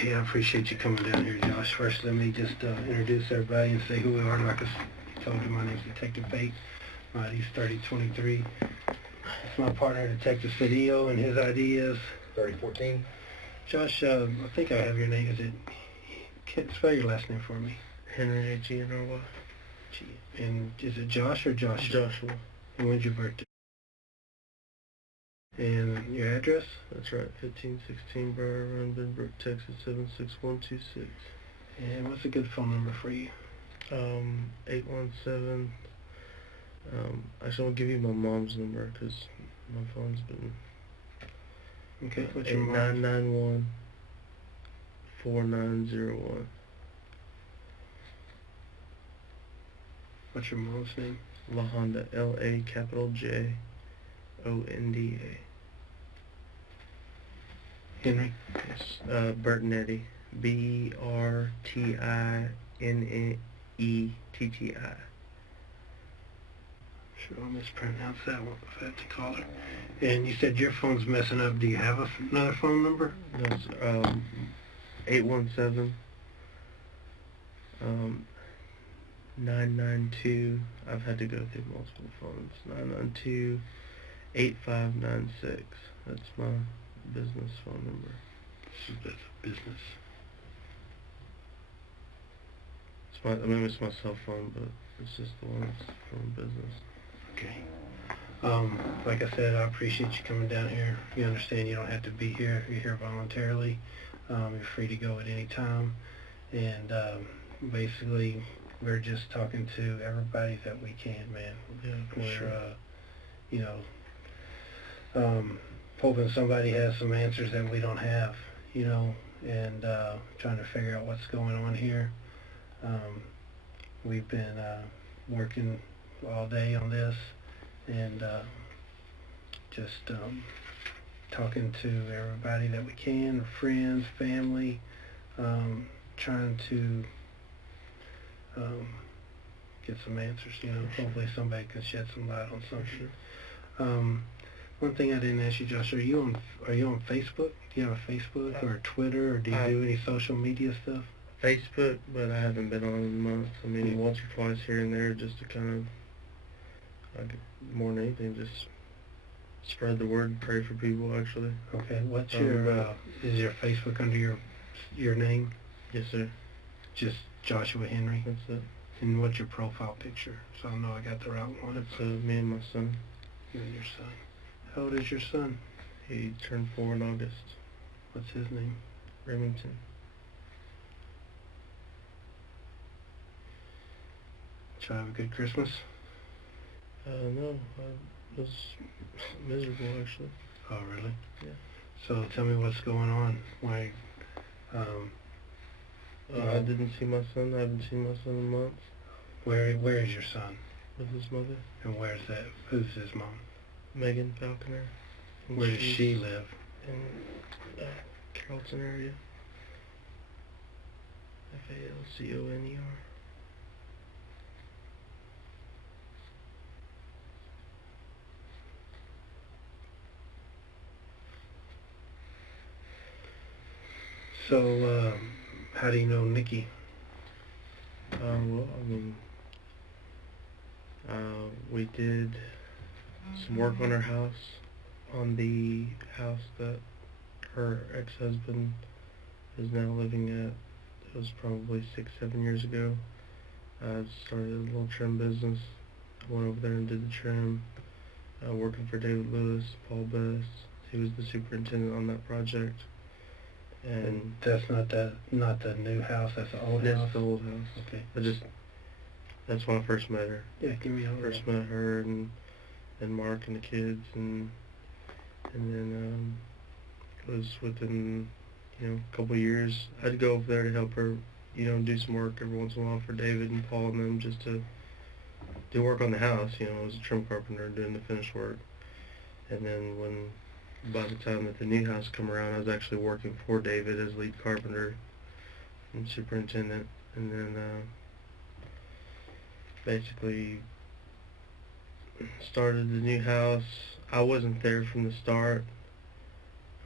Hey, I appreciate you coming down here, Josh. First, let me just introduce everybody and say who we are. Like I told you, my name is Detective Bates. My ID is 3023. It's my partner, Detective Cedillo, and his ID is 3014. Josh, I think I have your name. Is it? Spell your last name for me. Henry, G-N-R-Y. And is it Josh or Joshua? Joshua. And when's your birthday? And your address? That's right, 1516 Briar Run, Benbrook, Texas, 76126. And what's a good phone number for you? 817. Actually, I'll give you my mom's number because my phone's been. Okay, what's your mom's? 8991 4901. What's your mom's name? Lahonda, L-A capital J O-N-D-A. Henry? Yes. Bertinetti, B-E-R-T-I-N-E-T-T-I. Sure, I'll mispronounce that one if I have to call her. And you said your phone's messing up. Do you have another phone number? That's 817 992. I've had to go through multiple phones. 992-8596. That's my business phone number. That's a business. It's my cell phone, but it's just the one that's from business. Okay. Like I said, I appreciate you coming down here. You understand you don't have to be here. You're here voluntarily. You're free to go at any time. And basically, we're just talking to everybody that we can, man. Yeah, for We're, hoping somebody has some answers that we don't have, and trying to figure out what's going on here. We've been working all day on this, and just talking to everybody that we can, friends, family, trying to get some answers. Hopefully somebody can shed some light on something. One thing I didn't ask you, Josh, are you on Facebook? Do you have a Facebook or a Twitter, or do you do any social media stuff? Facebook, but I haven't been on in months. I mean, once or twice here and there, just to kind of, more than anything, just spread the word and pray for people, actually. Okay, what's is your Facebook under your name? Yes, sir. Just Joshua Henry? That's it. And what's your profile picture? So I know I got the right one. It's me and my son. You and your son. How old is your son? He turned 4 in August. What's his name? Remington. Did you have a good Christmas? No, it was miserable, actually. Oh, really? Yeah. So tell me what's going on. Why? I didn't see my son. I haven't seen my son in months. Where is your son? With his mother. And where's that? Who's his mom? Megan Falconer. Where does she live? In Carrollton area. Falconer. So, how do you know Nikki? Well, I mean, we did some work on her house, on the house that her ex-husband is now living at. It was probably 6-7 years ago. I started a little trim business. I went over there and did the trim, working for David Lewis, Paul Best. He was the superintendent on that project. And that's not the new house. That's the old house. That's the old house. Okay. That's when I first met her. Yeah, give me all that. First met her and Mark and the kids, and then it was within a couple of years. I'd go over there to help her, do some work every once in a while for David and Paul and them, just to do work on the house. I was a trim carpenter doing the finished work. And then by the time that the new house come around, I was actually working for David as lead carpenter and superintendent. And then basically started the new house. I wasn't there from the start.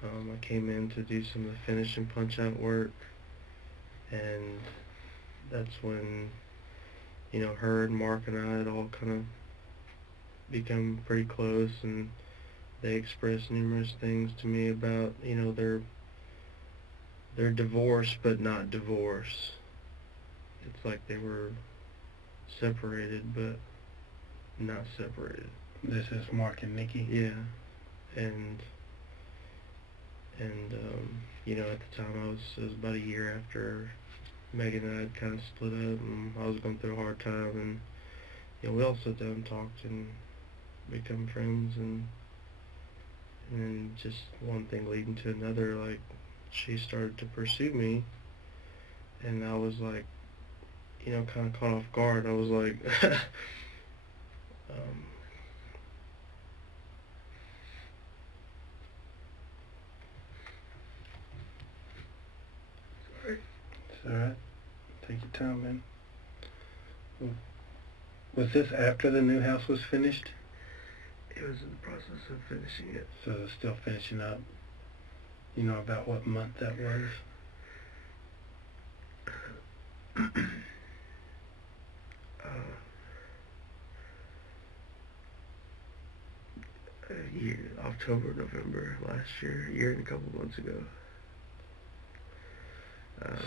I came in to do some of the finish and punch out work, and that's when, her and Mark and I had all kind of become pretty close, and they expressed numerous things to me about, their divorce, but not divorce. It's like they were separated, but not separated. This is Mark and Nikki? Yeah. And at the time it was about a year after Megan and I had kind of split up, and I was going through a hard time, and we all sat down and talked and become friends, and then just one thing leading to another, like, she started to pursue me, and I was like, kind of caught off guard. I was like, sorry. It's alright. Take your time, man. Was this after the new house was finished? It was in the process of finishing it. So it's still finishing up. You know about what month that was? October, November last year, a year and a couple months ago.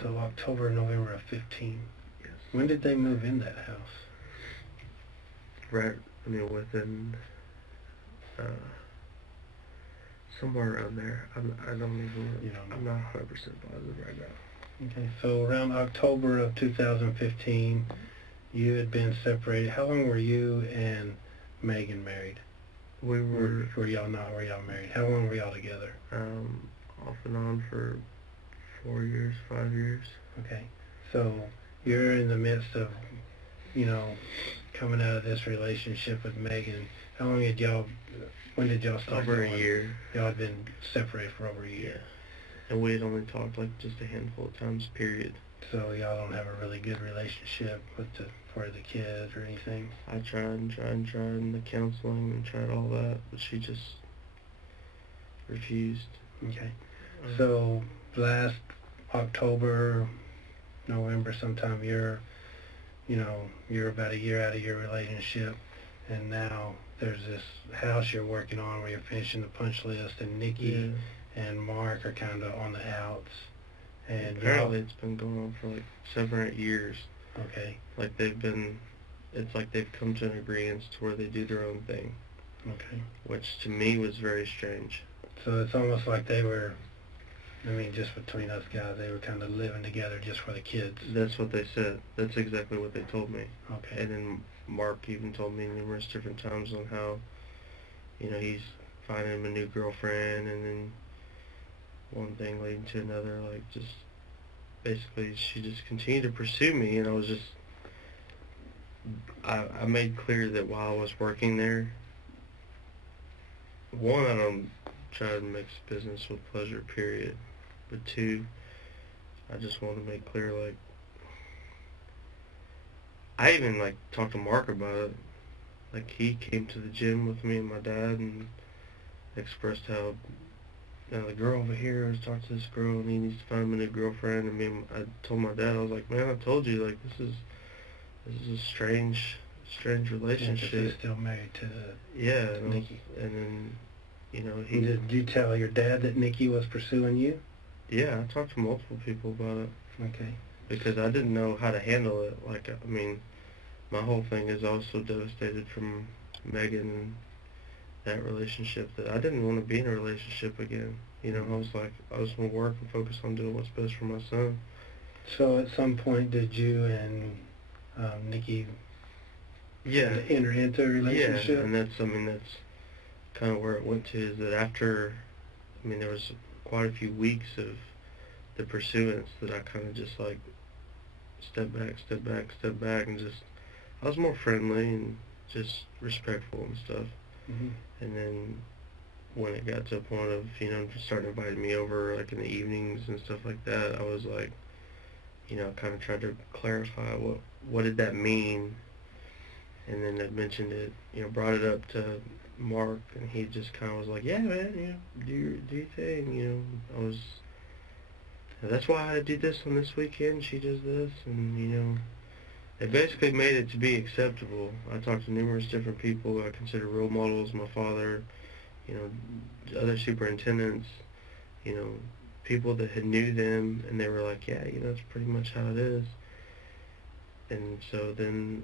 So October, November of 15. Yes. When did they move in that house? Right, within somewhere around there. I'm not 100% positive right now. Okay, so around October of 2015, you had been separated. How long were you and Megan married? We were... Were y'all married? How long were y'all together? Off and on for 4 years, 5 years. Okay, so you're in the midst of, coming out of this relationship with Megan. How long when did y'all start? Over a year. Y'all had been separated for over a year. Yeah. And we had only talked like just a handful of times, period. So y'all don't have a really good relationship for the kids or anything? I tried and the counseling and tried all that, but she just refused. Okay. So last October, November sometime, you're about a year out of your relationship, and now there's this house you're working on where you're finishing the punch list, and Nikki and Mark are kind of on the outs. And apparently it's been going on for like 7 or 8 years. Okay. Like it's like they've come to an agreement to where they do their own thing. Okay. Which to me was very strange. So it's almost like they were, just between us guys, they were kind of living together just for the kids. That's what they said. That's exactly what they told me. Okay. And then Mark even told me numerous different times on how, he's finding him a new girlfriend, and then one thing leading to another, like, just basically she just continued to pursue me, and I was just, I made clear that while I was working there, one, I don't try to mix business with pleasure, period, but two, I just wanted to make clear, like, I even, like, talked to Mark about it. Like, he came to the gym with me and my dad and expressed how, the girl over here has talked to this girl and he needs to find him a new girlfriend. And I told my dad, I was like, man, I told you, like, this is a strange relationship. Yeah, he's still married to Nikki. And then, Did you tell your dad that Nikki was pursuing you? Yeah, I talked to multiple people about it. Okay. Because I didn't know how to handle it. Like, my whole thing is also devastated from Megan and that relationship, that I didn't want to be in a relationship again. I was like, I just want to work and focus on doing what's best for my son. So at some point, did you and Nikki enter into a relationship? Yeah, and that's kind of where it went to, is that after, there was quite a few weeks of the pursuance that I kind of just, like, step back, and just, I was more friendly and just respectful and stuff. Mm-hmm. And then when it got to a point of, just starting inviting me over, like, in the evenings and stuff like that, I was like, I kind of tried to clarify what did that mean, and then I mentioned it, brought it up to Mark, and he just kind of was like, yeah, man, you know, do your thing, you know. That's why I did this on this weekend, she does this, and, you know, they basically made it to be acceptable. I talked to numerous different people who I consider role models, my father, you know, other superintendents, you know, people that had knew them, and they were like, yeah, you know, that's pretty much how it is. And so then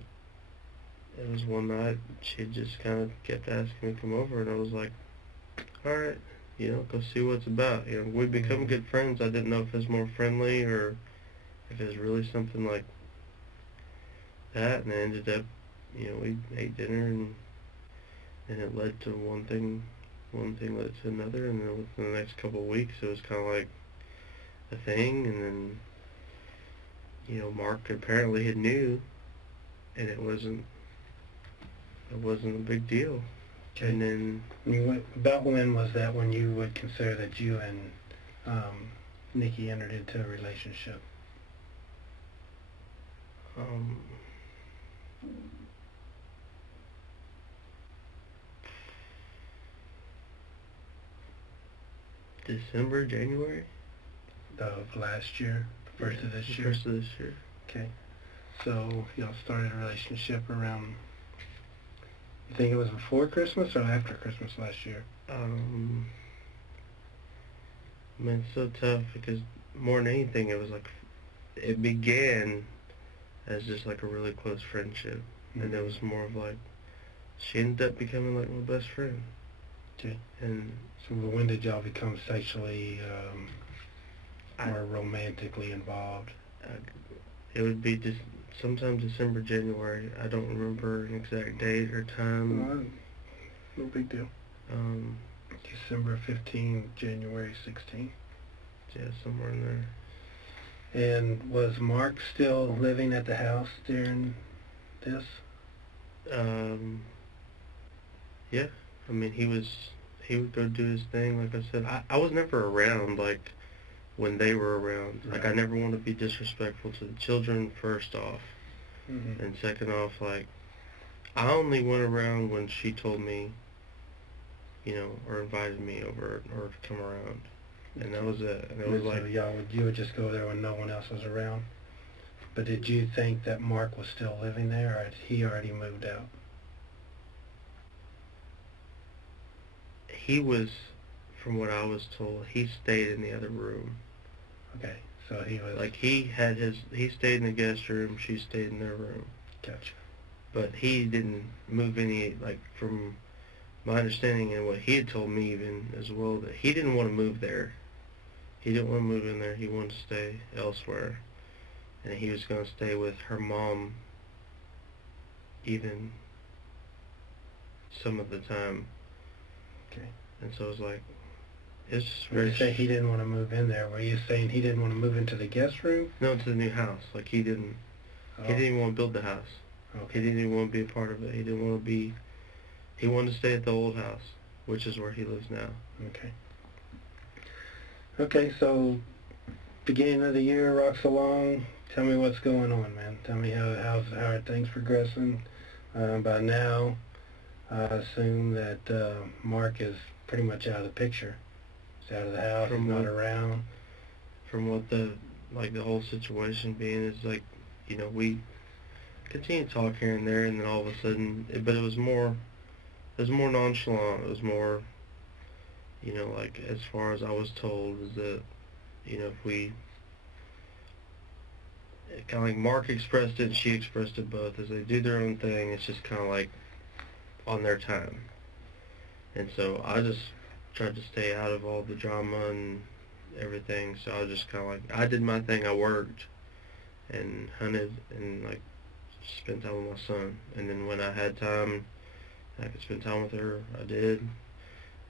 it was one night, she just kind of kept asking me to come over, and I was like, all right, you know, go see what it's about. You know, we become good friends. I didn't know if it was more friendly or if it was really something like that, and it ended up, you know, we ate dinner, and it led to one thing led to another, and then within the next couple of weeks, it was kind of like a thing, and then, you know, Mark apparently had knew, and it wasn't a big deal. Okay. And then, about when was that when you would consider that you and Nikki entered into a relationship? December, January Of last year, first of this year? First of this year. Okay. So y'all started a relationship around, you think it was before Christmas or after Christmas last year? Man, it's so tough because more than anything, it was like, it began as just like a really close friendship. And it was more of like, she ended up becoming like my best friend. Okay. And so when did y'all become sexually or romantically involved? It would be just sometime December, January. I don't remember an exact date or time. No big deal. December 15, January 16. Yeah, somewhere in there. And was Mark still living at the house during this? Yeah. I mean, he would go do his thing. Like I said, I was never around, like, when they were around. Like, I never want to be disrespectful to the children, first off. And second off, like, I only went around when she told me, you know, or invited me over, or to come around. And that was it. And it was like, you would just go there when no one else was around. But did you think that Mark was still living there, or had he already moved out? He was, from what I was told, he stayed in the other room. Okay, so he was... Like, he stayed in the guest room, she stayed in their room. Gotcha. But he didn't move any, like, from my understanding and what he had told me even as well, that he didn't want to move there. He didn't want to move in there. He wanted to stay elsewhere. And he was going to stay with her mom even some of the time. Okay. And so it was like, it's just very... When you say he didn't want to move in there, were you saying he didn't want to move into the guest room? No, to the new house. Like, he didn't even want to build the house. Okay. He didn't even want to be a part of it. He didn't want to be... He wanted to stay at the old house, which is where he lives now. Okay. Okay, so beginning of the year rocks along. Tell me what's going on, man. Tell me how are things progressing. By now, I assume that Mark is pretty much out of the picture. He's out of the house. He's not around. From what the whole situation being is, like, you know, we continue to talk here and there, and then all of a sudden, but it was more nonchalant. It was more, you know, like, as far as I was told, is that, you know, if we, kind of like Mark expressed it and she expressed it both, as they do their own thing, it's just kind of like on their time. And so I just tried to stay out of all the drama and everything, so I was just kind of like, I did my thing, I worked and hunted and, like, spent time with my son. And then when I had time, I could spend time with her, I did.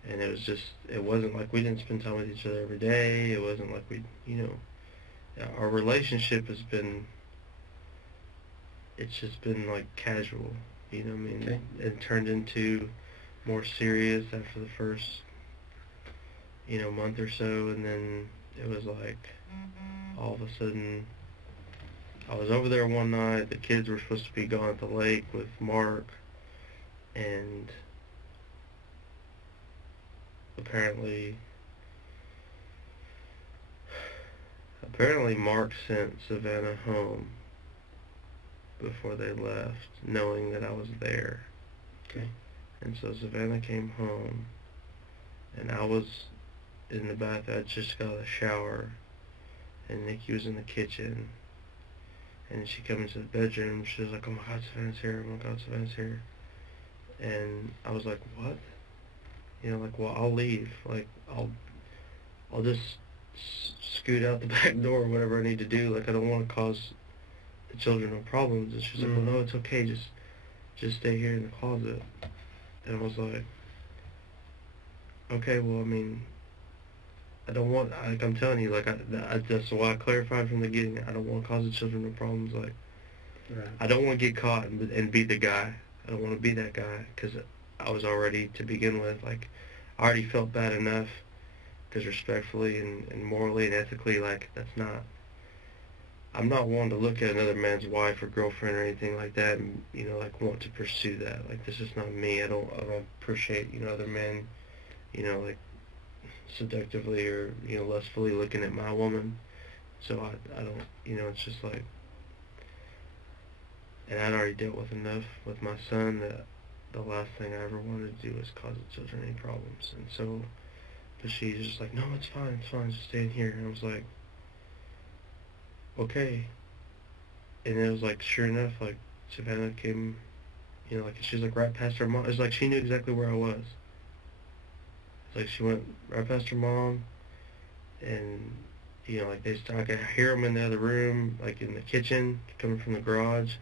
And it was just, it wasn't like we didn't spend time with each other every day. It wasn't like we, you know, our relationship has been, it's just been like casual, you know what I mean? Okay. It turned into more serious after the first, you know, month or so, and then it was like, all of a sudden, I was over there one night, the kids were supposed to be gone at the lake with Mark, and apparently Mark sent Savannah home before they left, knowing that I was there. Okay. And so Savannah came home, and I was in the bath. I just got out of the shower, and Nikki was in the kitchen. And she came into the bedroom. She was like, "Oh my God, Savannah's here! Oh my God, Savannah's here!" And I was like, "What?" Like, well, I'll leave. Like, I'll just scoot out the back door or whatever I need to do. Like, I don't want to cause the children no problems. And she's like, "Well, no, it's okay. Just stay here in the closet." And I was like, "Okay, well, I mean, I don't want. Like, I'm telling you, like, that's why I clarified from the beginning. I don't want to cause the children no problems. Like, Right. I don't want to get caught and be the guy. I don't want to be that guy because I was already, to begin with, like, I already felt bad enough because respectfully and morally and ethically, like, I'm not one to look at another man's wife or girlfriend or anything like that and, like, want to pursue that. Like, this is not me. I don't appreciate, other men, like, seductively or, lustfully looking at my woman. So I don't, it's just like, and I'd already dealt with enough with my son that the last thing I ever wanted to do was cause the children any problems. And so, but she's just like, "No, it's fine, just stay in here." And I was like, "Okay." And it was like, sure enough, like, Savannah came, like, she's like right past her mom. It's like she knew exactly where I was. It's like she went right past her mom, and, like, I could hear them in the other room, like in the kitchen, coming from the garage.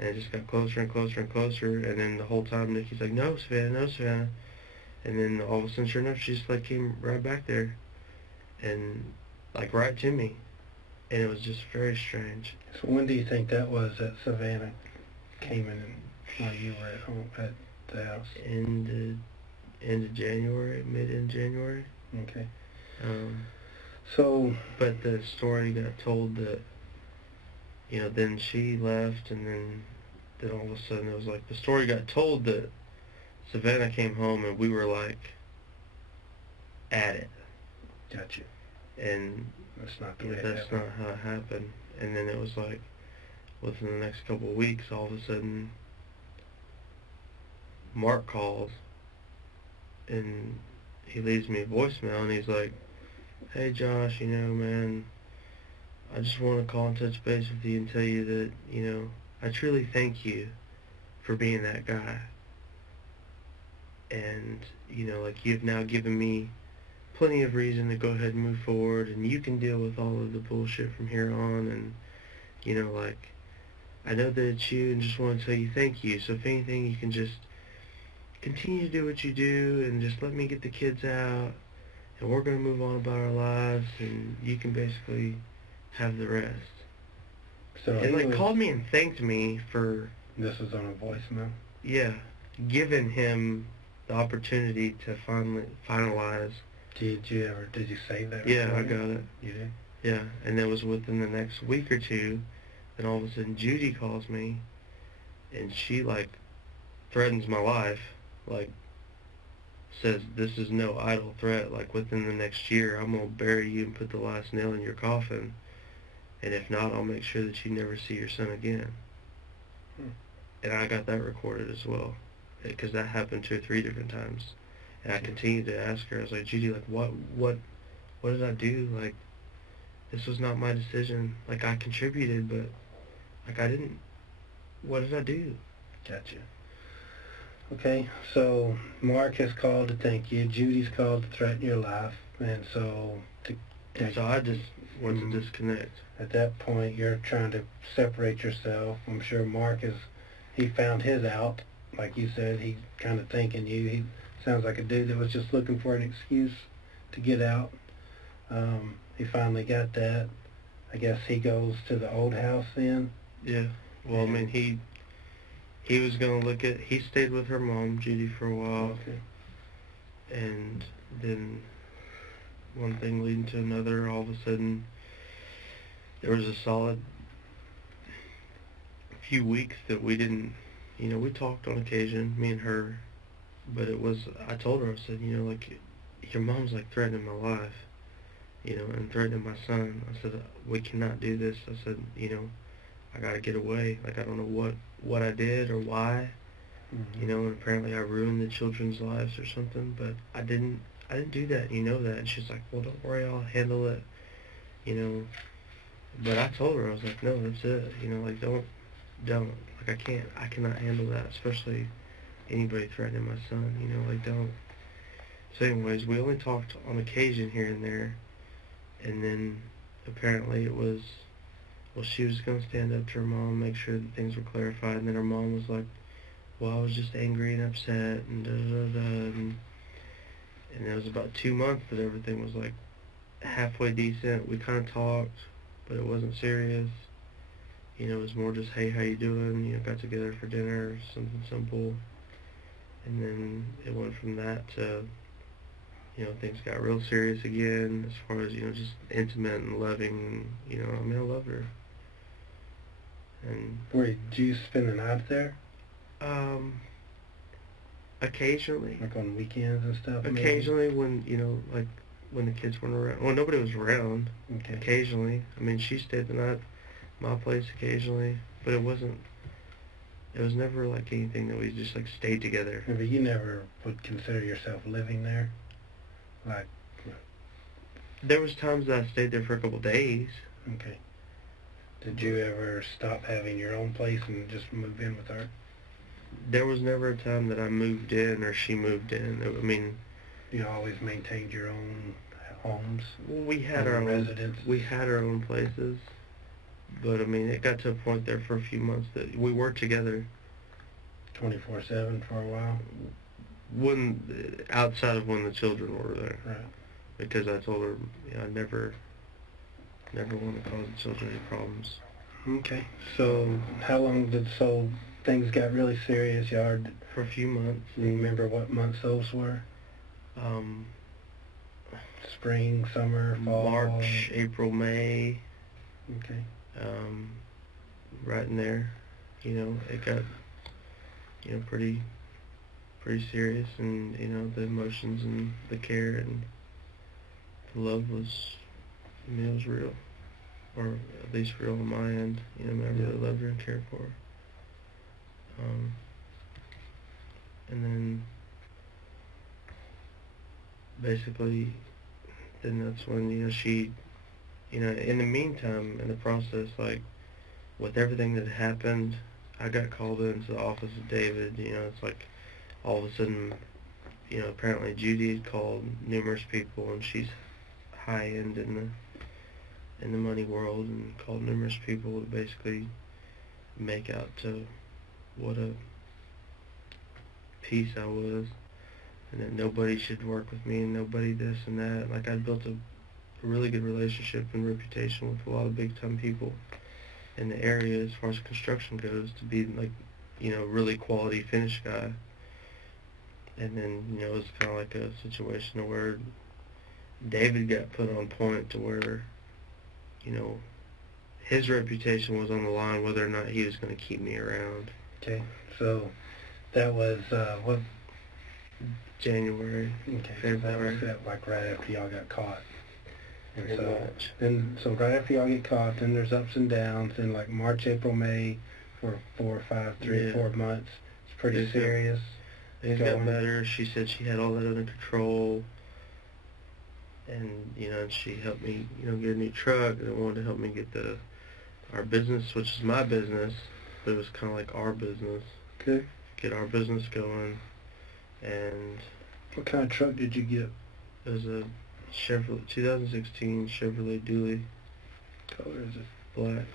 And it just got closer and closer and closer, and then the whole time Nikki's like, "No, Savannah, no, Savannah." And then all of a sudden, sure enough, she just, like, came right back there, and, like, right to me. And it was just very strange. So when do you think that was that Savannah came in while you were at home at the house? End of January, mid-end January. Okay. But the story got told that, then she left, and then all of a sudden it was like the story got told that Savannah came home and we were, like, at it. Gotcha. And that's not the way that's not how it happened. And then it was like within the next couple of weeks, all of a sudden Mark calls and he leaves me a voicemail, and he's like, "Hey Josh, man, I just want to call and touch base with you and tell you that, I truly thank you for being that guy. And, like, you've now given me plenty of reason to go ahead and move forward, and you can deal with all of the bullshit from here on, and, like, I know that it's you, and just want to tell you thank you. So if anything, you can just continue to do what you do, and just let me get the kids out, and we're going to move on about our lives, and you can basically have the rest." So and, like, called me and thanked me for... This was on a voicemail? Yeah. Giving him the opportunity to finalize. Did you save that? Yeah, I got it. You did? Yeah, and it was within the next week or two, and all of a sudden Judy calls me, and she, like, threatens my life, like, says, "This is no idle threat, like, within the next year, I'm going to bury you and put the last nail in your coffin, and if not, I'll make sure that you never see your son again." And I got that recorded as well, because that happened 2 or 3 different times. And I continued to ask her, I was like, "Judy, like, what did I do? Like, this was not my decision. Like, I contributed, but, like, I didn't, what did I do?" Gotcha. Okay, so Mark has called to thank you, Judy's called to threaten your life, and so I just want to disconnect. At that point, you're trying to separate yourself. I'm sure Mark he found his out, like you said. He's kind of thanking you. He sounds like a dude that was just looking for an excuse to get out. He finally got that. I guess he goes to the old house then. Yeah. Well, I mean, he was going to he stayed with her mom, Judy, for a while. Okay. And then one thing leading to another, all of a sudden, there was a solid few weeks that we didn't, we talked on occasion, me and her, but I told her, I said, like, your mom's like threatening my life, and threatening my son. I said, we cannot do this. I said, I gotta get away. Like, I don't know what I did or why, and apparently I ruined the children's lives or something, but I didn't do that, that. And she's like, well, don't worry, I'll handle it, but I told her, I was like, no, that's it, like, don't, like, I cannot handle that, especially anybody threatening my son, like, don't. So anyways, we only talked on occasion here and there, and then apparently it was, well, she was going to stand up to her mom, make sure that things were clarified, and then her mom was like, well, I was just angry and upset, and and it was about 2 months that everything was like halfway decent. We kind of talked, but it wasn't serious. It was more just, hey, how you doing? Got together for dinner, something simple. And then it went from that to, things got real serious again as far as, just intimate and loving. And, I loved her. And Wait, did you spend the night there? Occasionally. Like on weekends and stuff? Occasionally, when, like, when the kids weren't around. Well, nobody was around. Okay. Occasionally. I mean, she stayed the night at my place occasionally, but it was never like anything that we just, like, stayed together. Yeah, but you never would consider yourself living there? Like... There was times that I stayed there for a couple days. Okay. Did you ever stop having your own place and just move in with her? There was never a time that I moved in or she moved in. I mean... You always maintained your own homes? Well, we had our own residences? We had our own places. But, I mean, it got to a point there for a few months that we were together. 24/7 for a while? Outside of when the children were there. Right. Because I told her, I never want to cause the children any problems. Okay. So, how long things got really serious, Yard? For a few months. Do you remember what months those were? Spring, summer, fall? March, April, May. Okay. Right in there. It got, pretty serious, and, the emotions and the care and the love was, it was real. Or at least real on my end. I really loved her and cared for her. And then basically, then that's when, she, in the meantime, in the process, like, with everything that happened, I got called into the office of David. It's like, all of a sudden, apparently Judy had called numerous people, and she's high-end in the money world, and called numerous people to basically make out to what a piece I was, and that nobody should work with me, and nobody this and that. Like, I'd built a really good relationship and reputation with a lot of big-time people in the area as far as construction goes, to be, like, really quality finish guy. And then, it was kind of like a situation where David got put on point to where, his reputation was on the line whether or not he was going to keep me around. Okay, so that was, what? January. Okay, February. so that was like right after y'all got caught. And so right after y'all get caught, then there's ups and downs, and like March, April, May, for 4 or 5, 3 or 4 months. It's pretty serious. Things got better. She said she had all that under control. And, she helped me, get a new truck, and wanted to help me get our business, which is my business, but it was kind of like our business. Okay. Get our business going. And what kind of truck did you get? It was a Chevrolet, 2016 Chevrolet Dually. What color is it? Black.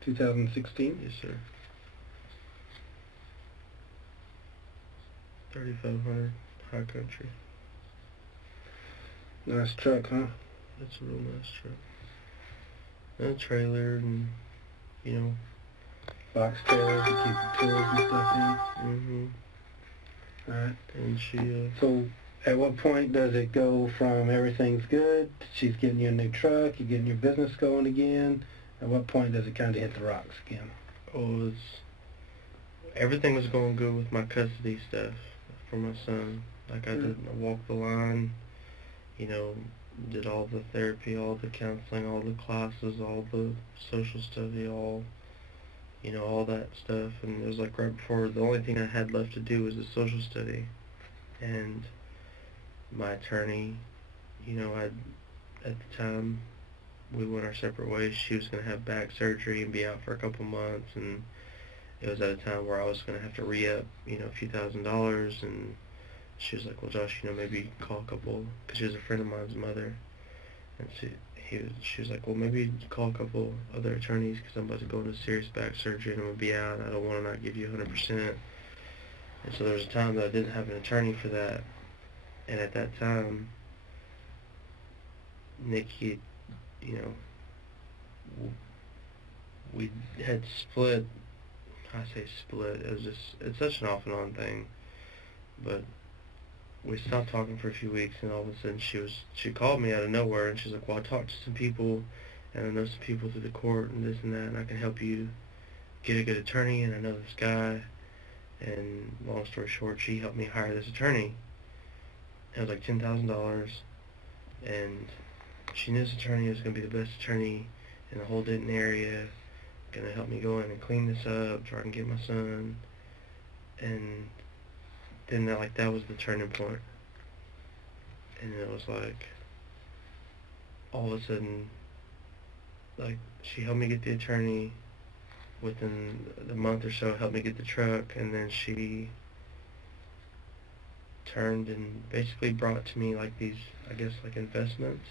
2016? Yes, sir. 3500 high country. Nice truck, huh? That's a real nice truck. And a trailer, and, box trailer to keep the tools and stuff in? Mm-hmm. Alright. And she, So, at what point does it go from everything's good, she's getting you a new truck, you're getting your business going again? At what point does it kind of hit the rocks again? everything was going good with my custody stuff. for my son. Like, I did walk the line, you know, did all the therapy, all the counseling, all the classes, all the social study, all, you know, all that stuff. And it was like right before, the only thing I had left to do was the social study. And my attorney, you know, at the time, we went our separate ways. She was going to have back surgery and be out for a couple months, and it was at a time where I was going to have to re-up, you know, a few $1,000s, and she was like, well, Josh, you know, maybe call a couple, because she was a friend of mine's mother, and she was like, well, maybe call a couple other attorneys, because I'm about to go into serious back surgery, and I'm going to be out, and I don't want to not give you 100%. And so there was a time that I didn't have an attorney for that, and at that time, Nikki, you know, we had split. I say split. It was just, it's such an off and on thing. But we stopped talking for a few weeks, and all of a sudden she called me out of nowhere, and she's like, well, I talked to some people, and I know some people through the court and this and that, and I can help you get a good attorney, and I know this guy. And long story short, she helped me hire this attorney. It was like $10,000, and she knew this attorney was going to be the best attorney in the whole Denton area, going to help me go in and clean this up, try and get my son. And then that was the turning point. And it was like, all of a sudden, like, she helped me get the attorney. Within the month or so, helped me get the truck, and then she turned and basically brought to me like these, I guess, like investments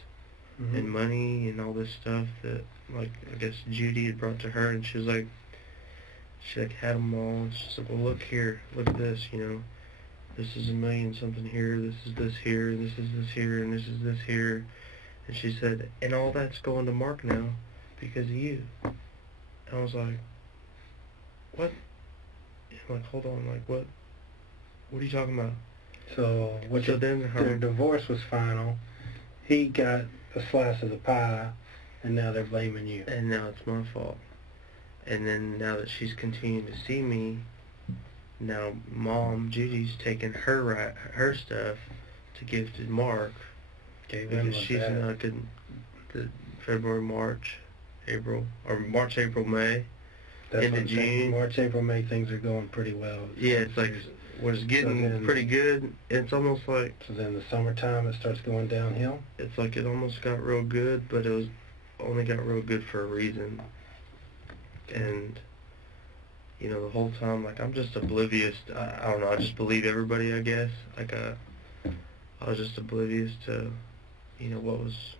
and money and all this stuff that, like, I guess Judy had brought to her, and she had them all, and she's like, well, look here, look at this, you know, this is $1 million something here, this is this here, and this is this here, and this is this here. And she said, and all that's going to Mark now because of you. And I was like, what? I'm like, hold on, like, what are you talking about? So then their divorce was final. He got a slice of the pie, and now they're blaming you. And now it's my fault. And then now that she's continuing to see me, now Mom, Judy's taking her stuff to give to Mark, because she's not good. The February, March, April, May. That's into June. March, April, May, things are going pretty well. Yeah, it's like, was getting pretty good. It's almost like... So then the summertime, it starts going downhill? It's like it almost got real good, but it only got real good for a reason. And, you know, the whole time, like, I'm just oblivious. I don't know, I just believe everybody, I guess. Like, I was just oblivious to, you know, what was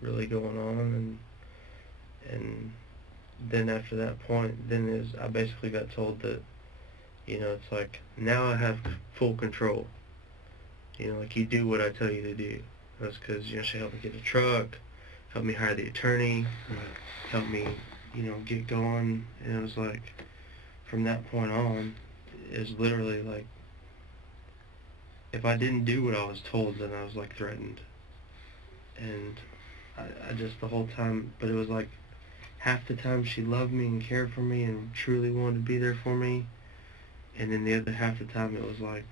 really going on. And then after that point, I basically got told that, you know, it's like, now I have full control. You know, like, you do what I tell you to do. That's because, you know, she helped me get a truck, helped me hire the attorney, helped me, you know, get going. And it was like, from that point on, it was literally like, if I didn't do what I was told, then I was, like, threatened. And I just, the whole time, but it was like, half the time she loved me and cared for me and truly wanted to be there for me, and then the other half the time it was like,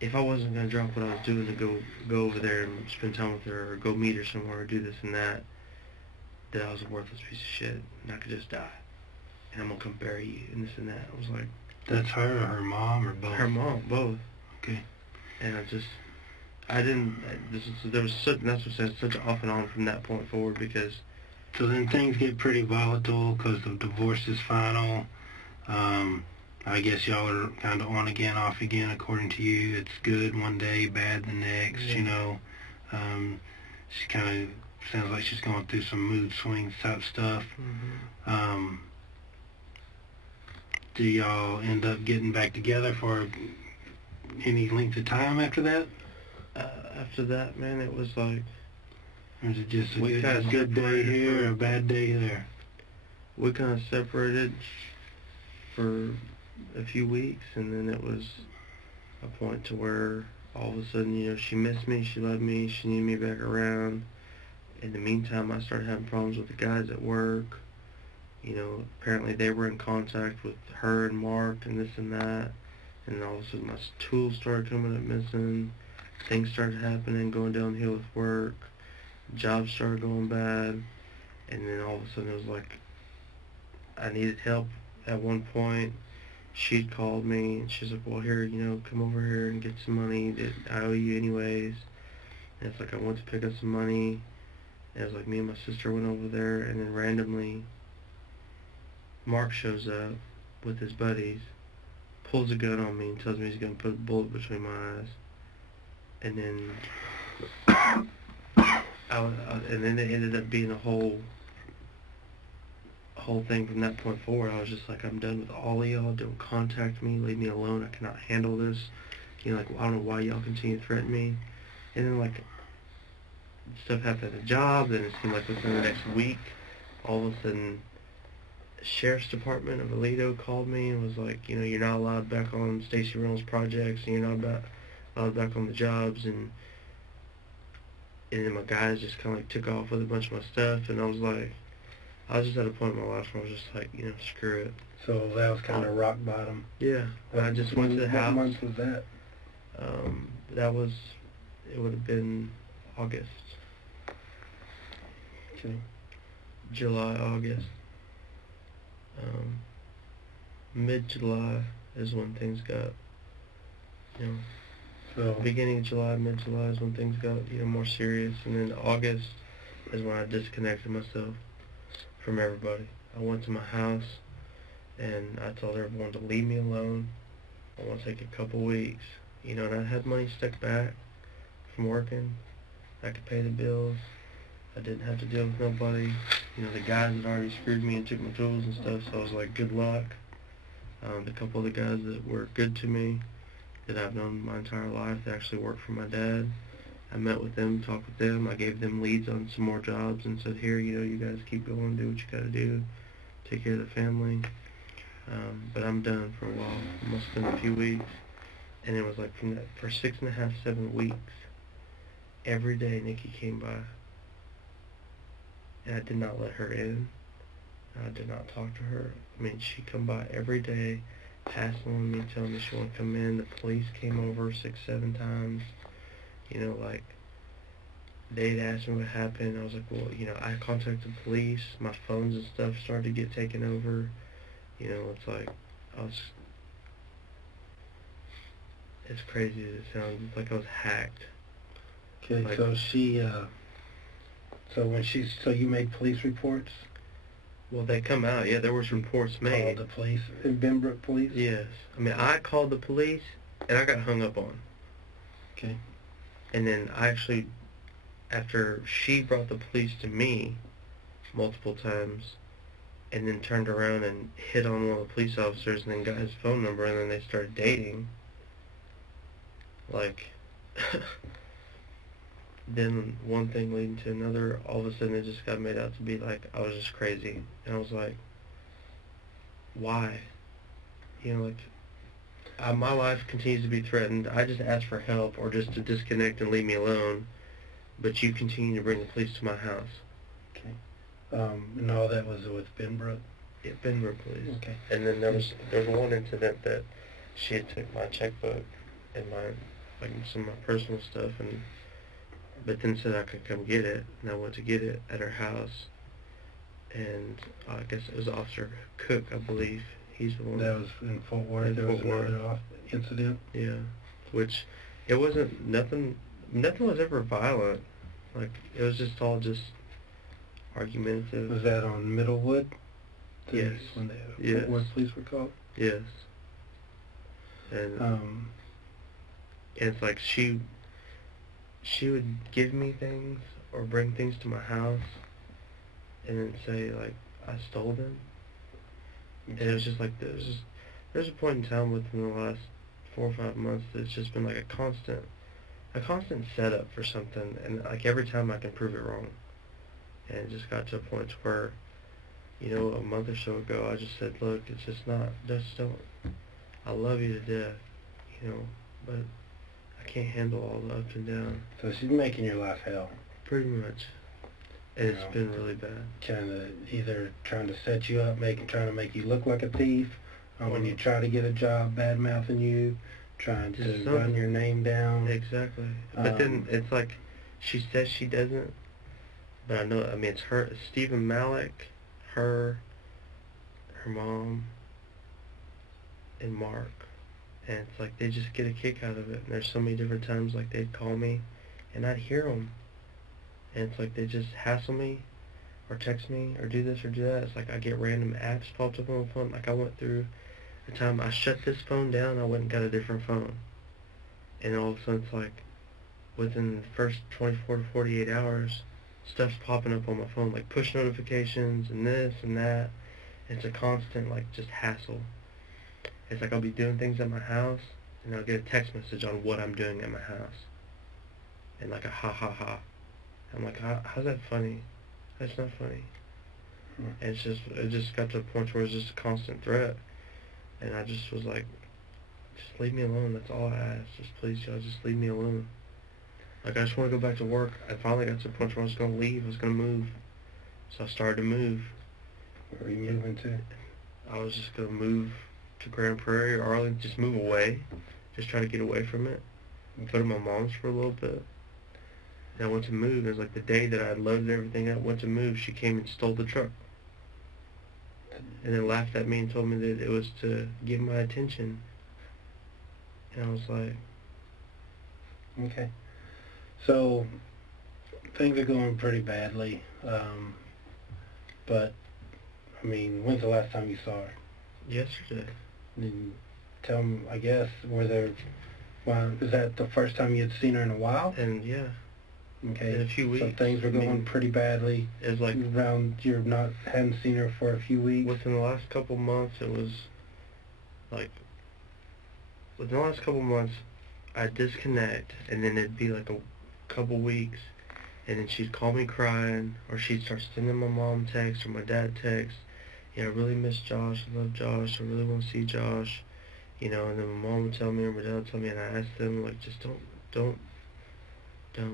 if I wasn't going to drop what I was doing to go over there and spend time with her, or go meet her somewhere, or do this and that I was a worthless piece of shit, and I could just die, and I'm going to come bury you, and this and that. I was like... That's her or her mom, or both? Her mom, both. Okay. And that's what I said, such off and on from that point forward, because... So then things get pretty volatile because the divorce is final. I guess y'all are kind of on again, off again, according to you. It's good one day, bad the next, you know. She kind of sounds like she's going through some mood swings type stuff. Do y'all end up getting back together for any length of time after that? After that, man, it was like... Or is it just a good day here or a bad day there? We kind of separated for a few weeks, and then it was a point to where all of a sudden, you know, she missed me, she loved me, she needed me back around. In the meantime, I started having problems with the guys at work. You know, apparently they were in contact with her and Mark and this and that. and then all of a sudden my tools started coming up missing, things started happening, going downhill with work, jobs started going bad, and then all of a sudden it was like I needed help at one point. She'd called me, and she's like, well, here, come over here and get some money that I owe you anyways. And it's like I went to pick up some money, and it was like me and my sister went over there, and then randomly Mark shows up with his buddies, pulls a gun on me, and tells me he's going to put a bullet between my eyes. And then and then it ended up being a whole thing from that point forward. I was just like, I'm done with all of y'all. Don't contact me. Leave me alone. I cannot handle this. Like, I don't know why y'all continue to threaten me. And then, like, stuff happened at the job. Then it seemed like within the next week, all of a sudden, the Sheriff's Department of Aledo called me and was like, you're not allowed back on Stacey Reynolds projects, and you're not allowed back on the jobs. And then my guys just kind of like took off with a bunch of my stuff, and I was just at a point in my life where I was just like, screw it. So that was kind of rock bottom. Yeah. I just went to the house. What month was that? It would have been August. Okay. July, August. Mid-July is when things got, so beginning of July, mid-July is when things got, more serious. And then August is when I disconnected myself from everybody. I went to my house, and I told everyone to leave me alone. I want to take a couple weeks. And I had money stuck back from working. I could pay the bills. I didn't have to deal with nobody. The guys had already screwed me and took my tools and stuff, so I was like, good luck. The couple of the guys that were good to me, that I've known my entire life, they actually worked for my dad. I met with them, talked with them. I gave them leads on some more jobs and said, here, you guys keep going, do what you got to do, take care of the family. But I'm done for a while. It must have been a few weeks. And it was like for 6.5, 7 weeks, every day Nikki came by. And I did not let her in. I did not talk to her. I mean, she'd come by every day, passing on me, telling me she wanted to come in. The police came over 6, 7 times. Like, they'd asked me what happened. I was like, well, I contacted the police. My phones and stuff started to get taken over. It's like, it's crazy. It sounds like I was hacked. Okay, like, so so you made police reports? Well, they come out. Yeah, there was reports made. Called the police, Benbrook police? Yes. I mean, I called the police, and I got hung up on. Okay. And then I actually, after she brought the police to me multiple times, and then turned around and hit on one of the police officers, and then got his phone number, and then they started dating. Like, then one thing leading to another, all of a sudden it just got made out to be like I was just crazy. And I was like, why? My life continues to be threatened. I just ask for help or just to disconnect and leave me alone, but you continue to bring the police to my house. Okay. And all that was with Benbrook? Yeah, Benbrook police. Okay. And then there was one incident that she had took my checkbook and some of my personal stuff, but then said I could come get it, and I went to get it at her house, and I guess it was Officer Cook, I believe. He's the one. That was in Fort Worth. There was another incident. Yeah, which it wasn't nothing. Nothing was ever violent. Like, it was just all just argumentative. Was that on Middlewood? Yes. When the Yes. Fort Worth police were called. Yes. And it's like she would give me things or bring things to my house, and then say like I stole them. And it was just like there's a point in time within the last 4 or 5 months that's just been like a constant setup for something, and like every time I can prove it wrong. And it just got to a point where, a month or so ago, I just said, look, it's just not, don't, I love you to death, but I can't handle all the ups and downs. So she's making your life hell. Pretty much. And it's been really bad. Kind of either trying to set you up, trying to make you look like a thief, when you try to get a job, bad-mouthing you, trying to run your name down. Exactly. But then it's like, she says she doesn't, but I know, I mean, it's her, Stephen Malik, her mom, and Mark. And it's like, they just get a kick out of it. And there's so many different times, like, they'd call me, and I'd hear them. And it's like, they just hassle me, or text me, or do this or do that. It's like, I get random apps popped up on my phone. Like, I went through a time, I shut this phone down, I went and got a different phone. And all of a sudden, it's like, within the first 24 to 48 hours, stuff's popping up on my phone, like push notifications, and this and that. It's a constant, like, just hassle. It's like, I'll be doing things at my house, and I'll get a text message on what I'm doing at my house. And like a ha ha ha. I'm like, how's that funny? That's not funny. And it just got to a point where it was just a constant threat. And I just was like, just leave me alone. That's all I ask. Just please, y'all, just leave me alone. Like, I just want to go back to work. I finally got to a point where I was going to leave. I was going to move. So I started to move. Where were you moving to? I was just going to move to Grand Prairie or Arlington, just move away. Just try to get away from it. Go to my mom's for a little bit. And I went to move. It was like the day that I loaded everything up, went to move, she came and stole the truck. And then laughed at me and told me that it was to give my attention. And I was like... Okay. So, things are going pretty badly. But, I mean, when's the last time you saw her? Yesterday. And tell them, I guess, is that the first time you had seen her in a while? And, yeah. Okay. In a few weeks. So things were going pretty badly. It was like... hadn't seen her for a few weeks? Within the last couple months, it was like... Within the last couple months, I'd disconnect, and then it'd be like a couple weeks, and then she'd call me crying, or she'd start sending my mom text or my dad text. I really miss Josh, I love Josh, I really want to see Josh, and then my mom would tell me or my dad would tell me, and I asked them, like, just don't. Okay.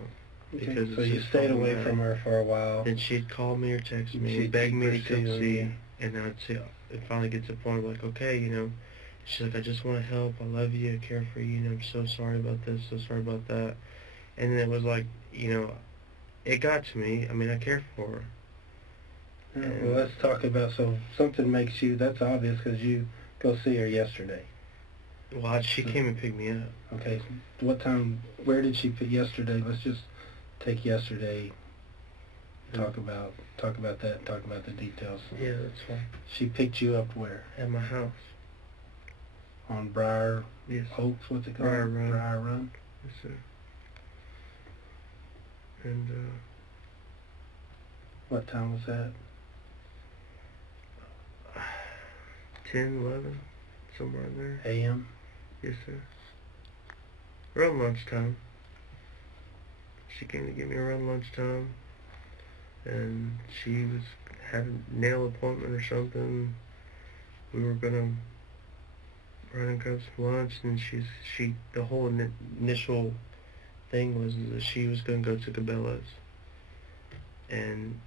Because so you stayed away from her for a while. Then she'd call me or text me and beg me to come see, and then I'd say, it finally gets to the point of like, okay, she's like, I just want to help, I love you, I care for you, I'm so sorry about this, so sorry about that. And then it was like, it got to me. I mean, I care for her. Well, let's talk about, so something makes you, that's obvious because you go see her yesterday. Well, she came and picked me up. Okay, what time, where did she pick yesterday? Let's just take yesterday, talk about that, talk about the details. Yeah, that's fine. She picked you up where? At my house. On Briar Yes. Oaks, what's it called? Briar Run. Briar Run? Yes, sir. And, what time was that? 10, 11, somewhere in there. A.M.? Yes, sir. Around lunchtime. She came to get me around lunchtime, and she had a nail appointment or something. We were gonna run and grab some lunch, and the whole initial thing was that she was gonna go to Cabela's, and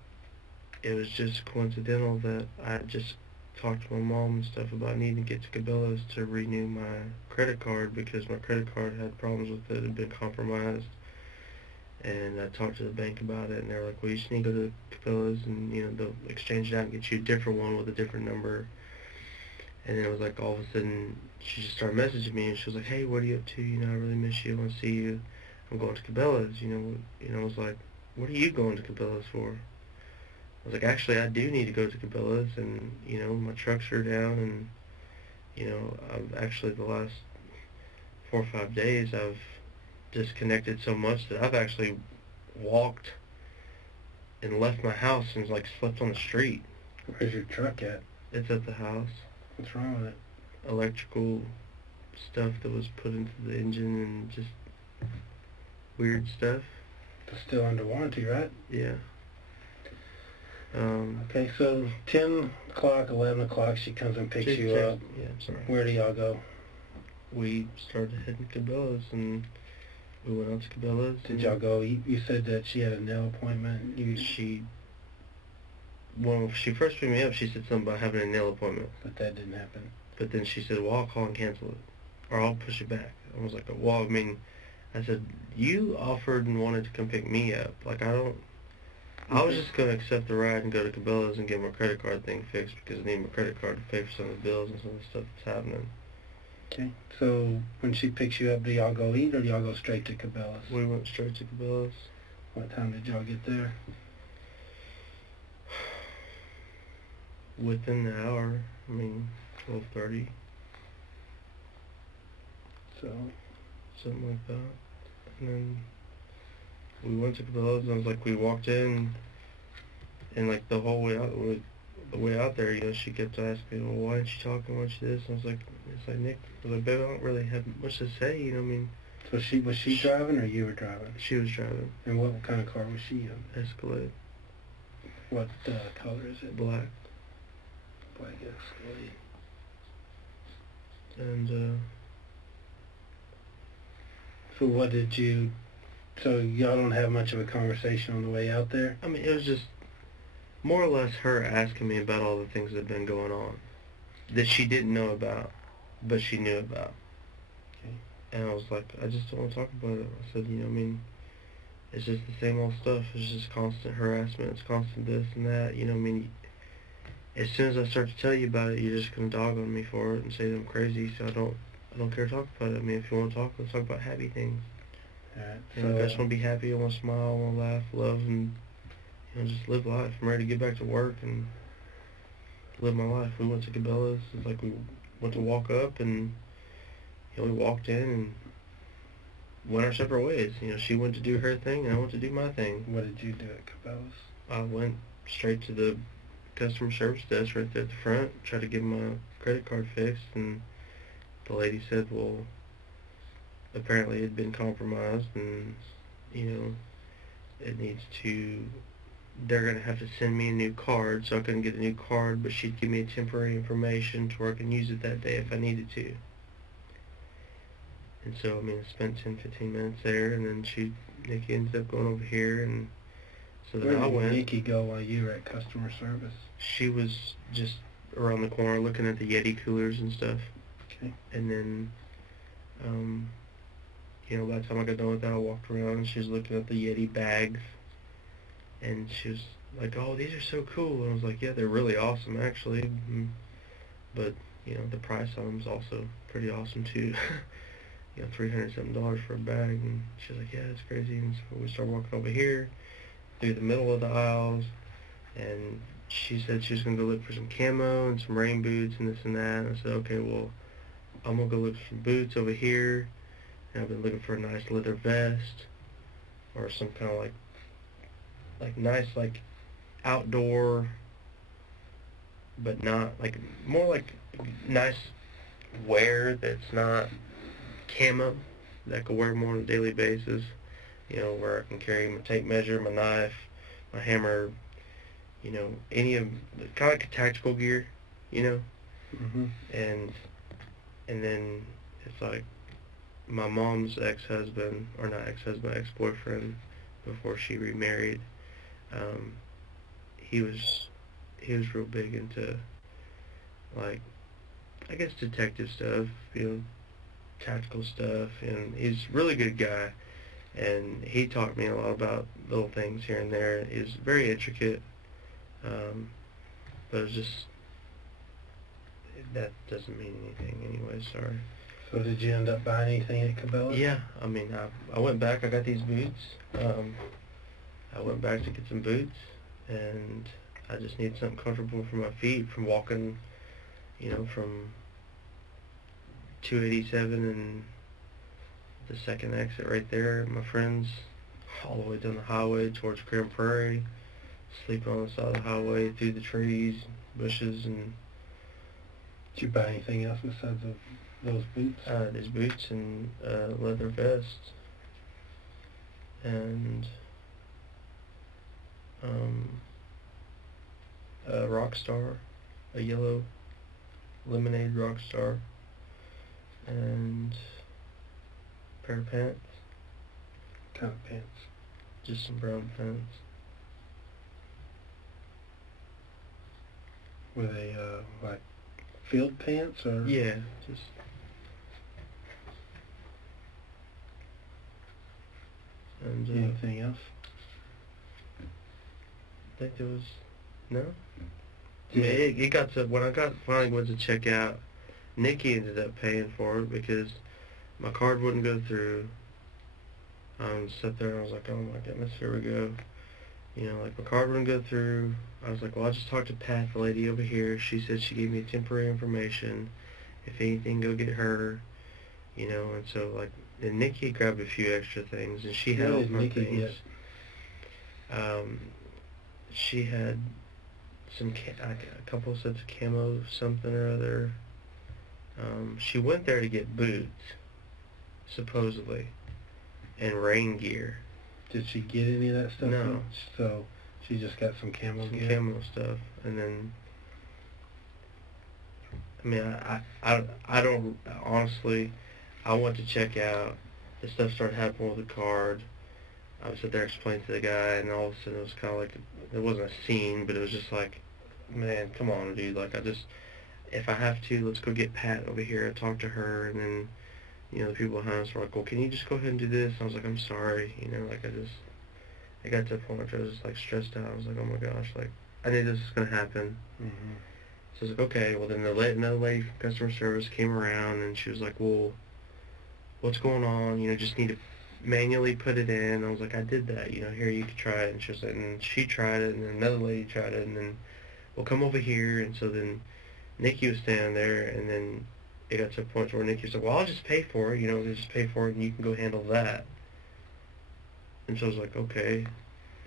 it was just coincidental that I just talked to my mom and stuff about needing to get to Cabela's to renew my credit card because my credit card had problems with it, it had been compromised. And I talked to the bank about it, and they were like, well, you just need to go to Cabela's, and, they'll exchange it out and get you a different one with a different number. And then it was like, all of a sudden, she just started messaging me, and she was like, hey, what are you up to? I really miss you. I want to see you. I'm going to Cabela's. I was like, what are you going to Cabela's for? I was like, actually, I do need to go to Cabela's, and, my trucks are down, and, I've actually, the last 4 or 5 days, I've disconnected so much that I've actually walked and left my house and like slept on the street. Where's your truck at? It's at the house. What's wrong with it? Electrical stuff that was put into the engine and just weird stuff. It's still under warranty, right? Yeah. Okay, so 10 o'clock, 11 o'clock, she comes and picks you up. Yeah, I'm sorry. Where do y'all go? We started heading to Cabela's, and we went out to Cabela's. Did y'all go? You said that she had a nail appointment. When she first picked me up, she said something about having a nail appointment. But that didn't happen. But then she said, well, I'll call and cancel it, or I'll push it back. I was like, well, I mean, I said, you offered and wanted to come pick me up. Like, I was just going to accept the ride and go to Cabela's and get my credit card thing fixed because I need my credit card to pay for some of the bills and some of the stuff that's happening. Okay. So when she picks you up, do y'all go eat or do y'all go straight to Cabela's? We went straight to Cabela's. What time did y'all get there? Within the hour. I mean, 12:30. So something like that. And then we went to Cabela's, and I was like, we walked in, and like the whole way out there, you know, she kept asking, well, why aren't you talking, why aren't you this? And I was like, Nick, I was like, babe, I don't really have much to say, you know what I mean? So was she driving or you were driving? She was driving. And what kind of car was she in? Escalade. What color is it? Black. Black Escalade. And so what did you... So y'all don't have much of a conversation on the way out there? I mean, it was just more or less her asking me about all the things that had been going on that she didn't know about, but she knew about. Okay. And I was like, I just don't want to talk about it. I said, you know, I mean, it's just the same old stuff. It's just constant harassment. It's constant this and that. You know, I mean, as soon as I start to tell you about it, you're just going to dog on me for it and say that I'm crazy. So I don't care to talk about it. I mean, if you want to talk, let's talk about happy things. Alright. You know, I just want to be happy. I want to smile. I want to laugh, love, and you know, just live life. I'm ready to get back to work and live my life. We went to Cabela's. It's like we went to walk up, and you know, we walked in and went our separate ways. You know, she went to do her thing, and I went to do my thing. What did you do at Cabela's? I went straight to the customer service desk right there at the front, tried to get my credit card fixed, and the lady said, well, apparently it had been compromised, and you know, they're going to have to send me a new card. So I couldn't get a new card, but she'd give me a temporary information to where I can use it that day if I needed to. And so, I mean, I spent 10-15 minutes there, and then Nikki ended up going over here, and so then I went. Where did Nikki go while you were at customer service? She was just around the corner looking at the Yeti coolers and stuff. Okay. And then, you know, by the time I got done with that, I walked around, and she was looking at the Yeti bags, and she was like, oh, these are so cool. And I was like, yeah, they're really awesome, actually. But, you know, the price on them is also pretty awesome, too. You know, $307 for a bag. And she was like, yeah, it's crazy. And so we started walking over here through the middle of the aisles, and she said she was going to go look for some camo and some rain boots and this and that. And I said, okay, well, I'm going to go look for some boots over here. And I've been looking for a nice leather vest or some kind of like nice, like outdoor, but not like, more like nice wear that's not camo, that I could wear more on a daily basis, you know, where I can carry my tape measure, my knife, my hammer, you know, any of kind of like tactical gear, you know. Mm-hmm. And then it's like my mom's ex-husband, or not ex-husband, ex-boyfriend, before she remarried, he was real big into, like, I guess detective stuff, you know, tactical stuff, and he's a really good guy, and he taught me a lot about little things here and there. He's very intricate, but it's just, that doesn't mean anything anyway, sorry. So did you end up buying anything at Cabela's? Yeah, I mean, I went back, I got these boots, I went back to get some boots, and I just need something comfortable for my feet from walking, you know, from 287 and the second exit right there, my friends, all the way down the highway towards Grand Prairie, sleeping on the side of the highway through the trees, bushes, and... Did you buy anything else besides those boots? These boots and leather vest, and a Rockstar, a yellow lemonade Rockstar, and a pair of pants. What kind of pants? Just some brown pants. Were they like field pants or? Yeah, just. And Anything else? I think there was no. I Yeah. mean, it got to when I finally went to check out. Nikki ended up paying for it because my card wouldn't go through. Sat there and I was like, oh my goodness, here we go. You know, like my card wouldn't go through. I was like, well, I just talked to Pat, the lady over here. She said she gave me temporary information. If anything, go get her. You know, and so like, and Nikki grabbed a few extra things, and she had all did her Nikki things. She had some like a couple sets of camo, something or other. She went there to get boots, supposedly, and rain gear. Did she get any of that stuff? No. Though? So she just got some camo Some gear? camo stuff, and then. I mean, I don't honestly. I went to check out. The stuff started happening with the card. I was sitting there explaining to the guy, and all of a sudden it was kind of like it wasn't a scene, but it was just like, man, come on, dude. Like if I have to, let's go get Pat over here and talk to her, and then, you know, the people behind us were like, well, can you just go ahead and do this? And I was like, I'm sorry, you know, like I got to a point where I was just like stressed out. I was like, oh my gosh, like I knew this was gonna happen. Mm-hmm. So I was like, okay. Well, then another lady from customer service came around, and she was like, well, what's going on? You know, just need to manually put it in. I was like, I did that. You know, here, you can try it. And she was like, and she tried it, and then another lady tried it, and then, well, come over here. And so then Nikki was standing there, and then it got to a point where Nikki was like, well, I'll just pay for it. You know, just pay for it, and you can go handle that. And so I was like, okay.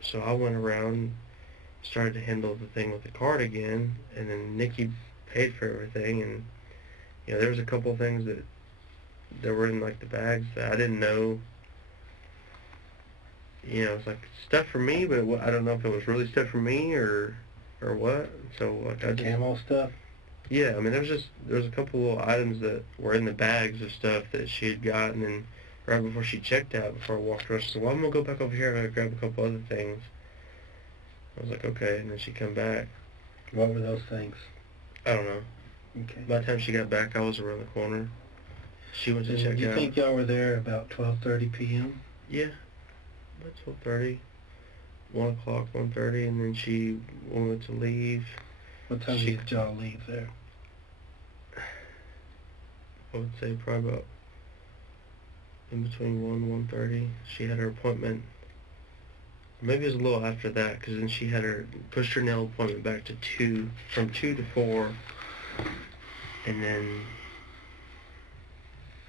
So I went around, started to handle the thing with the card again, and then Nikki paid for everything, and, you know, there was a couple of things that were in, like, the bags that I didn't know. You know, it's like stuff for me, but I don't know if it was really stuff for me or what. So like I just, camo stuff. Yeah, I mean there was a couple little items that were in the bags of stuff that she had gotten, and right before she checked out, before I walked around, she said, "Well, I'm gonna go back over here. I'm gonna grab a couple other things." I was like, "Okay," and then she come back. What were those things? I don't know. Okay. By the time she got back, I was around the corner. She went to check out. Do you think y'all were there about 12:30 p.m.? Yeah. About 12:30, 1 o'clock, 1:30, and then she wanted to leave. What time did y'all leave there? I would say probably about in between 1 and 1:30. She had her appointment. Maybe it was a little after that, because then she had pushed her nail appointment back to 2, from 2 to 4, and then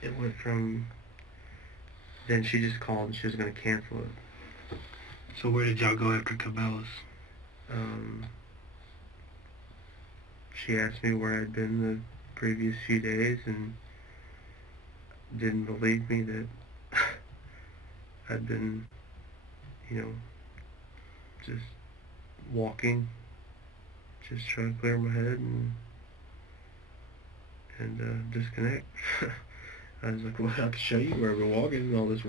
it went from, then she just called and she was going to cancel it. So where did y'all go after Cabela's? She asked me where I'd been the previous few days and didn't believe me that I'd been, you know, just walking, just trying to clear my head and disconnect. I was like, well, I can show you where I've been walking and all this,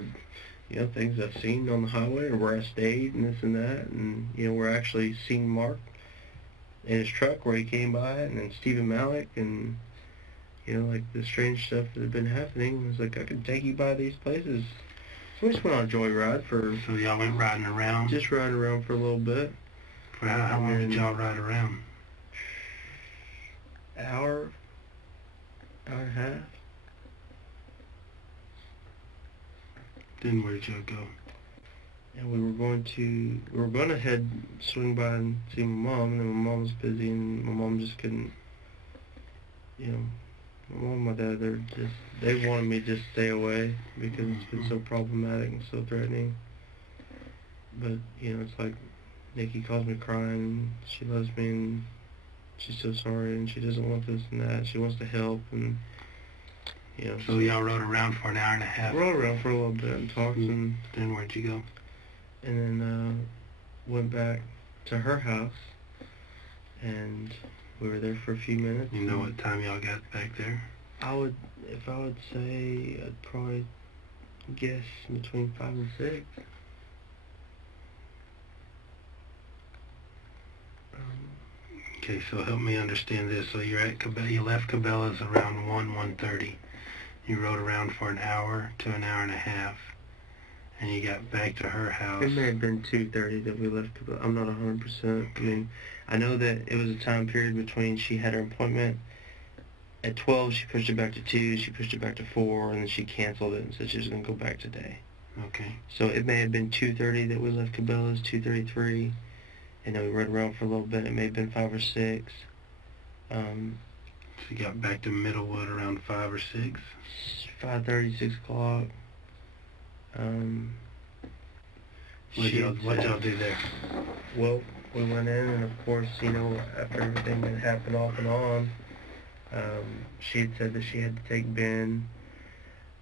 you know, things I've seen on the highway or where I stayed and this and that, and, you know, we're actually seeing Mark in his truck where he came by, and then Stephen Malik, and, you know, like the strange stuff that had been happening. I was like, I could take you by these places. So we just went on a joyride for... So y'all went riding around? Just riding around for a little bit. For how long did y'all ride around? Hour and a half. Then where did y'all go? And we were going to swing by and see my mom, and then my mom was busy, and my mom just couldn't, you know, my mom and my dad, they wanted me to just stay away because it's been so problematic and so threatening. But, you know, it's like, Nikki calls me crying, she loves me, and she's so sorry, and she doesn't want this and that, she wants to help, and, you know. So y'all rode around for an hour and a half? Rode around for a little bit and talked, and... Then where'd you go? And then went back to her house, and we were there for a few minutes. You know what time y'all got back there? If I would say, I'd probably guess between 5 and 6. Okay, so help me understand this. So you're at you left Cabela's around 1:30. You rode around for an hour to an hour and a half, and you got back to her house. It may have been 2:30 that we left Cabela's. I'm not 100%. I mean, I know that it was a time period between she had her appointment at 12, she pushed it back to 2, she pushed it back to 4, and then she canceled it and said she was going to go back today. Okay. So it may have been 2:30 that we left Cabela's, 2:33, and then we rode around for a little bit. It may have been 5 or 6. So you got back to Middlewood around 5 or 6? 5:30, 6 o'clock. What y'all do there? Well, we went in, and of course, you know, after everything that happened off and on, she had said that she had to take Ben.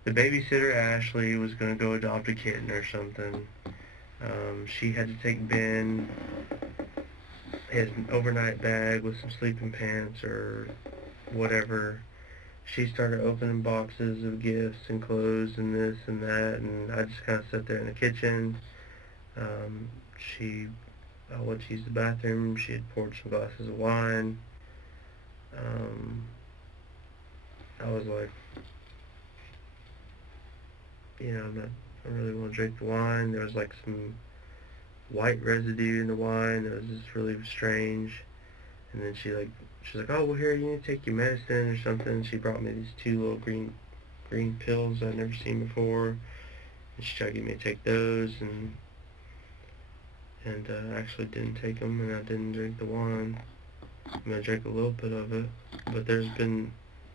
The babysitter, Ashley, was going to go adopt a kitten or something. She had to take Ben, his overnight bag with some sleeping pants or whatever. She started opening boxes of gifts and clothes and this and that, and I just kind of sat there in the kitchen. I went to use the bathroom. She had poured some glasses of wine. I was like, you know, I don't really want to drink the wine. There was like some white residue in the wine that was just really strange. And then she's like, oh, well, here, you need to take your medicine or something. She brought me these 2 little green pills I'd never seen before. And she tried to get me to take those, and I actually didn't take them, and I didn't drink the wine. I mean, I drank a little bit of it, but there's been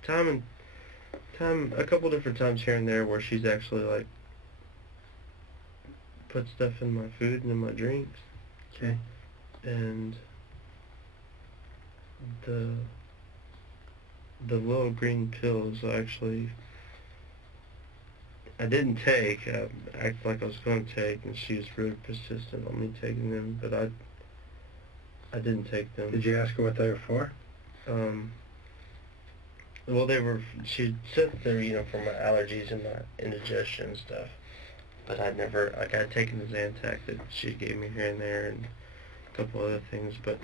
a couple different times here and there where she's actually, like, put stuff in my food and in my drinks. Okay. And the little green pills, actually, I didn't take. I acted like I was going to take, and she was really persistent on me taking them, but I didn't take them. Did you ask her what they were for? Well, she said they were, you know, for my allergies and my indigestion and stuff, but I'd never, like, I'd taken the Zantac that she gave me here and there, and a couple other things, but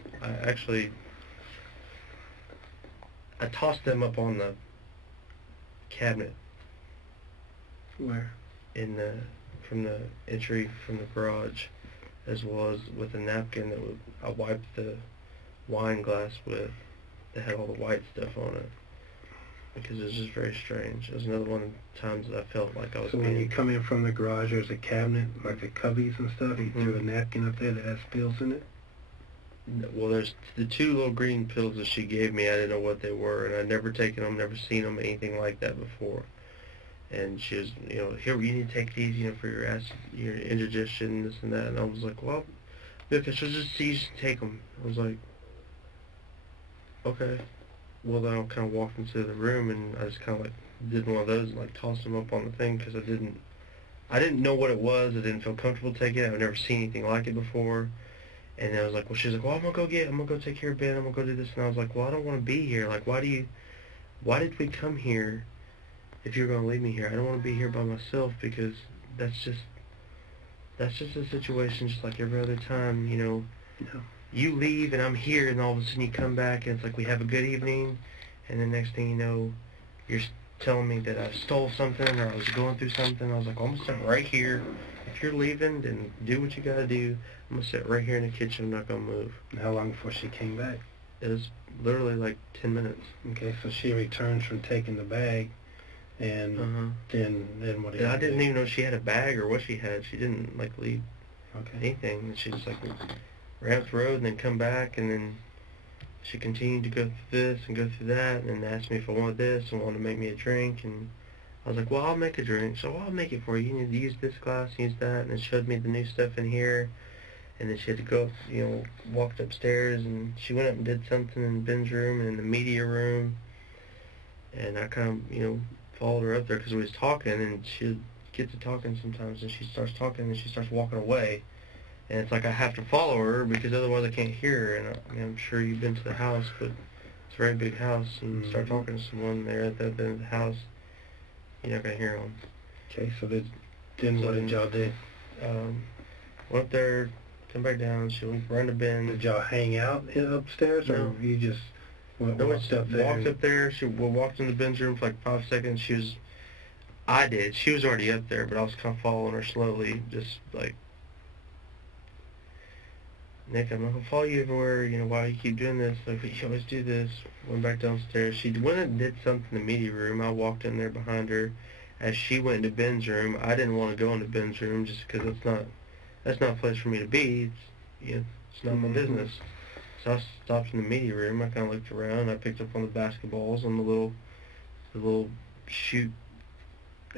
I tossed them up on the cabinet. Where? From the entry from the garage, as well as with a napkin that I wiped the wine glass with that had all the white stuff on it, because it was just very strange. It was another one of the times that I felt like I was. So when you come in from the garage, there's a cabinet, like the cubbies and stuff, you threw a napkin up there that has pills in it? Well, there's the 2 little green pills that she gave me. I didn't know what they were, and I'd never taken them, never seen them, anything like that before. And she was, you know, here, you need to take these, you know, for your acid, your indigestion, this and that. And I was like, well, okay, so just see, take them. I was like, okay. Well, then I kind of walked into the room, and I just kind of like did one of those and like tossed them up on the thing, because I didn't know what it was. I didn't feel comfortable taking it. I've never seen anything like it before. And I was like, well, she was like, well, I'm gonna go take care of Ben. I'm gonna go do this. And I was like, well, I don't want to be here. Like, why did we come here if you're gonna leave me here? I don't want to be here by myself, because that's just a situation just like every other time, you know. No. You leave and I'm here, and all of a sudden you come back and it's like we have a good evening, and the next thing you know, you're telling me that I stole something or I was going through something. I was like, well, I'm gonna sit right here. If you're leaving, then do what you gotta do. I'm gonna sit right here in the kitchen. I'm not gonna move. And how long before she came back? It was literally like 10 minutes. Okay, so she returns from taking the bag, and then what do you do? I didn't even know she had a bag or what she had. She didn't like leave anything. And she just like ran up the road and then come back, and then she continued to go through this and go through that, and asked me if I wanted this and wanted to make me a drink. And I was like, well, I'll make a drink. So I'll make it for you. You need to use this glass, use that. And then showed me the new stuff in here. And then she had to go, you know, walked upstairs, and she went up and did something in Ben's room and in the media room. And I kind of, you know, followed her up there because we was talking, and she'd get to talking sometimes, and she starts talking and she starts walking away. And it's like I have to follow her because otherwise I can't hear her. And I mean, I'm sure you've been to the house, but it's a very big house, and start talking to someone there at the other end of the house, you're not going to hear them. Okay, so then what did y'all do? Went up there, come back down. She went run the bin. Did y'all hang out upstairs, or No. you just walked up there? Walked up there. We walked in the Ben's room for like 5 seconds. I did. She was already up there, but I was kind of following her slowly, just like, Nick, I'm not gonna follow you everywhere. You know, why you keep doing this? Like, you always do this. Went back downstairs. She went and did something in the media room. I walked in there behind her. As she went into Ben's room, I didn't want to go into Ben's room just because that's not a place for me to be. It's not my business. So I stopped in the media room. I kind of looked around. I picked up on the basketballs on the little shoot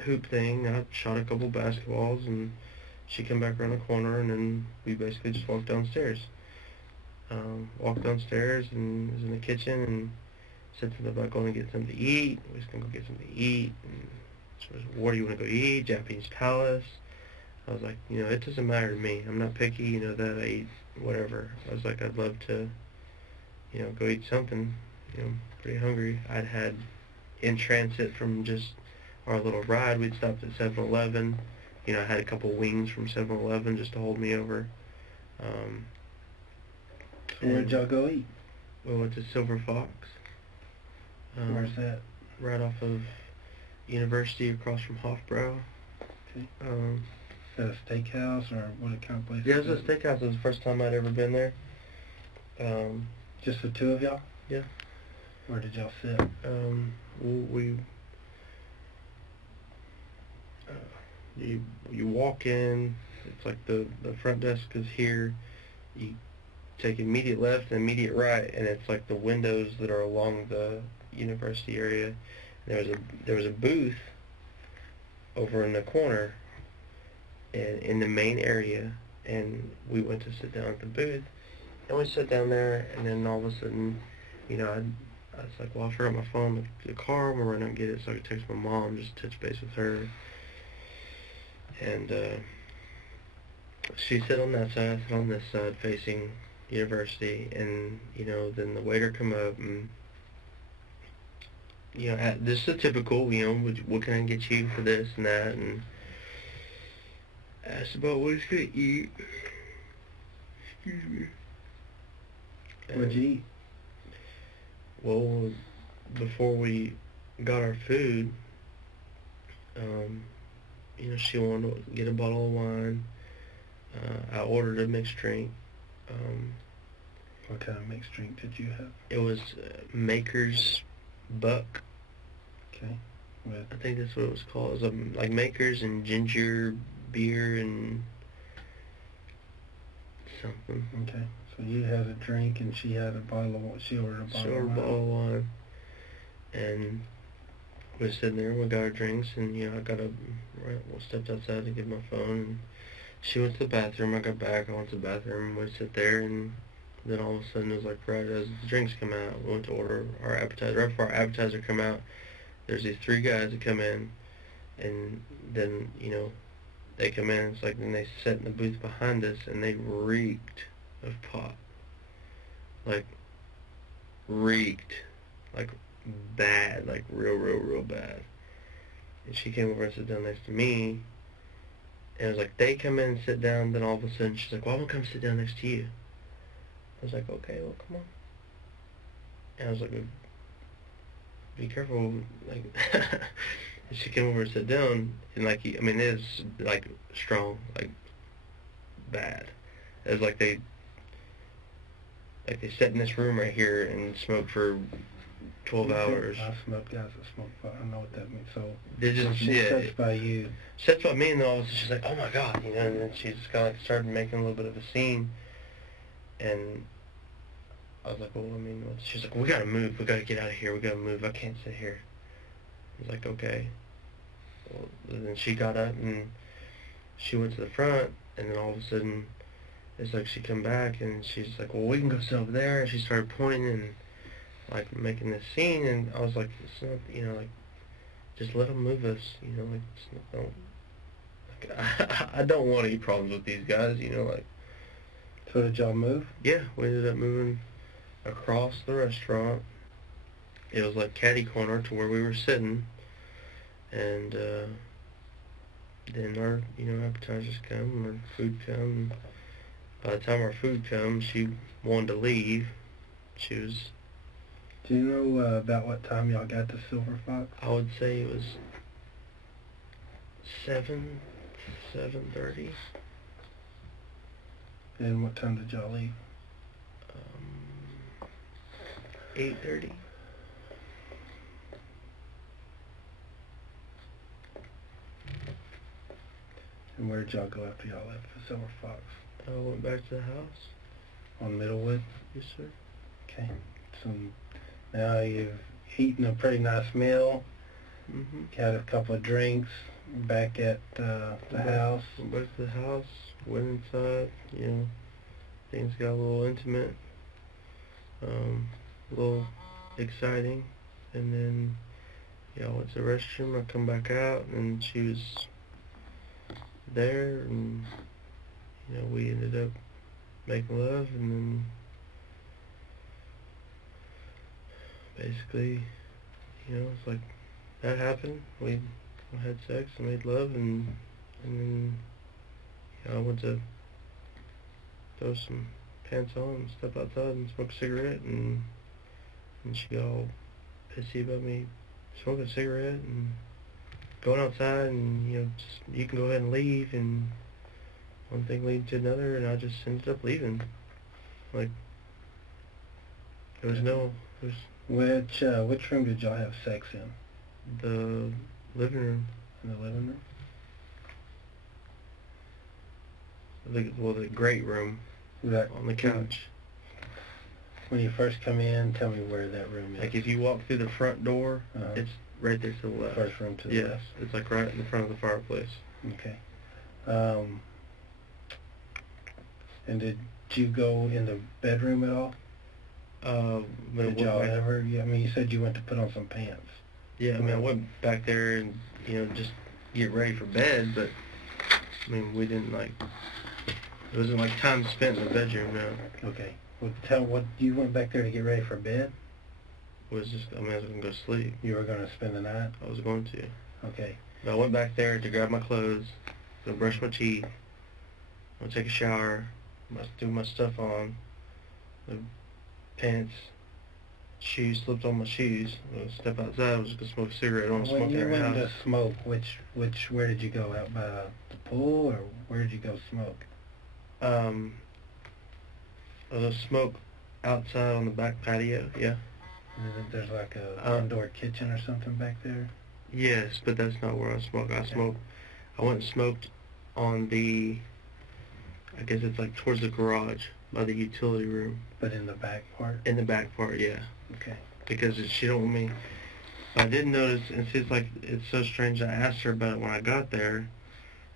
hoop thing. I shot a couple basketballs, and she came back around the corner, and then we basically just walked downstairs. Walked downstairs and was in the kitchen and said something about going to get something to eat. We was going to go get something to eat. And she was, what do you want to go eat? Japanese Palace. I was like, it doesn't matter to me. I'm not picky, that I eat whatever. I was like, I'd love to, go eat something. Pretty hungry. I'd had in transit from just our little ride, we'd stopped at 7-Eleven. I had a couple wings from 7-Eleven just to hold me over. So where'd y'all go eat? We went to Silver Fox. Where's that? Right off of University across from Hofbrau. Okay. Is that a steakhouse, or what kind of place? Yeah, it was a steakhouse. It was the first time I'd ever been there. Just the two of y'all? Yeah. Where did y'all sit? You walk in, it's like the front desk is here. You take immediate left and immediate right, and it's like the windows that are along the university area. And there was a booth over in the corner and in the main area, and we went to sit down at the booth, and we sat down there, and then all of a sudden, I was like, well, I forgot my phone in the car. I'm gonna run out and get it so I could text my mom, just touch base with her. And she sat on that side, I sat on this side facing university, and then the waiter come up and this is a typical, what can I get you for this and that, and asked about what he's gonna eat. Excuse me. What'd you eat? Well, before we got our food, she wanted to get a bottle of wine. I ordered a mixed drink. What kind of mixed drink did you have? It was Maker's Buck. Okay. I think that's what it was called. It was like Maker's and ginger beer and something. Okay. So you had a drink and she had a bottle of wine. She ordered a bottle of wine. And we were sitting there and we got our drinks, and stepped outside to get my phone, and she went to the bathroom. I got back, I went to the bathroom, we sit there, and then all of a sudden it was like right as the drinks come out, we went to order our appetizer. Right before our appetizer come out, there's these three guys that come in, and then they come in, it's like, then they sit in the booth behind us, and they reeked of pot. Like bad, like real bad. And she came over and sat down next to me, and it was like they come in and sit down, then all of a sudden she's like, well, I'm gonna come sit down next to you. I was like, okay, well, come on. And I was like, be careful, like, and she came over and sat down, and it is like strong, like bad. It was like they sat in this room right here and smoked for 12 hours. I smoked guys that smoke pot. I know what that means. So she sits by you. Sits by me, and then all of a sudden she's like, oh my God, and then she just kind of started making a little bit of a scene, and I was like, well, she's like, we gotta move, we gotta get out of here, we gotta move, I can't sit here. I was like, okay. Well, then she got up and she went to the front, and then all of a sudden it's like she come back and she's like, well, we can go sit over there, and she started pointing and like making this scene, and I was like, it's not, just let them move us, I don't want any problems with these guys, So did y'all move? Yeah, we ended up moving across the restaurant. It was like catty corner to where we were sitting, and then our appetizers come, our food come. by the time our food comes, she wanted to leave. She was, Do you know about what time y'all got to Silver Fox? I would say it was 7:30. And what time did y'all leave? 8:30. And where did y'all go after y'all left for Silver Fox? I went back to the house. On Middlewood? Yes, sir. Okay. So now you've eaten a pretty nice meal, had a couple of drinks, back at the house. Went back to the house, went inside, things got a little intimate, a little exciting, and then, I went to the restroom, I come back out, and she was there, and, we ended up making love, and then basically, it's like that happened. We had sex and made love, and then I went to throw some pants on and step outside and smoke a cigarette, and she got all pissy about me smoking a cigarette and going outside, and just, you can go ahead and leave, and one thing leads to another, and I just ended up leaving. Like, there was no... Which room did y'all have sex in? The living room. In the living room? The great room. On the couch. When you first come in, tell me where that room is. Like, if you walk through the front door, it's right there to the left. First room to the left? Yes, it's like right in the front of the fireplace. Okay. And did you go in the bedroom at all? Did y'all ever? I mean, you said you went to put on some pants. Yeah, I mean, I went back there and, just get ready for bed, but, I mean, we didn't, it wasn't, time spent in the bedroom, no. Okay. Well, you went back there to get ready for bed? I was going to go to sleep. You were going to spend the night? I was going to. Okay. But I went back there to grab my clothes, to brush my teeth, I'm going to take a shower, do my stuff on, the pants, shoes, slipped on my shoes. I was step outside, I was just going to smoke a cigarette. I don't smoke in the house. When you went to smoke, where did you go? Out by the pool, or where did you go smoke? I was going to smoke outside on the back patio, yeah. And there's like a indoor kitchen or something back there? Yes, but that's not where I smoked. I went and smoked on the, I guess it's like towards the garage by the utility room. But in the back part? In the back part, yeah. Okay. Because she don't want me. I did notice, and it's so strange. I asked her about it when I got there,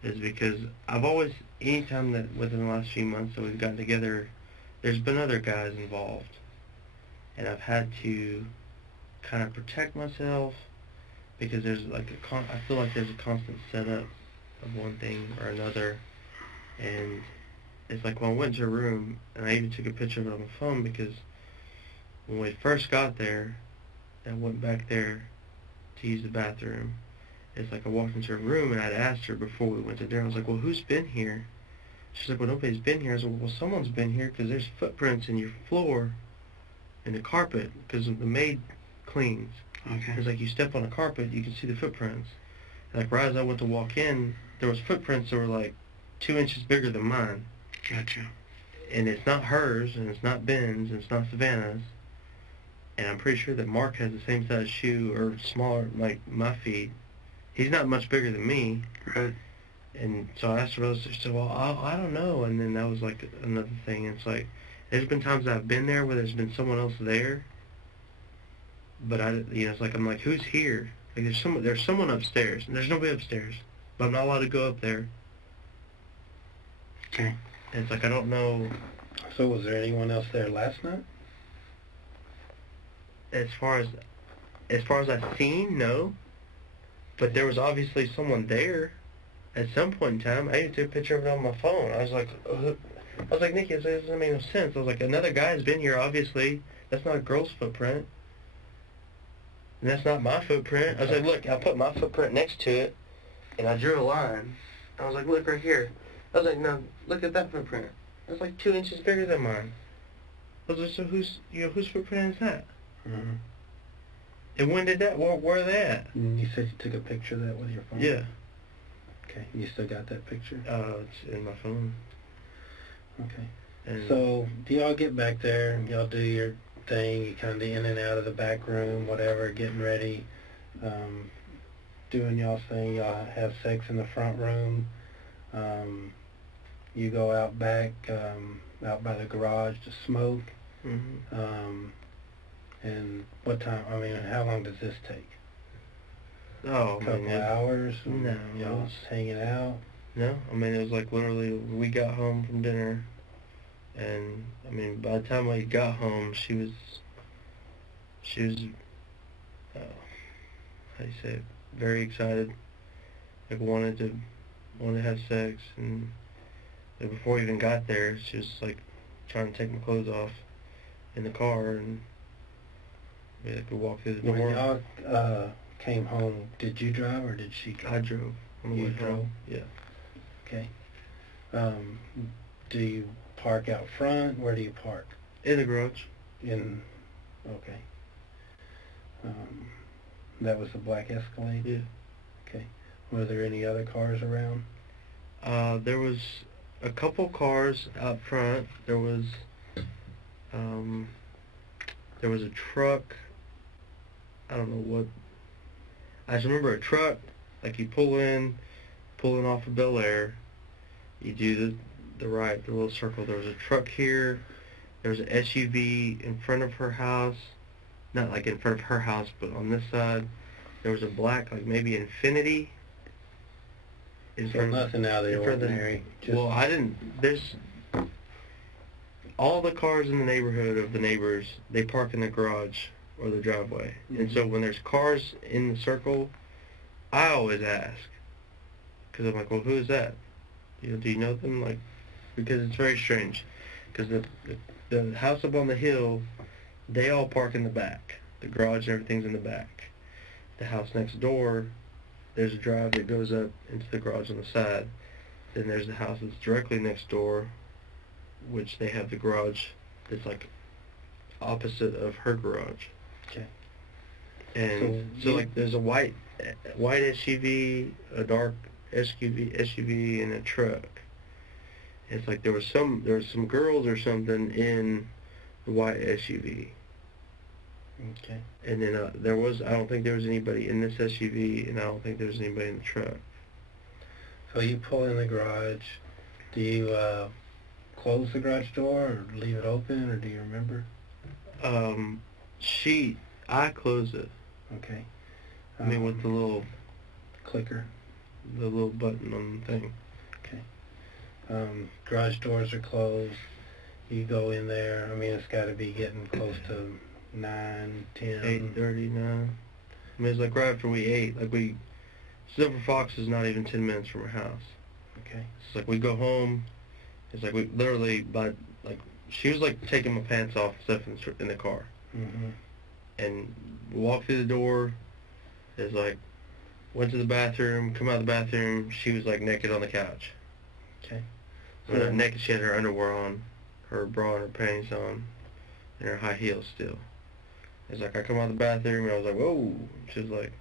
is because I've always, anytime that within the last few months that we've gotten together, there's been other guys involved, and I've had to kind of protect myself because there's I feel like there's a constant setup of one thing or another, and it's like when I went to her room, and I even took a picture of it on my phone, because when we first got there, I went back there to use the bathroom. It's like I walked into her room, and I'd asked her before we went to dinner, I was like, well, who's been here? She's like, well, nobody's been here. I was like, well, someone's been here, because there's footprints in your floor and the carpet, because the maid cleans. Okay. It's like you step on a carpet, you can see the footprints. And like right as I went to walk in, there was footprints that were like 2 inches bigger than mine. Gotcha. And it's not hers, and it's not Ben's, and it's not Savannah's. And I'm pretty sure that Mark has the same size shoe, or smaller, like my feet. He's not much bigger than me. Right. And so I asked her, she said, well, I don't know. And then that was like another thing. It's like, there's been times I've been there where there's been someone else there, but it's like, I'm like, who's here? Like, there's someone upstairs, and there's nobody upstairs, but I'm not allowed to go up there. Okay. And it's like, I don't know. So was there anyone else there last night? As far as I've seen, no. But there was obviously someone there at some point in time. I even took a picture of it on my phone. I was like, Nikki, it doesn't make no sense. I was like, another guy's been here, obviously. That's not a girl's footprint. And that's not my footprint. I was like, look, I put my footprint next to it, and I drew a line. I was like, look right here. I was like, no, look at that footprint. It's like 2 inches bigger than mine. I was like, so whose footprint is that? Mm-hmm. And when did that? Where are they at? And you said you took a picture of that with your phone? Yeah. Okay. You still got that picture? It's in my phone. Okay. And So, do y'all get back there and y'all do your thing? You kind of in and out of the back room, whatever, getting ready, doing y'all's thing. Y'all have sex in the front room. You go out back, out by the garage to smoke. Mm-hmm. And what time? I mean, how long does this take? Oh, A couple hours? No. Y'all just hanging out? No, I mean, it was like literally, we got home from dinner, and I mean, by the time we got home, she was, how do you say it, very excited, like wanted to have sex, and like, before we even got there, she was like trying to take my clothes off in the car, and we could walk through the door. When y'all came home, did you drive or did she drive? I drove. You drove? Yeah. Okay. Do you park out front? Where do you park? In the garage. Okay. That was the black Escalade? Yeah. Okay. Were there any other cars around? There was a couple cars out front. There was a truck. I don't know what. I just remember a truck. Like you pulling off of Bel Air. You do the right, the little circle. There was a truck here. There was an SUV in front of her house. Not like in front of her house, but on this side. There was a black, like maybe Infiniti. So nothing out of the ordinary. Well, there's all the cars in the neighborhood of the neighbors, they park in the garage or the driveway. Mm-hmm. And so when there's cars in the circle, I always ask. Because I'm like, well, who is that? Do you know them? Like, because it's very strange. Because the house up on the hill, they all park in the back. The garage and everything's in the back. The house next door, there's a drive that goes up into the garage on the side. Then there's the house that's directly next door, which they have the garage that's like opposite of her garage. Okay. And so like there's a white SUV, a dark SUV, and a truck. It's like there was some girls or something in the white SUV. Okay. And then I don't think there was anybody in this SUV, and I don't think there was anybody in the truck. So you pull in the garage. Do you close the garage door or leave it open, or do you remember? I closed it. Okay. I mean, with the little clicker, the little button on the thing. Okay. Garage doors are closed. You go in there. I mean, it's got to be getting close to 9, 10. 8:30 now. I mean, it's like right after we ate. Like Silver Fox is not even 10 minutes from our house. Okay. It's like we go home. It's like we literally, she was like taking my pants off and stuff in the car. Mm-hmm. And we walked through the door. It's like, went to the bathroom, come out of the bathroom, she was like naked on the couch. Okay. Well, not naked, she had her underwear on, her bra and her panties on, and her high heels still. It's like I come out of the bathroom and I was like, whoa. She was like,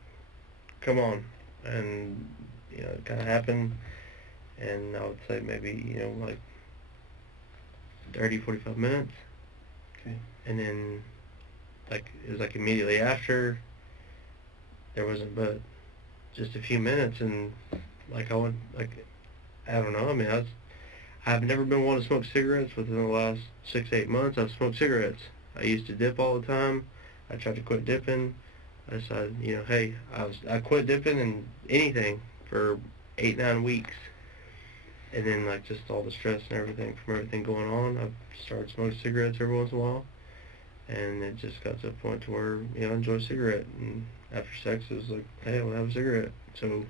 come on. And, it kind of happened. And I would say maybe, like 30, 45 minutes. Okay. And then, it was like immediately after, there wasn't but just a few minutes, and I don't know, I mean, I've never been one to smoke cigarettes. Within the last 6-8 months, I've smoked cigarettes. I used to dip all the time. I tried to quit dipping. I decided, hey, I quit dipping and anything for 8-9 weeks. And then, just all the stress and everything from everything going on, I've started smoking cigarettes every once in a while. And it just got to a point to where, I enjoy a cigarette. And after sex, it was like, hey, I want to have a cigarette. So,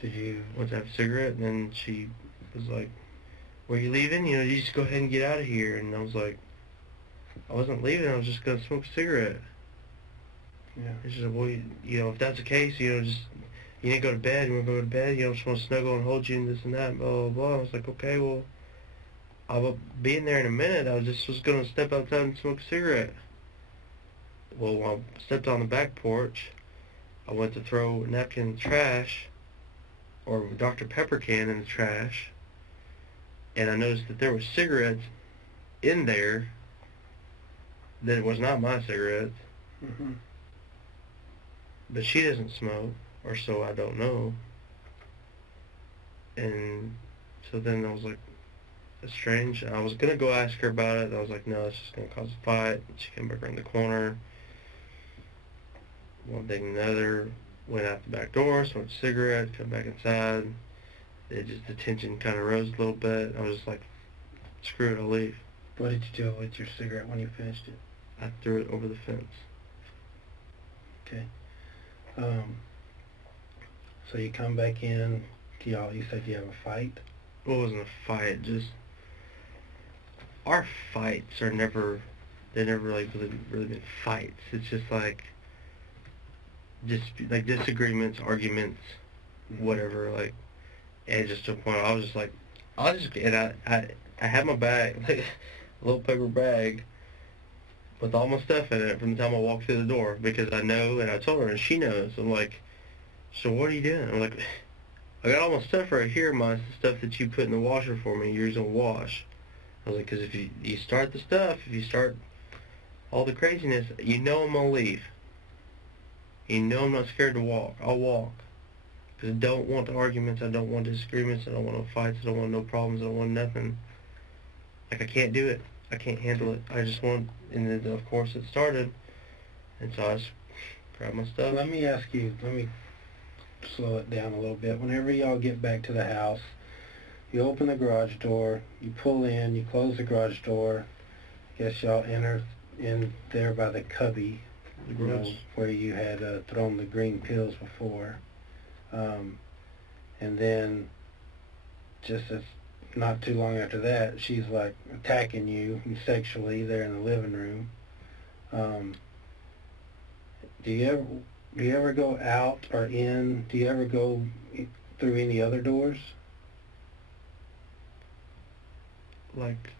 did you want to have a cigarette? And then she was like, where are you leaving? You just go ahead and get out of here. And I was like, I wasn't leaving. I was just going to smoke a cigarette. Yeah. And she said, well, if that's the case, just, you need to go to bed. You want to go to bed? Just want to snuggle and hold you and this and that, and blah, blah, blah. I was like, okay, well, I'll be in there in a minute. I was going to step outside and smoke a cigarette. Well, when I stepped on the back porch, I went to throw a napkin in the trash, or a Dr. Pepper can in the trash, and I noticed that there were cigarettes in there that it was not my cigarettes. Mm-hmm. But she doesn't smoke, or so I don't know. And so then I was like, that's strange. I was going to go ask her about it. I was like, no, it's just going to cause a fight. She came back around the corner. One thing and another. Went out the back door, smoked a cigarette, come back inside. The tension kind of rose a little bit. I was just like, screw it, I'll leave. What did you do with your cigarette when you finished it? I threw it over the fence. Okay. So you come back in. You said you have a fight? Well, it wasn't a fight, just our fights are never, they never like really been fights. It's just like disagreements, arguments, whatever. Like, and just to a point, I was just like, I had my bag, like a little paper bag with all my stuff in it from the time I walked through the door, because I know, and I told her, and she knows. I'm like, so what are you doing? I'm like, I got all my stuff right here, my stuff that you put in the washer for me. Yours don't wash. I was like, because if you start the stuff, if you start all the craziness, you know I'm going to leave. You know I'm not scared to walk. I'll walk. Because I don't want the arguments. I don't want disagreements. I don't want no fights. I don't want no problems. I don't want nothing. Like, I can't do it. I can't handle it. I just want, and then of course it started. And so I just grabbed my stuff. Let me slow it down a little bit. Whenever y'all get back to the house, you open the garage door, you pull in, you close the garage door. I guess y'all enter in there by the cubby, where you had thrown the green pills before. And then just as not too long after that, she's like attacking you sexually there in the living room. Do you ever go out or in? Do you ever go through any other doors? Like,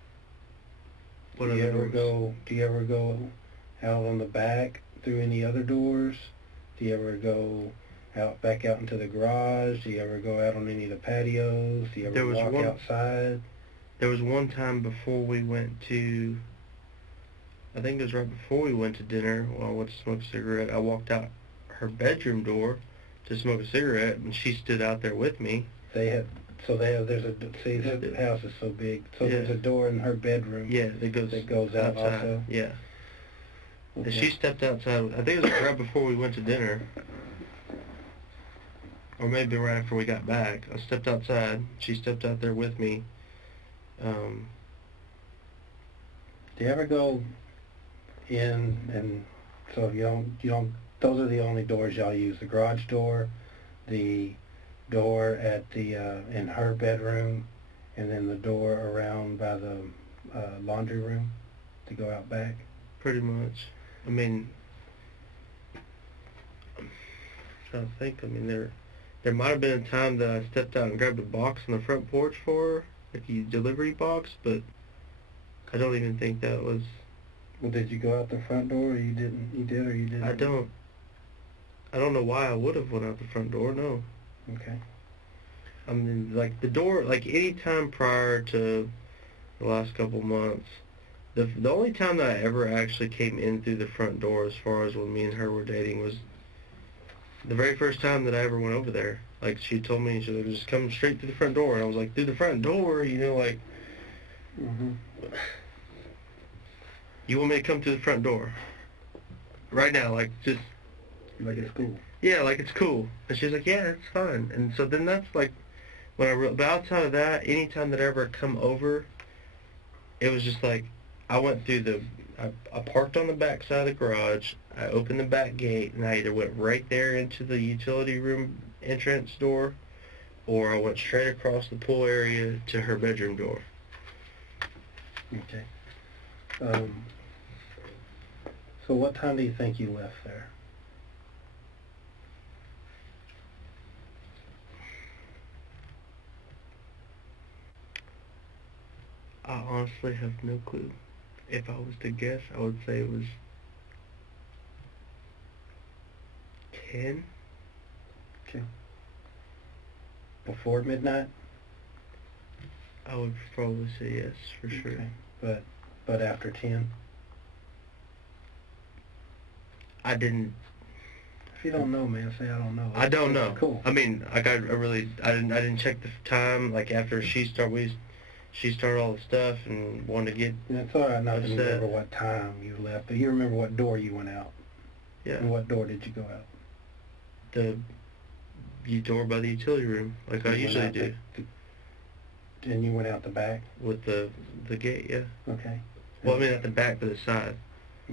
what do you ever doors? Do you ever go out on the back through any other doors? Do you ever go back out into the garage? Do you ever go out on any of the patios? Do you ever walk outside? There was one time before we went to, I think it was right before we went to dinner, when I went to smoke a cigarette. I walked out her bedroom door to smoke a cigarette, and she stood out there with me. The house is so big. So there's a door in her bedroom. Yeah, that goes out outside. Also. Yeah. Okay. And she stepped outside. I think it was right before we went to dinner, or maybe right after we got back. I stepped outside. She stepped out there with me. Do you ever go in and so you don't? Those are the only doors y'all use: the garage door, the door at the in her bedroom, and then the door around by the laundry room to go out back. Pretty much. I mean, I'm trying to think. I mean, there might have been a time that I stepped out and grabbed a box on the front porch for her, like a delivery box, but I don't even think that was. Well, did you go out the front door, or you didn't? You did, or you didn't? I don't know why I would have went out the front door. No. Okay. I mean, like the door, like any time prior to the last couple months, the only time that I ever actually came in through the front door, as far as when me and her were dating, was the very first time that I ever went over there. Like, she told me, she was like, just come straight through the front door, and I was like, through the front door, you know, like, you want me to come through the front door right now, like, just like it's cool. Yeah, like it's cool. And she's like, yeah, it's fine. And so then that's like, but outside of that, anytime that I ever come over, it was just like, I went through I parked on the back side of the garage, I opened the back gate, and I either went right there into the utility room entrance door, or I went straight across the pool area to her bedroom door. Okay. So what time do you think you left there? I honestly have no clue. If I was to guess, I would say it was 10. Okay. Before midnight? I would probably say yes, for sure. Okay. But after 10? I didn't. If you don't know, man, say I don't know. I don't know. Cool. I mean, I didn't check the time. Like after she started all the stuff and wanted to get. And it's all right not to upset. remember what time you left, but you remember what door you went out. Yeah. And what door did you go out? The door by the utility room, like I usually do. And you went out the back? With the gate, yeah. Okay. Well, I mean at the back, but the side.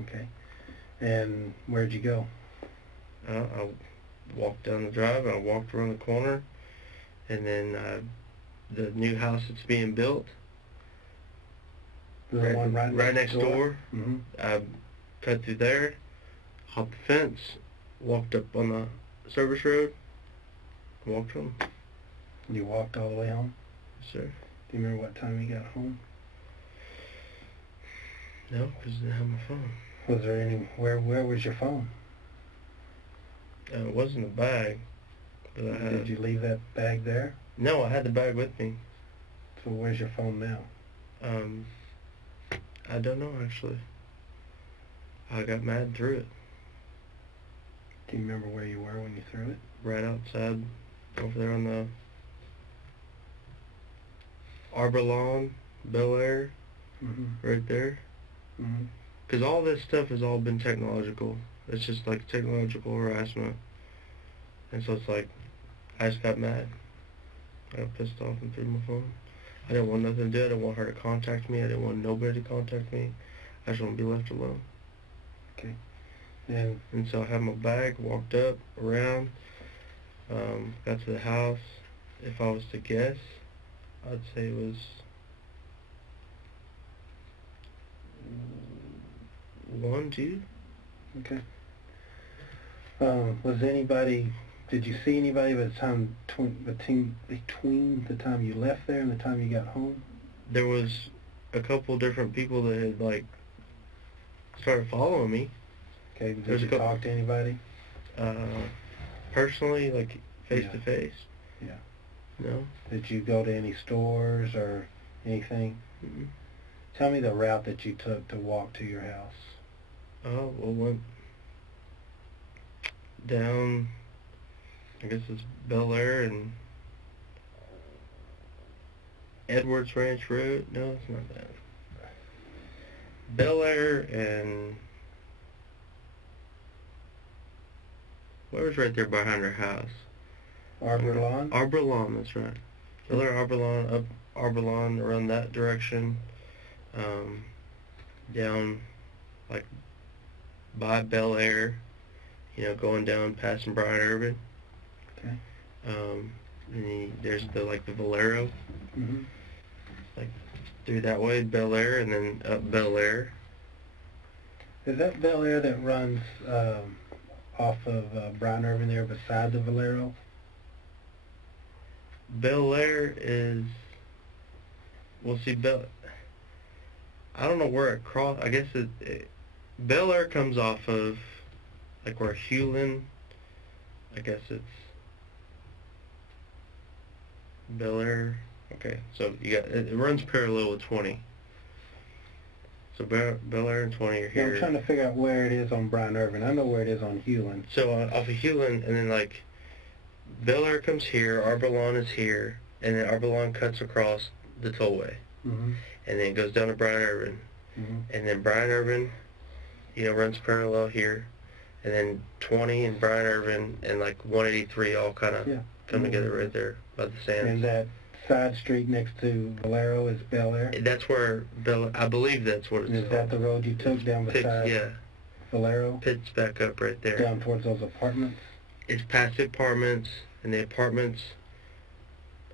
Okay. And where'd you go? I walked down the drive, and I walked around the corner, and then the new house that's being built, The one right next door. Mm-hmm. I cut through there, hopped the fence, walked up on the service road, walked home. You walked all the way home? Yes, sir. Do you remember what time you got home? No, because I didn't have my phone. Was there any... Where was your phone? It wasn't a bag, but I had... Did you leave that bag there? No, I had the bag with me. So where's your phone now? I don't know, actually. I got mad and threw it. Do you remember where you were when you threw it? Right outside, over there on the Arbor Lawn, Bel Air, right there. Because all this stuff has all been technological. It's just like technological harassment. And so it's like, I just got mad. I got pissed off and threw my phone. I didn't want nothing to do. I didn't want her to contact me. I didn't want nobody to contact me. I just want to be left alone. Okay. And so I had my bag, walked up, around, got to the house. If I was to guess, I'd say it was 1, 2. Okay. Was anybody... Did you see anybody by the time between the time you left there and the time you got home? There was a couple different people that had like started following me. Okay. Did you talk to anybody? Personally, like face to face. Yeah. No. Did you go to any stores or anything? Mm-mm. Tell me the route that you took to walk to your house. Oh, well, went down, I guess it's Bel Air and Edwards Ranch Road. No, it's not that. Bel Air and where's right there behind her house? Arbor Lawn? Arbor Lawn, that's right. Bel Air, Arbor Lawn, up Arbor Lawn, around that direction. Down like by Bel Air, going down past Brian Urban. Okay. And there's the Valero. Mm-hmm. Like through that way, Bel Air, and then up Bel Air. Is that Bel Air that runs off of Brian Urban there beside the Valero? Bel Air is... Well, see, I don't know where it crossed. I guess Bel Air comes off of, like, where Hewlin... I guess it's... Bel Air... Okay, so you got... It runs parallel with 20. So Bel Air and 20 are here. Yeah, I'm trying to figure out where it is on Brian Urban. I know where it is on Hewlin. So off of Hewlin, and then like Bel Air comes here, Arbor Lawn is here, and then Arbor Lawn cuts across the tollway, and then it goes down to Brian Urban, and then Brian Urban, runs parallel here, and then 20 and Brian Urban and like 183 all kind of come together right there by the sands. And that side street next to Valero is Bel Air? That's where I believe that's what it's called. Is that the road you took down beside Valero? Pits back up right there. Down towards those apartments? It's past the apartments, and the apartments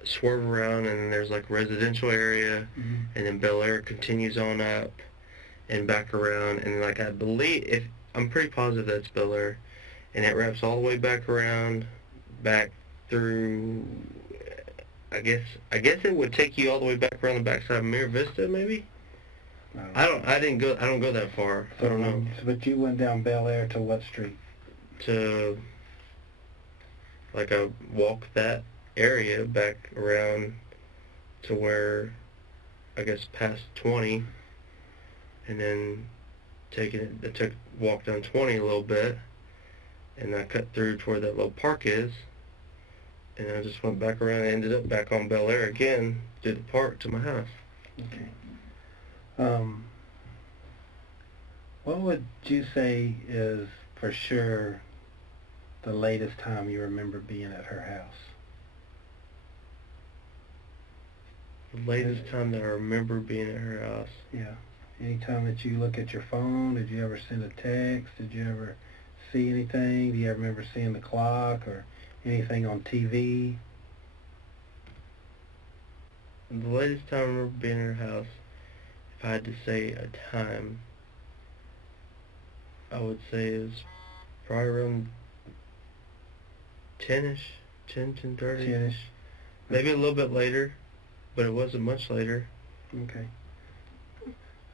swerve around, and then there's like residential area, and then Bel Air continues on up and back around, and like I'm pretty positive that's Bel Air, and it wraps all the way back around, back through, I guess it would take you all the way back around the backside of Mira Vista, maybe. I don't go that far. So, I don't know. But you went down Bel Air to what street? To like I walked that area back around to where I guess past 20, and then walked down 20 a little bit, and I cut through to where that little park is, and I just went back around and ended up back on Bel Air again through the park to my house. Okay. What would you say is for sure the latest time you remember being at her house? The latest time that I remember being at her house. Yeah. Anytime that you look at your phone, did you ever send a text? Did you ever see anything? Do you ever remember seeing the clock or anything on TV? The latest time I remember being at her house, if I had to say a time, I would say it was probably around 10-ish, 10:30. 10-ish. Maybe a little bit later, but it wasn't much later. Okay.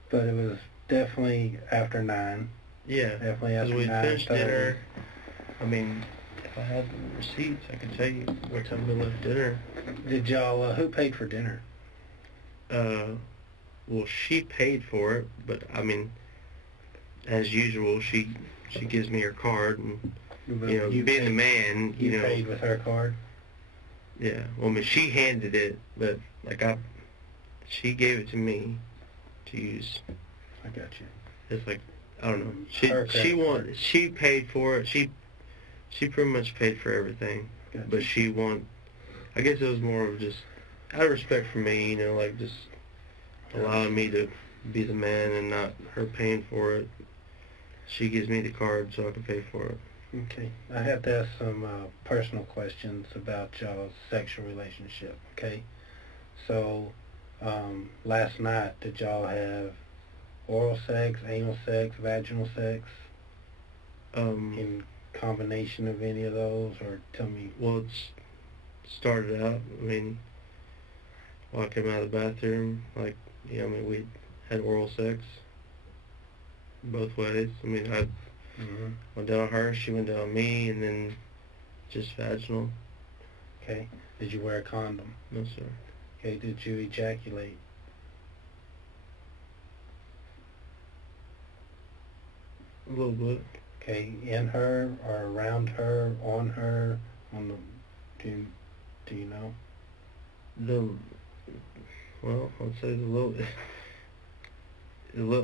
But it was definitely after 9. Yeah. Definitely after 9:30. Because we finished dinner. I mean, if I had the receipts, I could tell you what time we left dinner. Did y'all, who paid for dinner? Well, she paid for it, but I mean, as usual, she gives me her card, and you being the man, you paid with her card. Yeah, well, I mean, she handed it, but like she gave it to me to use. I got you. It's like, I don't know. She paid for it. She pretty much paid for everything, gotcha. But I guess it was more of just out of respect for me, like just allowing me to be the man and not her paying for it. She gives me the card so I can pay for it. Okay. I have to ask some personal questions about y'all's sexual relationship, okay? So, last night, did y'all have oral sex, anal sex, vaginal sex? In combination of any of those, or tell me? Well, it started out, I mean, while I came out of the bathroom, like, we had oral sex both ways. I mean, I went down on her, she went down on me, and then just vaginal. Okay. Did you wear a condom? No, sir. Okay. Did you ejaculate? A little bit. Okay. In her or around her, on her, do you know? Well, I'd say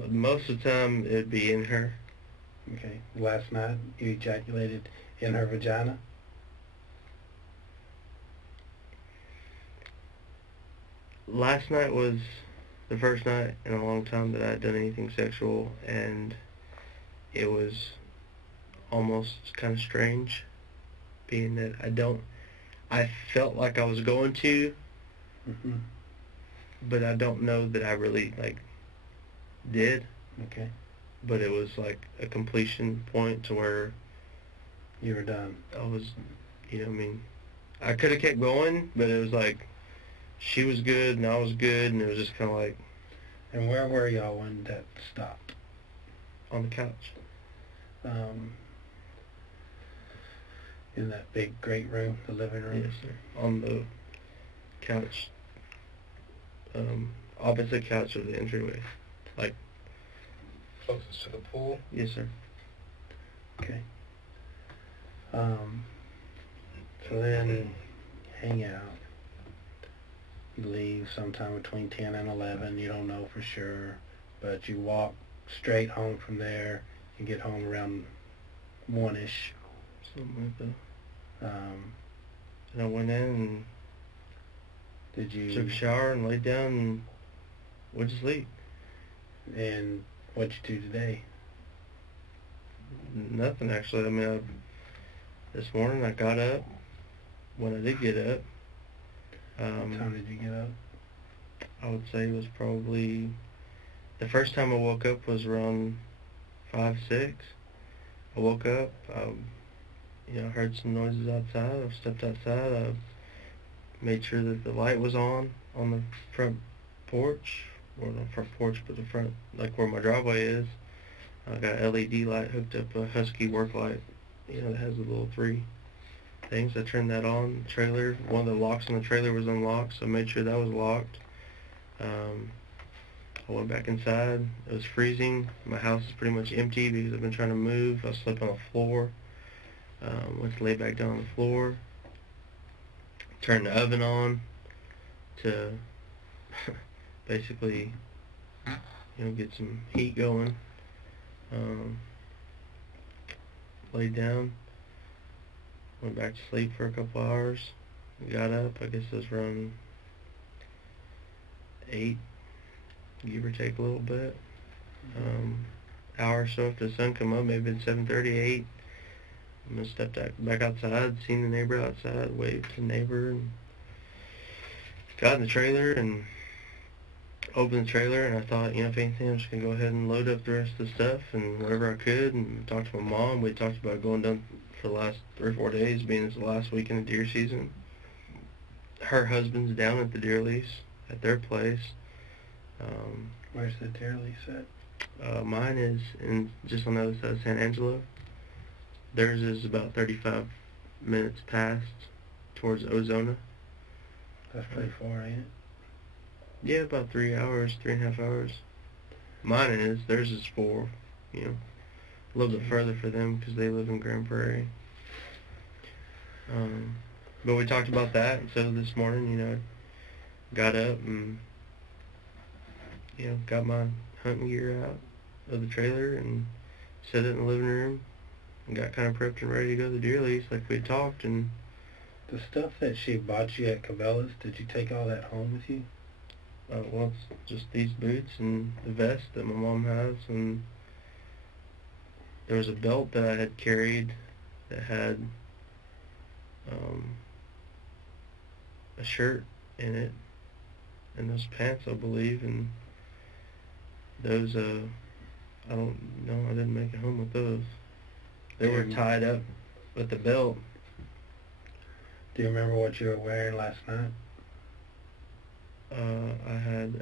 most of the time it'd be in her. Okay. Last night you ejaculated in her vagina? Last night was the first night in a long time that I had done anything sexual, and it was almost kind of strange, being that I felt like I was going to, but I don't know that I really, did. Okay. But it was like a completion point to where you were done. I was, I could have kept going, but it was like she was good and I was good, and it was just kind of like. And where were y'all when that stopped? On the couch. In that big, great room, the living room? Yes, sir. On the couch. Opposite couch of the entryway. Closest to the pool? Yes, sir. Okay. So then, hang out. You leave sometime between 10 and 11. You don't know for sure, but you walk straight home from there. You get home around 1-ish. Something like that. And I went in and took a shower and laid down and went to sleep. And what'd you do today? Nothing, actually. I mean, this morning I got up. When I did get up, what time did you get up? I would say it was probably, the first time I woke up was around 5, 6. I woke up, I heard some noises outside. I stepped outside. I made sure that the light was on the front porch, or not front porch, but the front, like where my driveway is. I got LED light hooked up, a Husky work light, you know, that has the little 3 things. I turned that on. Trailer, one of the locks on the trailer was unlocked, so I made sure that was locked. I went back inside. It was freezing. My house is pretty much empty because I've been trying to move. I slept on the floor. Went to lay back down on the floor. Turned the oven on to basically, you know, get some heat going. Laid down. Went back to sleep for a couple hours. Got up. I guess it was around 8, give or take a little bit. Hour or so after the sun come up, maybe it's 7:30, 8. I'm gonna step back outside, seen the neighbor outside, waved to the neighbor, and got in the trailer and opened the trailer. And I thought, you know, if anything, I'm just gonna go ahead and load up the rest of the stuff and whatever I could, and talk to my mom. We talked about going down for the last 3 or 4 days, being it's the last weekend of deer season. Her husband's down at the deer lease at their place. Where's the deer lease at? Mine is just on the other side of San Angelo. Theirs is about 35 minutes past towards Ozona. That's pretty far, ain't it? Yeah, about 3 hours, 3.5 hours. Mine is. Theirs is 4. You know, a little bit further for them because they live in Grand Prairie. But we talked about that, and so this morning, you know, got up and, you know, got my hunting gear out of the trailer and set it in the living room and got kind of prepped and ready to go to the deer lease like we had talked. And the stuff that she bought you at Cabela's, did you take all that home with you? Well, it's just these boots and the vest that my mom has, and there was a belt that I had carried that had a shirt in it, and those pants, I believe, and those, I don't know, I didn't make it home with those. They were tied up with the belt. Do you remember what you were wearing last night? I had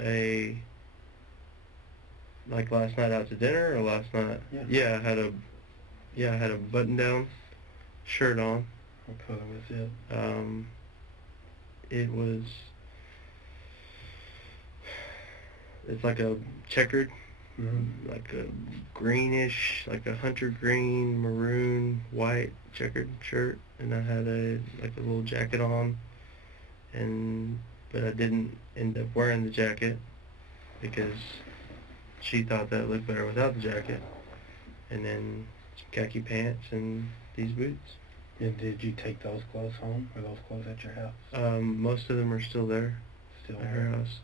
like last night out to dinner, or last night? Yeah. I had a button-down shirt on. What color was it? It's like a checkered, Mm-hmm. like a greenish, like a hunter green, maroon, white checkered shirt, and I had a little jacket on, but I didn't end up wearing the jacket because she thought that looked better without the jacket. And then some khaki pants and these boots. And did you take those clothes home? Or those clothes at your house? Most of them are still there. Still at her house.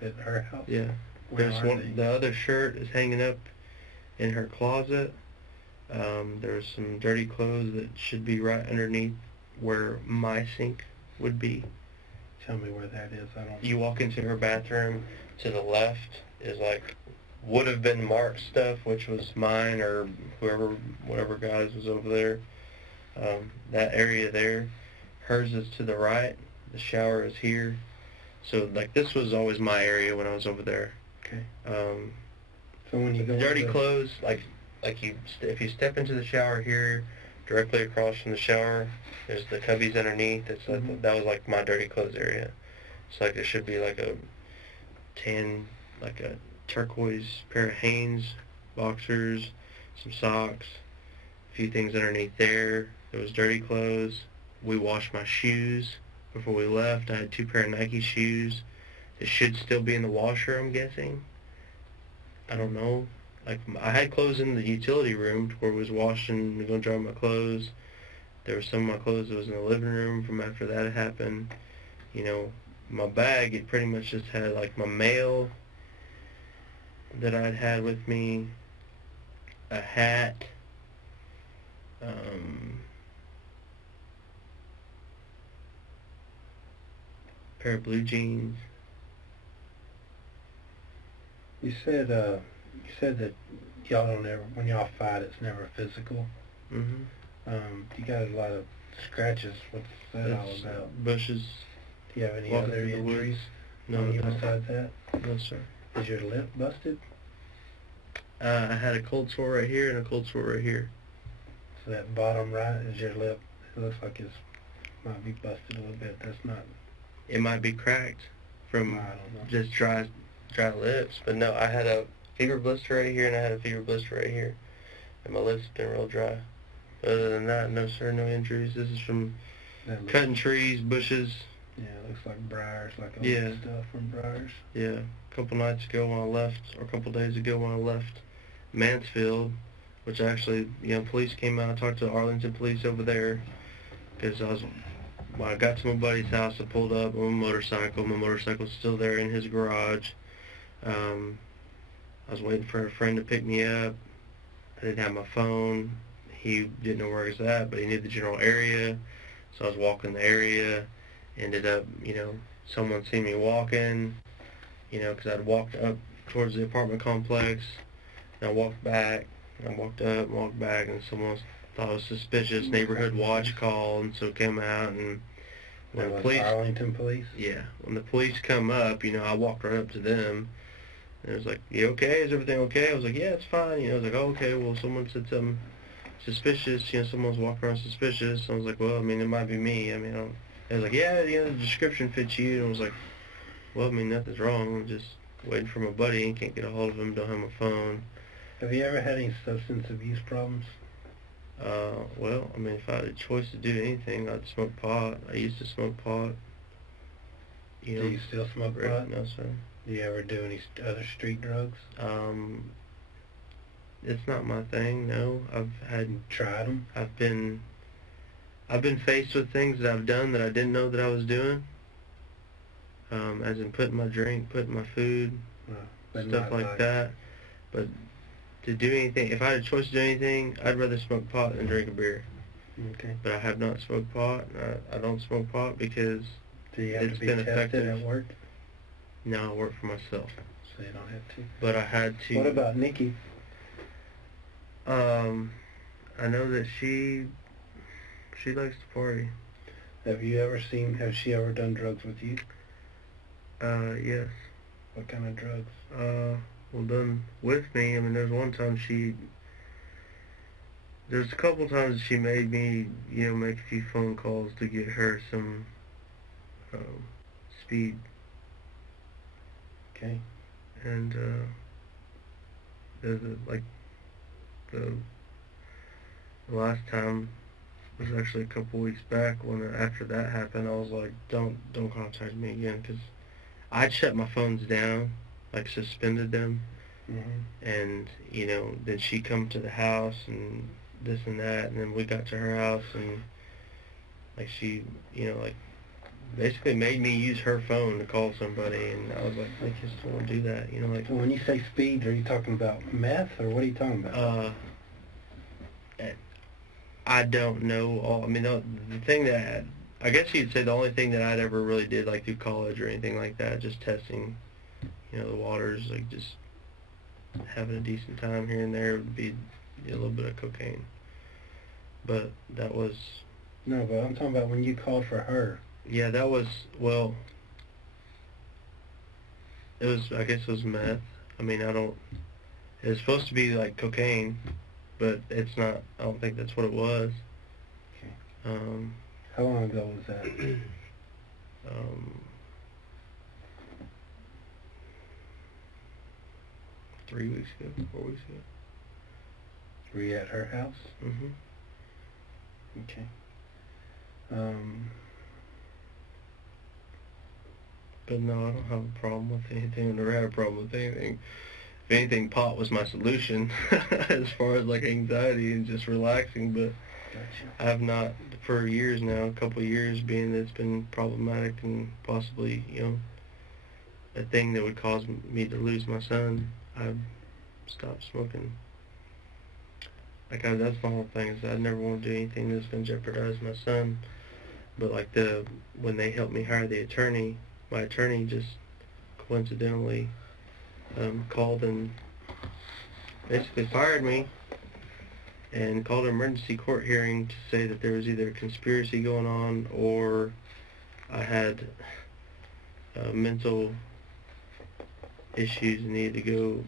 At her house? Yeah. Where There's are one. they? The other shirt is hanging up in her closet. There's some dirty clothes that should be right underneath where my sink would be. Tell me where that is. I don't. You walk into her bathroom, to the left is like would have been Mark's stuff, which was mine or whatever guys was over there. That area there. Hers is to the right. The shower is here. So like this was always my area when I was over there. Okay. So when you go dirty clothes, like if you step into the shower here, directly across from the shower, there's the cubbies underneath. It's like, that was like my dirty clothes area. It's like there should be like a tan, like a turquoise pair of Hanes boxers, some socks, a few things underneath there. There was dirty clothes. We washed my shoes before we left. I had 2 pair of Nike shoes. It should still be in the washer, I'm guessing. I don't know. Like, I had clothes in the utility room where I was washing and going to dry my clothes. There was some of my clothes that was in the living room from after that had happened. You know, my bag, it pretty much just had, like, my mail that I'd had with me, a hat, pair of blue jeans. You said that y'all don't ever, when y'all fight, it's never physical. Mm-hmm. You got a lot of scratches. What's that all about? Bushes Do you have any walking other through the woods. injuries No, on you no. besides that? No, sir. Is your lip busted? I had a cold sore right here and a cold sore right here. So that bottom right is your lip. It looks like it's might be busted a little bit. That's not. It might be cracked from I don't know. just dry lips, but no, I had a fever blister right here and I had a fever blister right here, and my lips have been real dry. Other than that, no sir, no injuries. This is from cutting trees, bushes. Yeah, it looks like briars, like old Yeah. stuff from briars. Yeah, a couple nights ago when I left, or a couple days ago when I left Mansfield, which actually, police came out. I talked to the Arlington police over there, because when I got to my buddy's house, I pulled up on my motorcycle. My motorcycle's still there in his garage. I was waiting for a friend to pick me up. I didn't have my phone. He didn't know where I was at, but he knew the general area. So I was walking the area. Ended up, someone seen me walking, because I'd walked up towards the apartment complex. And I walked back. And I walked up and walked back, and someone thought it was suspicious. Neighborhood watch called, and so came out. And when the police, Arlington police? Yeah, when the police come up, I walked right up to them. And it was like, you okay? Is everything okay? I was like, yeah, it's fine. I was like, oh, okay, well, someone said something suspicious. Someone's walking around suspicious. I was like, well, it might be me. I was like, yeah, the description fits you. And I was like, well, nothing's wrong. I'm just waiting for my buddy. Can't get a hold of him. Don't have my phone. Have you ever had any substance abuse problems? Well, if I had a choice to do anything, I'd smoke pot. I used to smoke pot. Do you still smoke pot? No, sir. Do you ever do any other street drugs? It's not my thing. No, Tried them? I've been faced with things that I've done that I didn't know that I was doing. As in putting my drink, putting my food, stuff like that. But to do anything, if I had a choice to do anything, I'd rather smoke pot than drink a beer. Okay. But I have not smoked pot. I don't smoke pot because do you have it's to be been tested effective at work? No, I work for myself. So you don't have to. But I had to. What about Nikki? I know that she likes to party. Has she ever done drugs with you? Yes. What kind of drugs? Well, done with me. There's one time there's a couple times she made me, make a few phone calls to get her some, speed. Okay. And, the last time was actually a couple weeks back when after that happened, I was like, don't contact me again, because I'd shut my phones down, like suspended them. Mm-hmm. And, then she come to the house and this and that, and then we got to her house and, she, basically made me use her phone to call somebody, and I was like, I just don't want to do that, So when you say speed, are you talking about meth, or what are you talking about? I don't know the thing that, I guess you'd say the only thing that I'd ever really did, through college or anything like that, just testing, the waters, just having a decent time here and there would be a little bit of cocaine. But that was... No, but I'm talking about when you called for her. Yeah, that was, well, I guess it was meth. It was supposed to be cocaine, but it's not, I don't think that's what it was. Okay. How long ago was that? 3 weeks ago, 4 weeks ago. Were you at her house? Mm-hmm. Okay. But no, I don't have a problem with anything. I've never had a problem with anything. If anything, pot was my solution as far as anxiety and just relaxing. But gotcha. I have not for years now, a couple of years, being that it's been problematic and possibly, a thing that would cause me to lose my son. I've stopped smoking. That's the whole thing, is I never want to do anything that's going to jeopardize my son. But when they helped me hire the attorney, my attorney just coincidentally called and basically fired me and called an emergency court hearing to say that there was either a conspiracy going on or I had mental issues and needed to go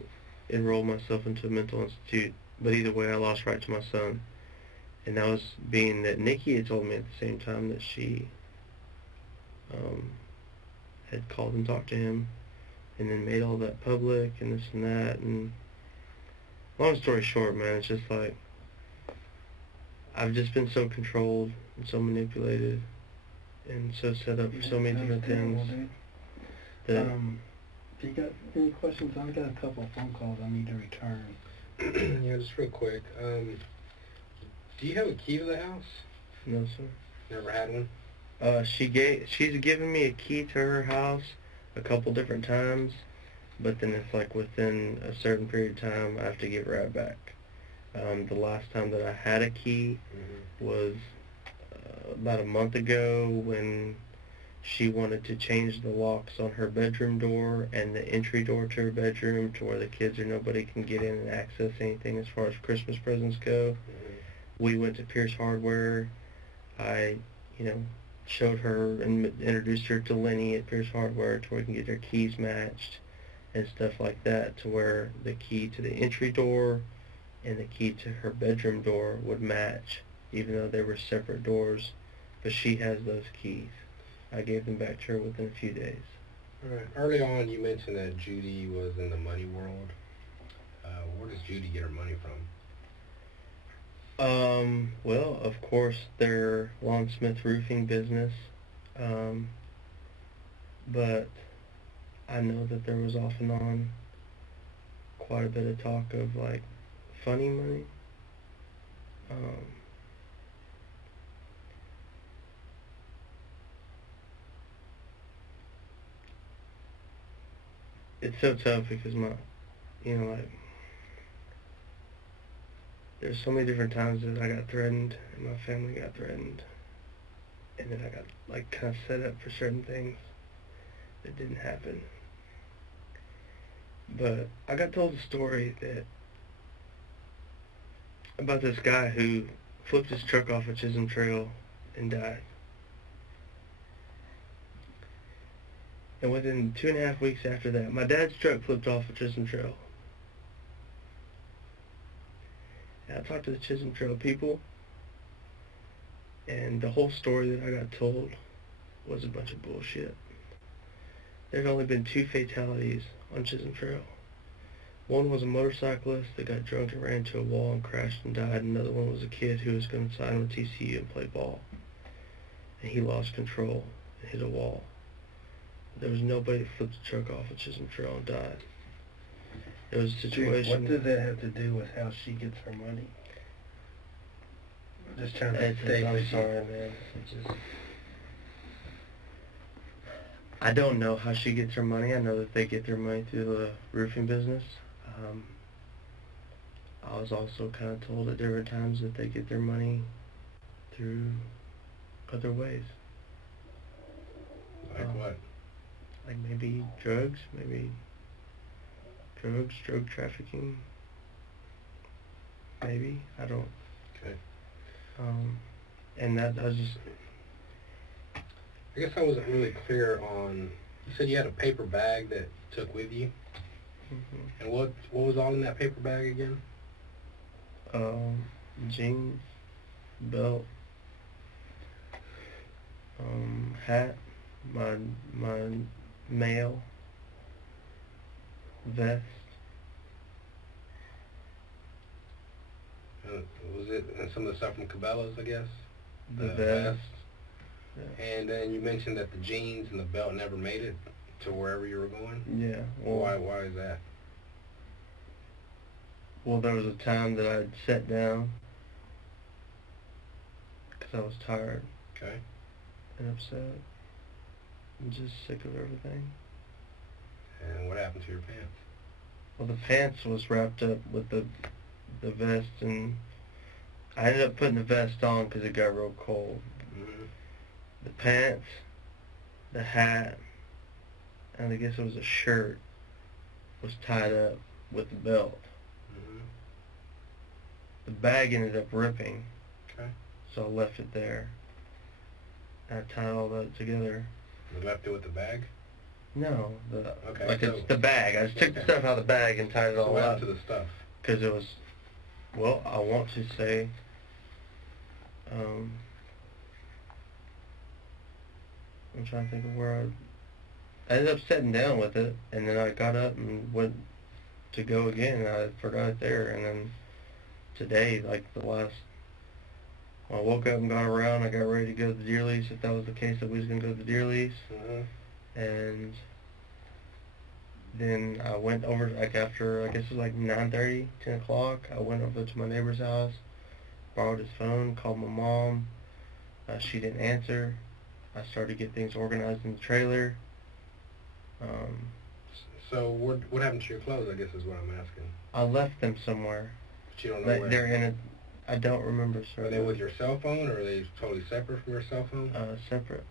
enroll myself into a mental institute. But either way, I lost right to my son. And that was being that Nikki had told me at the same time that she had called and talked to him and then made all that public and this and that. And long story short, man, it's just like I've just been so controlled and so manipulated and so set up for so many different things. That do you got any questions? I've got a couple of phone calls I need to return. Yeah, just real quick. Do you have a key to the house? No, sir. Never had one? She's given me a key to her house a couple different times, but then it's like within a certain period of time I have to give it right back. The last time that I had a key was about a month ago when she wanted to change the locks on her bedroom door and the entry door to her bedroom to where the kids or nobody can get in and access anything as far as Christmas presents go. We went to Pierce Hardware. I, showed her and introduced her to Lenny at Pierce Hardware to where we can get their keys matched and stuff like that, to where the key to the entry door and the key to her bedroom door would match, even though they were separate doors. But she has those keys. I gave them back to her within a few days. All right. Early on, you mentioned that Judy was in the money world. Where does Judy get her money from? Well, of course, their locksmith roofing business. But I know that there was off and on quite a bit of talk of, like, funny money. It's so tough because there's so many different times that I got threatened and my family got threatened, and then I got kind of set up for certain things that didn't happen. But I got told a story about this guy who flipped his truck off a Chisholm Trail and died. And within 2.5 weeks after that, my dad's truck flipped off a Chisholm Trail. And I talked to the Chisholm Trail people, and the whole story that I got told was a bunch of bullshit. There'd only been 2 fatalities on Chisholm Trail. One was a motorcyclist that got drunk and ran into a wall and crashed and died. Another one was a kid who was going to sign with TCU and play ball. And he lost control and hit a wall. There was nobody that flipped the truck off at Chisholm Trail and died. It was a situation... What does that have to do with how she gets her money? I'm just trying to stay with I'm sorry, man. I don't know how she gets her money. I know that they get their money through the roofing business. I was also kind of told at different times that they get their money through other ways. Like what? Like maybe drugs, drug trafficking. Maybe, I don't. Okay. And that I was just... I guess I wasn't really clear on, you said you had a paper bag that you took with you? Mm-hmm. And what was all in that paper bag again? Jeans, belt, hat, my mail, vest. Was it some of the stuff from Cabela's, I guess? The vest. Yeah. And then you mentioned that the jeans and the belt never made it to wherever you were going? Yeah. Well, why is that? Well, there was a time that I had sat down because I was tired. Okay. And upset. I'm just sick of everything. And what happened to your pants? Well, the pants was wrapped up with the vest, and I ended up putting the vest on because it got real cold. Mm-hmm. The pants, the hat, and I guess it was a shirt, was tied up with the belt. Mm-hmm. The bag ended up ripping. Okay. So I left it there. I tied all that together. You left it with the bag? No, Okay, like so, it's the bag. I just took the okay. stuff out of the bag and tied it So all what up. happened to the stuff? Because it was, well, I want to say, I'm trying to think of where I ended up sitting down with it, and then I got up and went to go again, and I forgot it there, and then today, like when I woke up and got around, I got ready to go to the deer lease, if that was the case that we was going to go to the deer lease, and then I went over, like after, I guess it was like 9:30, 10 o'clock, I went over to my neighbor's house, borrowed his phone, called my mom, she didn't answer, I started to get things organized in the trailer. So what happened to your clothes, I guess is what I'm asking. I left them somewhere. But you don't know where? They're in a, I don't remember, sir. Are they with your cell phone, or are they totally separate from your cell phone? Separate.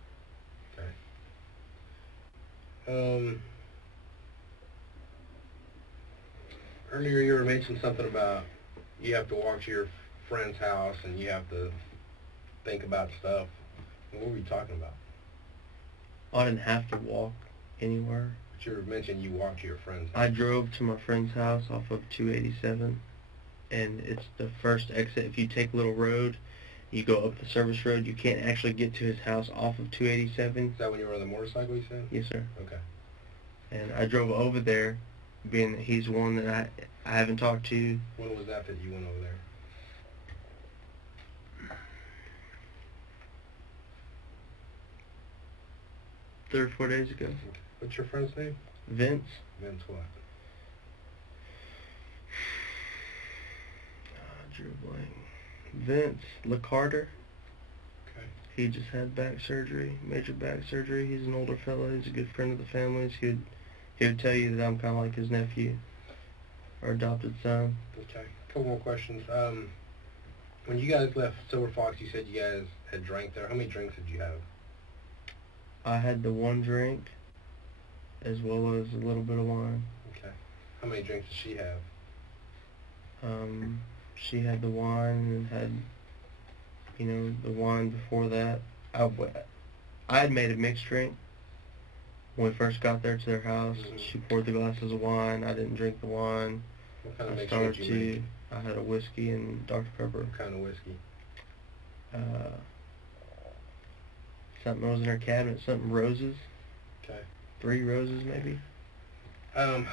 Okay. Earlier you were mentioning something about you have to walk to your friend's house and you have to think about stuff. What were you talking about? I didn't have to walk anywhere. But you mentioned you walked to your friend's house. I drove to my friend's house off of 287, and it's the first exit. If you take Little Road, you go up the service road, you can't actually get to his house off of 287. Is that when you were on the motorcycle, you said? Yes, sir. Okay. And I drove over there, being that he's one that I haven't talked to. When was that you went over there? 3 or 4 days ago. Okay. What's your friend's name? Vince. Vince what? Drew blank. Vince LaCarter. Okay. He just had back surgery, major back surgery. He's an older fellow. He's a good friend of the family's. He would tell you that I'm kind of like his nephew, or adopted son. Okay. Couple more questions. When you guys left Silver Fox, you said you guys had drank there. How many drinks did you have? I had the one drink, as well as a little bit of wine. Okay. How many drinks did she have? She had the wine and had, the wine before that. I had made a mixed drink. When we first got there to their house, she poured the glasses of wine. I didn't drink the wine. What kind of I mixed started drink did you make? I had a whiskey and Dr. Pepper. What kind of whiskey? Something was in her cabinet, something roses. Okay. 3 3 roses maybe. Are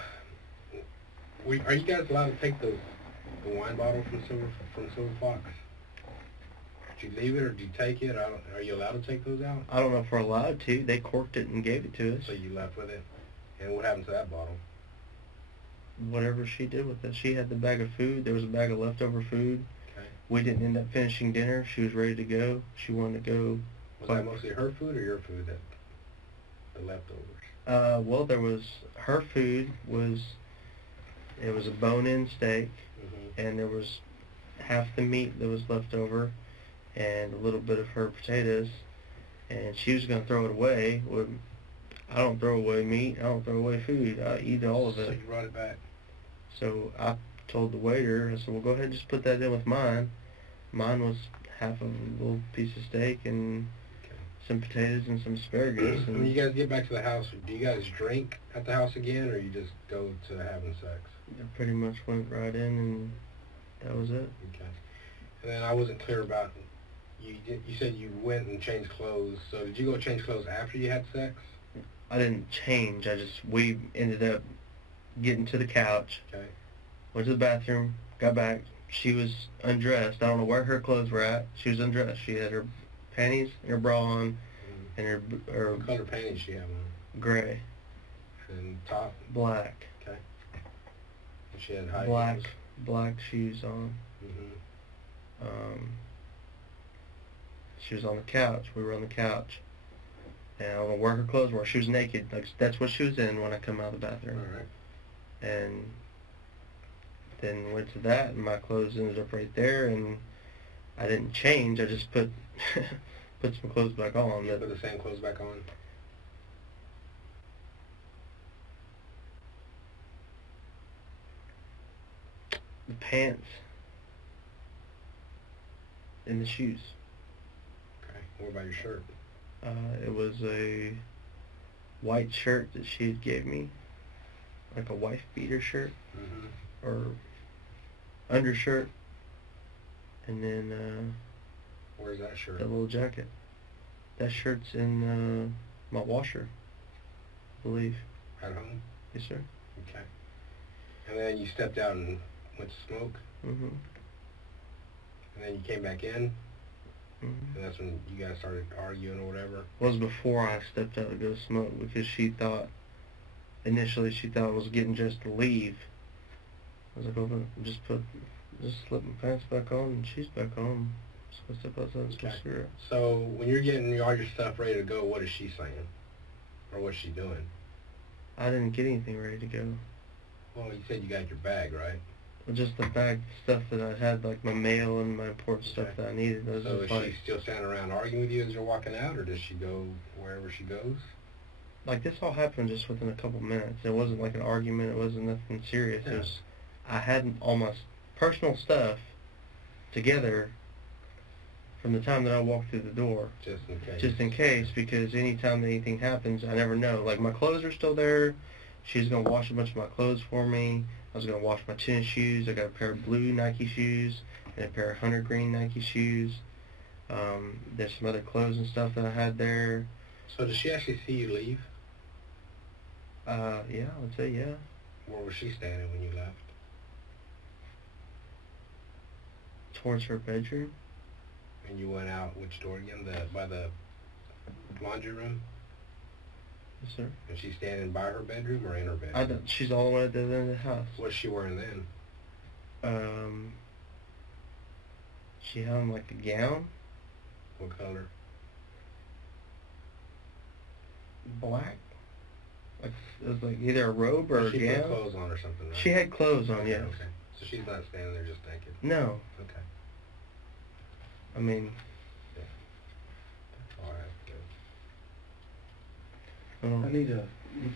you guys allowed to take the wine bottle from Silver Fox? Did you leave it or did you take it? Are you allowed to take those out? I don't know if we're allowed to. They corked it and gave it to us. So you left with it. And what happened to that bottle? Whatever she did with it. She had the bag of food. There was a bag of leftover food. Okay. We didn't end up finishing dinner. She was ready to go. She wanted to go. Was that mostly her food or your food, the leftovers? Well, there was her food it was a bone-in steak, and there was half the meat that was left over, and a little bit of her potatoes, and she was going to throw it away. Well, I don't throw away meat. I don't throw away food. I eat all of it. So you brought it back. So I told the waiter, I said, well, go ahead and just put that in with mine. Mine was half of a little piece of steak and some potatoes and some asparagus. And when you guys get back to the house, do you guys drink at the house again, or you just go to having sex? I pretty much went right in, and that was it. Okay. And then I wasn't clear about, you said you went and changed clothes, so did you go change clothes after you had sex? I didn't change. We ended up getting to the couch, went to the bathroom, got back. She was undressed. I don't know where her clothes were at. She was undressed. She had her panties and her bra on, and her What color panties she have on? gray. And top? Black. Okay. And she had high heels? Black shoes on. She was on the couch. We were on the couch. And I don't know where her clothes were. She was naked. Like, that's what she was in when I come out of the bathroom. All right. And then went to that, and my clothes ended up right there, and I didn't change. I just put some clothes back on. You put the same clothes back on? The pants and the shoes. Okay. What about your shirt? It was a white shirt that she had gave me, like a wife beater shirt or undershirt, and then Where's that shirt? that little jacket. That shirt's in my washer, I believe. At home? Yes, sir. Okay. And then you stepped out and went to smoke? Mm-hmm. And then you came back in? Mm-hmm. And that's when you guys started arguing or whatever? It was before I stepped out to go smoke, because initially she thought I was getting dressed to leave. I was like, oh, just slip my pants back on, and she's back on. So I stepped outside and smoked a cigarette. So when you're getting all your stuff ready to go, what is she saying? Or what's she doing? I didn't get anything ready to go. Well, you said you got your bag, right? Just the bag stuff that I had, like my mail and my important stuff that I needed. Those So was is like, she still standing around arguing with you as you're walking out, or does she go wherever she goes? like this all happened just within a couple minutes. It wasn't like an argument. It wasn't nothing serious. Yeah. It was, I had all my personal stuff together from the time that I walked through the door. Just in case. Just in case, because anytime that anything happens, I never know. Like, my clothes are still there. She's going to wash a bunch of my clothes for me. I was going to wash my tennis shoes. I got a pair of blue Nike shoes and a pair of hunter green Nike shoes. There's some other clothes and stuff that I had there. So did she actually see you leave? Yeah, I would say yeah. Where was she standing when you left? Towards her bedroom. And you went out which door again? By the laundry room? Yes, sir. And she's standing by her bedroom or in her bedroom? She's all the way at the end of the house. What's she wearing then? She had on like a gown. What color? Black. Like, it was like either a robe or a She gown. put clothes on or something, right? She had clothes on, yes. Okay. So she's not standing there just naked? No. Okay. I mean, All right, good. I need to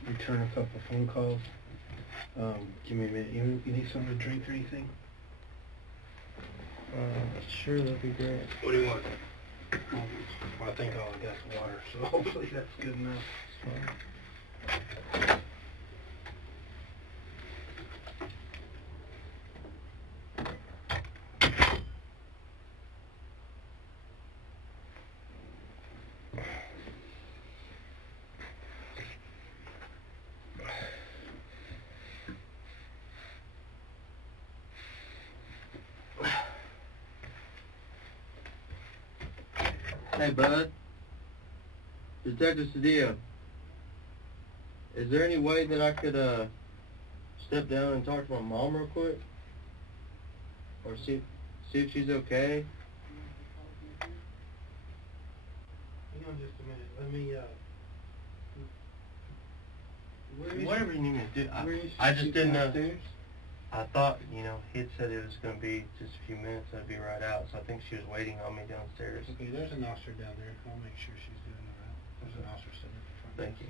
return a couple phone calls. Give me a minute. You need something to drink or anything? sure, that'd be great. What do you want? Well, I think all I got is water, so hopefully that's good enough. Hey, bud. Detective Cedillo. Is there any way that I could, step down and talk to my mom real quick? Or see if she's okay? Hang on just a minute. Let me, Whatever you need me to do. I just didn't know. I thought, he had said it was going to be just a few minutes, I'd be right out, so I think she was waiting on me downstairs. Okay, there's an officer down there. I'll make sure she's doing all right. There's an officer sitting in front. Thank you.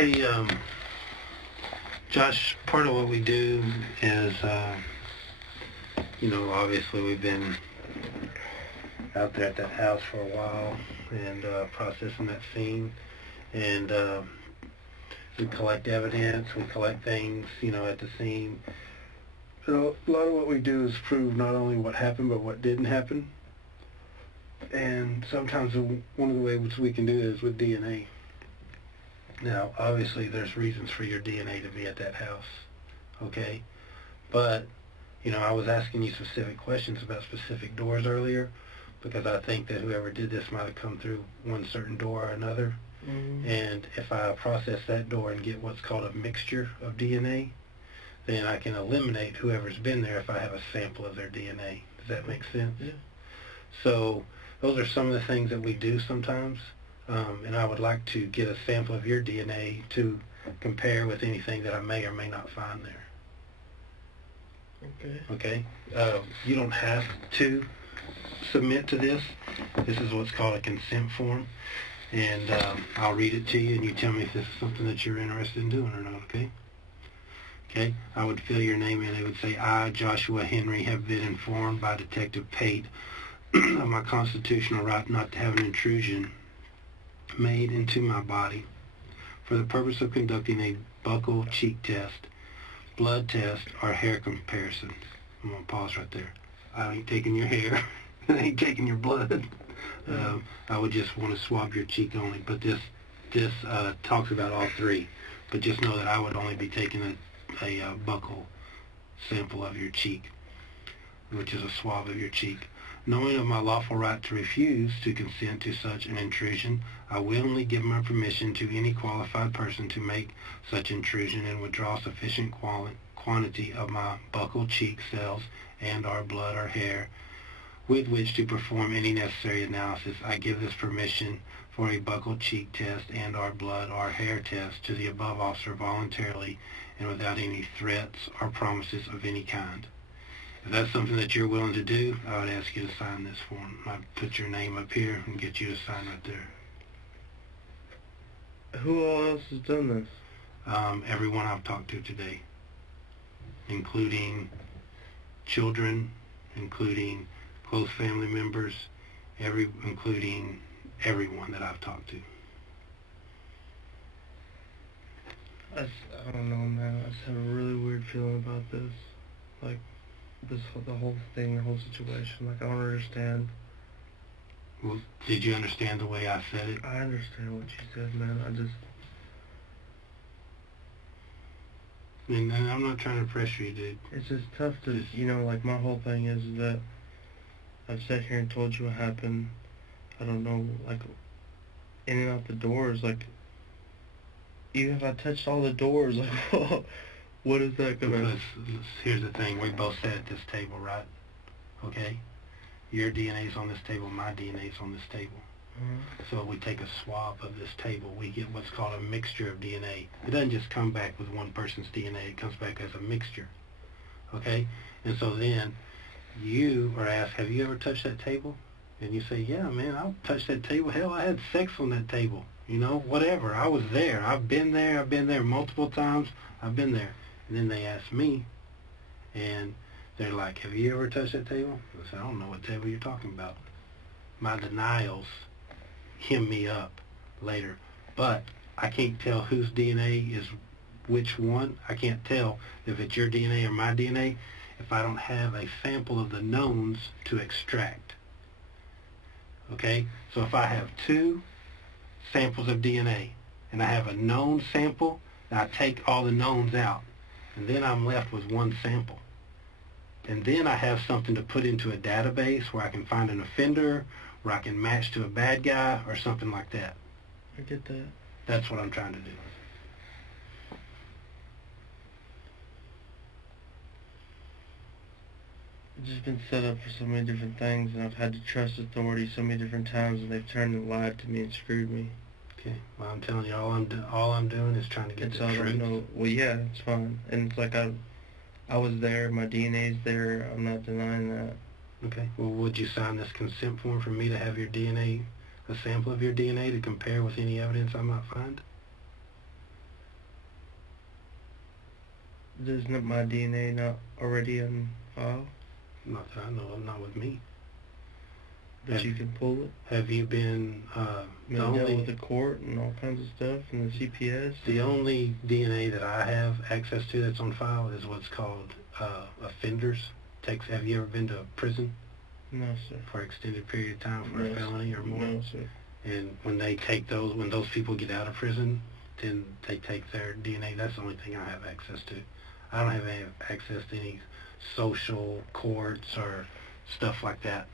Hey, Josh, part of what we do is, obviously we've been out there at that house for a while and processing that scene, and we collect evidence, we collect things, at the scene. A lot of what we do is prove not only what happened, but what didn't happen. And sometimes one of the ways we can do it is with DNA. Now, obviously, there's reasons for your DNA to be at that house, okay? But, I was asking you specific questions about specific doors earlier because I think that whoever did this might have come through one certain door or another. Mm-hmm. And if I process that door and get what's called a mixture of DNA, then I can eliminate whoever's been there if I have a sample of their DNA. Does that make sense? Yeah. So those are some of the things that we do sometimes. And I would like to get a sample of your DNA to compare with anything that I may or may not find there. Okay. Okay? You don't have to submit to this. This is what's called a consent form. And I'll read it to you, and you tell me if this is something that you're interested in doing or not, okay? Okay? I would fill your name in. It would say, I, Joshua Henry, have been informed by Detective Pate of my constitutional right not to have an intrusion made into my body for the purpose of conducting a buccal cheek test, blood test, or hair comparison. I'm going to pause right there. I ain't taking your hair. I ain't taking your blood. I would just want to swab your cheek only, but this talks about all three. But just know that I would only be taking a buccal sample of your cheek, which is a swab of your cheek. Knowing of my lawful right to refuse to consent to such an intrusion, I willingly give my permission to any qualified person to make such intrusion and withdraw sufficient quantity of my buccal cheek cells and or blood or hair with which to perform any necessary analysis. I give this permission for a buccal cheek test and or blood or hair test to the above officer voluntarily and without any threats or promises of any kind. If that's something that you're willing to do, I would ask you to sign this form. I'd put your name up here and get you to sign right there. Who else has done this? Everyone I've talked to today, including children, including close family members, including everyone that I've talked to. I don't know, man. I just have a really weird feeling about this. Like, the whole thing, the whole situation. Like, I don't understand. Well, did you understand the way I said it? I understand what you said, man. And I'm not trying to pressure you, dude. It's just tough to, like, my whole thing is that I've sat here and told you what happened. I don't know, like, in and out the doors, like, even if I touched all the doors, like, what is that gonna... Because here's the thing, we both sat at this table, right? Okay? Your DNA's on this table, my DNA's on this table. Mm-hmm. So we take a swab of this table. We get what's called a mixture of DNA. It doesn't just come back with one person's DNA. It comes back as a mixture. Okay? And so then you are asked, have you ever touched that table? And you say, yeah, man, I'll touch that table. Hell, I had sex on that table. Whatever. I was there. I've been there multiple times. I've been there. And then they ask me, and they're like, have you ever touched that table? I said, I don't know what table you're talking about. My denials hem me up later. But I can't tell whose DNA is which one. I can't tell if it's your DNA or my DNA if I don't have a sample of the knowns to extract. Okay? So if I have two samples of DNA and I have a known sample, and I take all the knowns out, and then I'm left with one sample. And then I have something to put into a database where I can find an offender, where I can match to a bad guy, or something like that. I get that. That's what I'm trying to do. I've just been set up for so many different things, and I've had to trust authorities so many different times, and they've turned and lied to me and screwed me. Okay. Well, I'm telling you, all I'm doing is trying to get the truth. I don't know. Well, yeah, it's fine. And it's like I was there. My DNA's there. I'm not denying that. Okay. Well, would you sign this consent form for me to have your DNA, a sample of your DNA to compare with any evidence I might find? Isn't my DNA not already on file? Not that I know of, not with me. But you can pull it? Have you been, Dealt with the court and all kinds of stuff and the CPS? The only DNA that I have access to that's on file is what's called offenders. Have you ever been to prison? No, sir. For an extended period of time for a felony or more? No, sir. And when those people get out of prison, then they take their DNA. That's the only thing I have access to. I don't have any access to any social courts or stuff like that.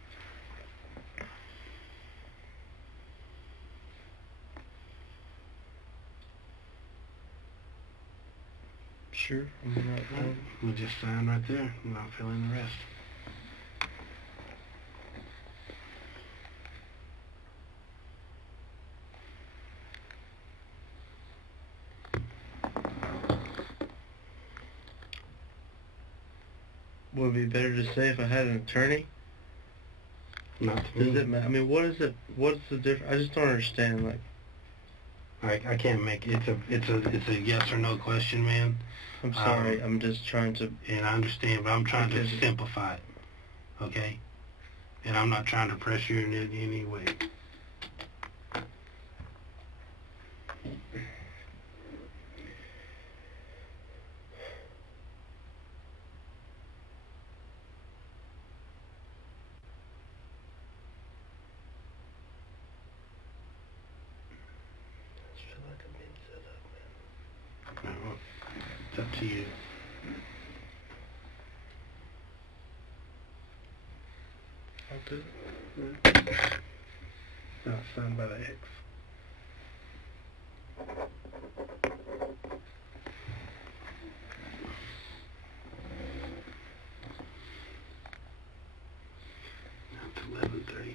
Sure. We'll just sign right there, and I'll fill in the rest. Would it be better to say if I had an attorney? Not to me. Does it matter? I mean, what is it? What's the difference? I just don't understand. Like, I can't make it's a yes or no question, man. I'm sorry. I'm just trying to. And I understand, but I'm trying to simplify it. Okay. And I'm not trying to pressure you in any way. It's up to you. I'll do it. No, signed by the X. That's 11:32.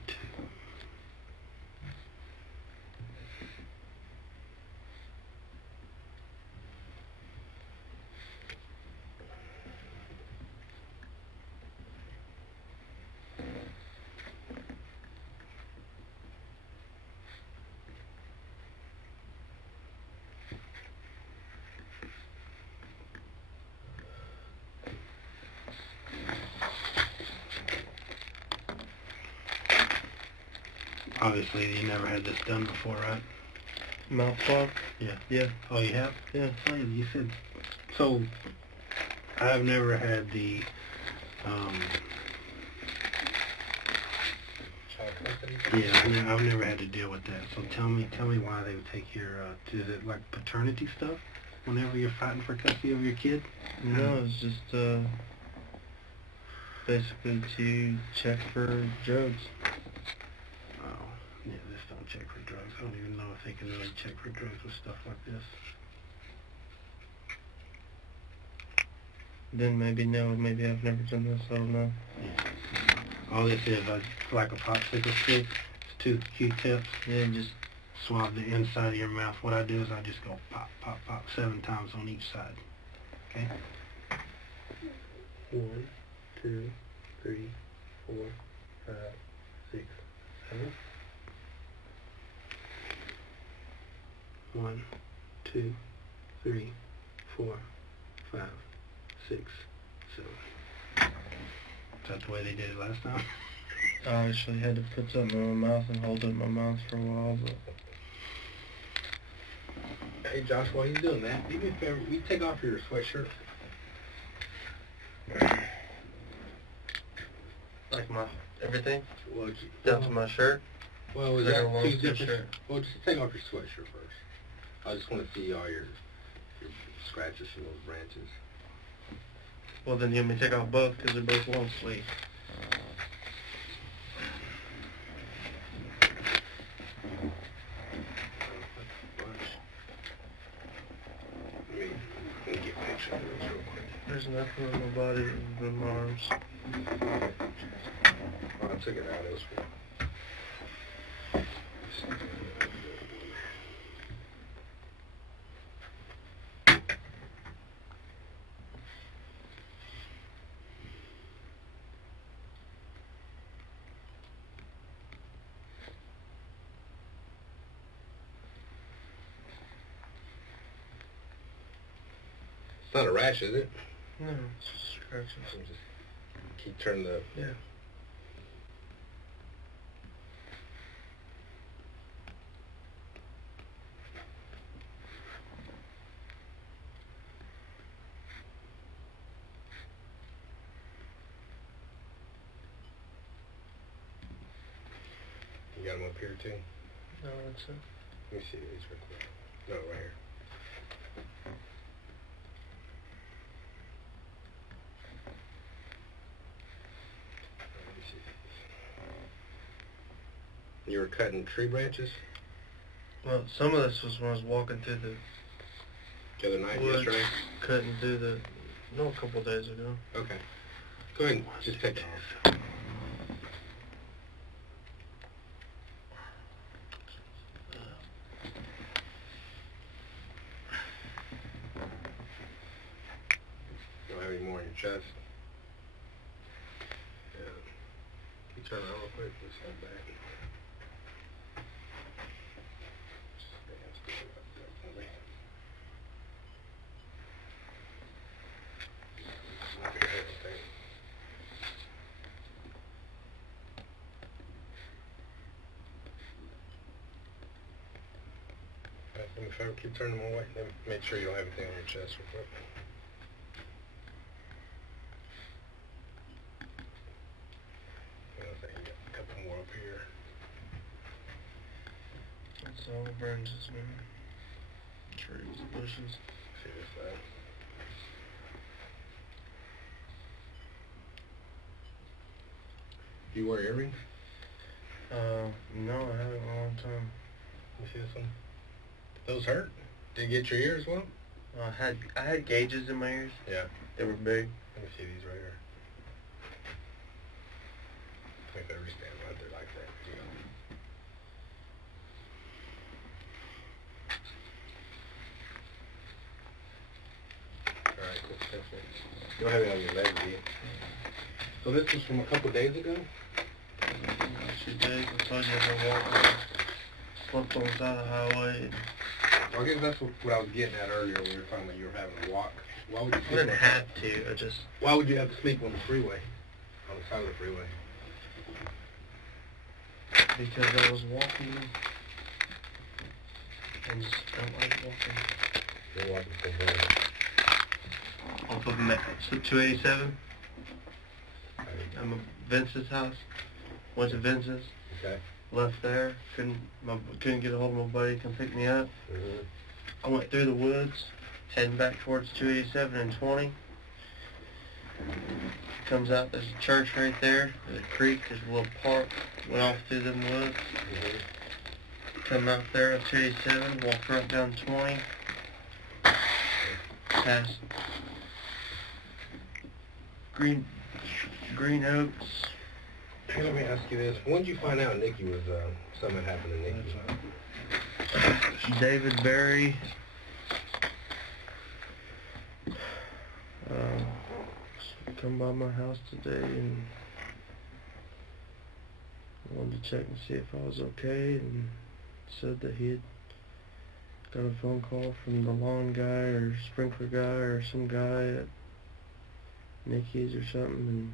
Obviously, you never had this done before, right? Mouth swab? Yeah. Yeah. Oh, you have? Yeah. Oh, yeah, you said. So, I've never had the, yeah, I've never had to deal with that. So tell me why they would take your, is it like paternity stuff? Whenever you're fighting for custody of your kid? No, it's just, basically to check for drugs. Oh, yeah, this don't check for drugs. I don't even know if they can really check for drugs with stuff like this. Then maybe no, maybe I've never done this, I don't know. Yeah. All this is like a popsicle stick. It's 2 Q-tips. Yeah, just swab the inside of your mouth. What I do is I just go pop, pop, pop 7 times on each side. Okay? 1, 2, 3, 4, 5, 6, 7. 1, 2, 3, 4, 5, 6, 7. Is that the way they did it last time? I actually had to put something in my mouth and hold it in my mouth for a while, but... Hey, Josh, while you're doing that, do me a favor, will you take off your sweatshirt? Like my everything? Well, down to my shirt? Well, is like that a long too different? shirt? Well, just take off your sweatshirt first. I just want to see all your scratches from those branches. Well, then you want me to take off both because they're both long sleeve. Let me get a picture of this real quick. There's nothing on my body other than my arms. Oh, I took it out. It was It's not a rash, is it? No, it's just scratches. Just keep turning the... Yeah. You got them up here too? No, that's it. Let me see these real quick. No, right here. Let me see these. You were cutting tree branches? Well, some of this was when I was walking through The other night, woods, yesterday? cutting through the, no, a couple days ago. Okay. Go ahead and just take it off. You don't have any more on your chest? Yeah. Can you turn that real quick? Let's head back. Let me keep turning them away. Let me make sure you don't have anything on your chest real quick. I think you got a couple more up here. That's all branches, man. Trees, bushes. See this side. Do you wear earrings? No, I haven't in a long time. You see this one? Those hurt? Did you get your ears well? I had gauges in my ears. Yeah. They were big. Let me see these right here. If they stand right there like that. Yeah. Alright, cool. Thanks, man. You don't have it on your leg, do you? So this was from a couple days ago? 2 days. I told you I've been walking. Slept on the side of the highway. Well, I guess that's what I was getting at earlier when we were talking about you were having to walk. Why would you I sleep didn't have to. I just... Why would you have to sleep on the freeway? On the side of the freeway? Because I was walking and just don't like walking. You're walking so fast. Off of 287. I'm at Vince's house. Went to Vince's. Okay. Left there. Couldn't get a hold of my buddy to come pick me up. Mm-hmm. I went through the woods, heading back towards 287 and 20. Comes out, there's a church right there. There's a creek, there's a little park. Went off through them woods. Mm-hmm. Come out there on 287, walked right down 20. Past Green Oaks. Hey, let me ask you this. When did you find out Nikki was, something happened to Nikki? David Berry. Come by my house today and wanted to check and see if I was okay, and said that he had got a phone call from the lawn guy or sprinkler guy or some guy at Nikki's or something, and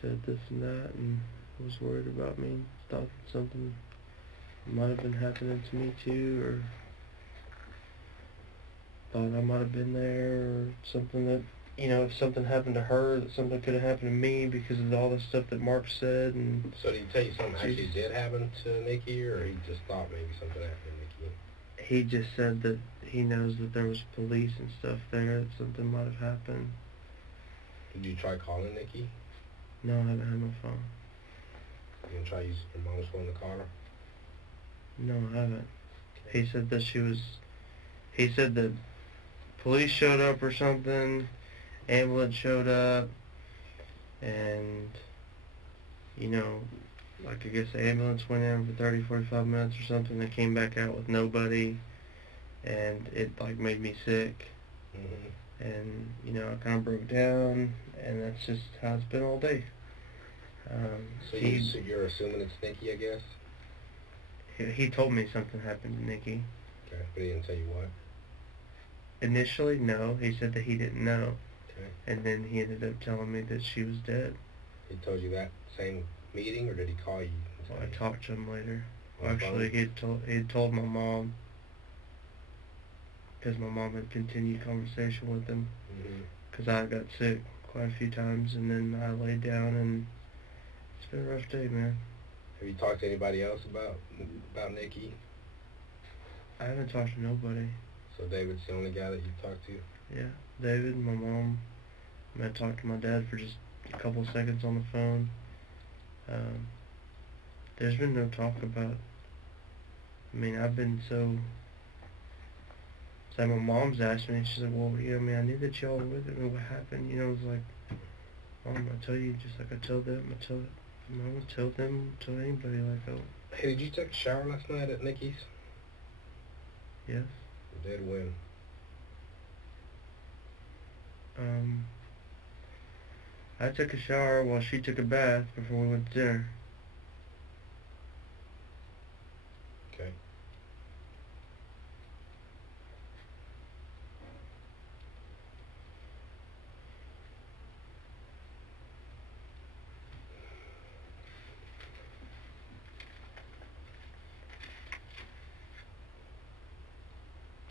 said this and that, and was worried about me, thought something might have been happening to me too, or thought I might have been there, or something that, you know, if something happened to her, that something could have happened to me because of all the stuff that Mark said. And So did he tell you something actually did happen to Nikki, or he just thought maybe something happened to Nikki? he just said that he knows that there was police and stuff there, that something might have happened. Did you try calling Nikki? No, I haven't had my phone. You gonna try using your mom's phone to call her? No, I haven't. He said that he said that police showed up or something, ambulance showed up, and, you know, like I guess the ambulance went in for 30, 45 minutes or something, they came back out with nobody, and it like made me sick, and, you know, I kind of broke down, and that's just how it's been all day. So you're assuming it's Nikki, I guess? He told me something happened to Nikki. Okay, but he didn't tell you what? Initially, no. He said that he didn't know. Okay. And then he ended up telling me that she was dead. He told you that same meeting, or did he call you? Well, I talked to him later. On the Actually, phone? he had told my mom, because my mom had continued conversation with him, because I got sick quite a few times, and then I laid down, and it's been a rough day, man. Have you talked to anybody else about Nikki? I haven't talked to nobody. So David's the only guy that you talked to? Yeah, David, my mom. I talked to my dad for just a couple seconds on the phone. There's been no talk about. I mean, I've been so. It's like my mom's asked me, she's like, well, you know, I mean, I knew that y'all were with it, and what happened, you know, it's like, Mom, I tell you, just like I tell them, I tell them, tell anybody, like, oh. Hey, did you take a shower last night at Nikki's? Yes. You did when? I took a shower while she took a bath before we went to dinner. Okay.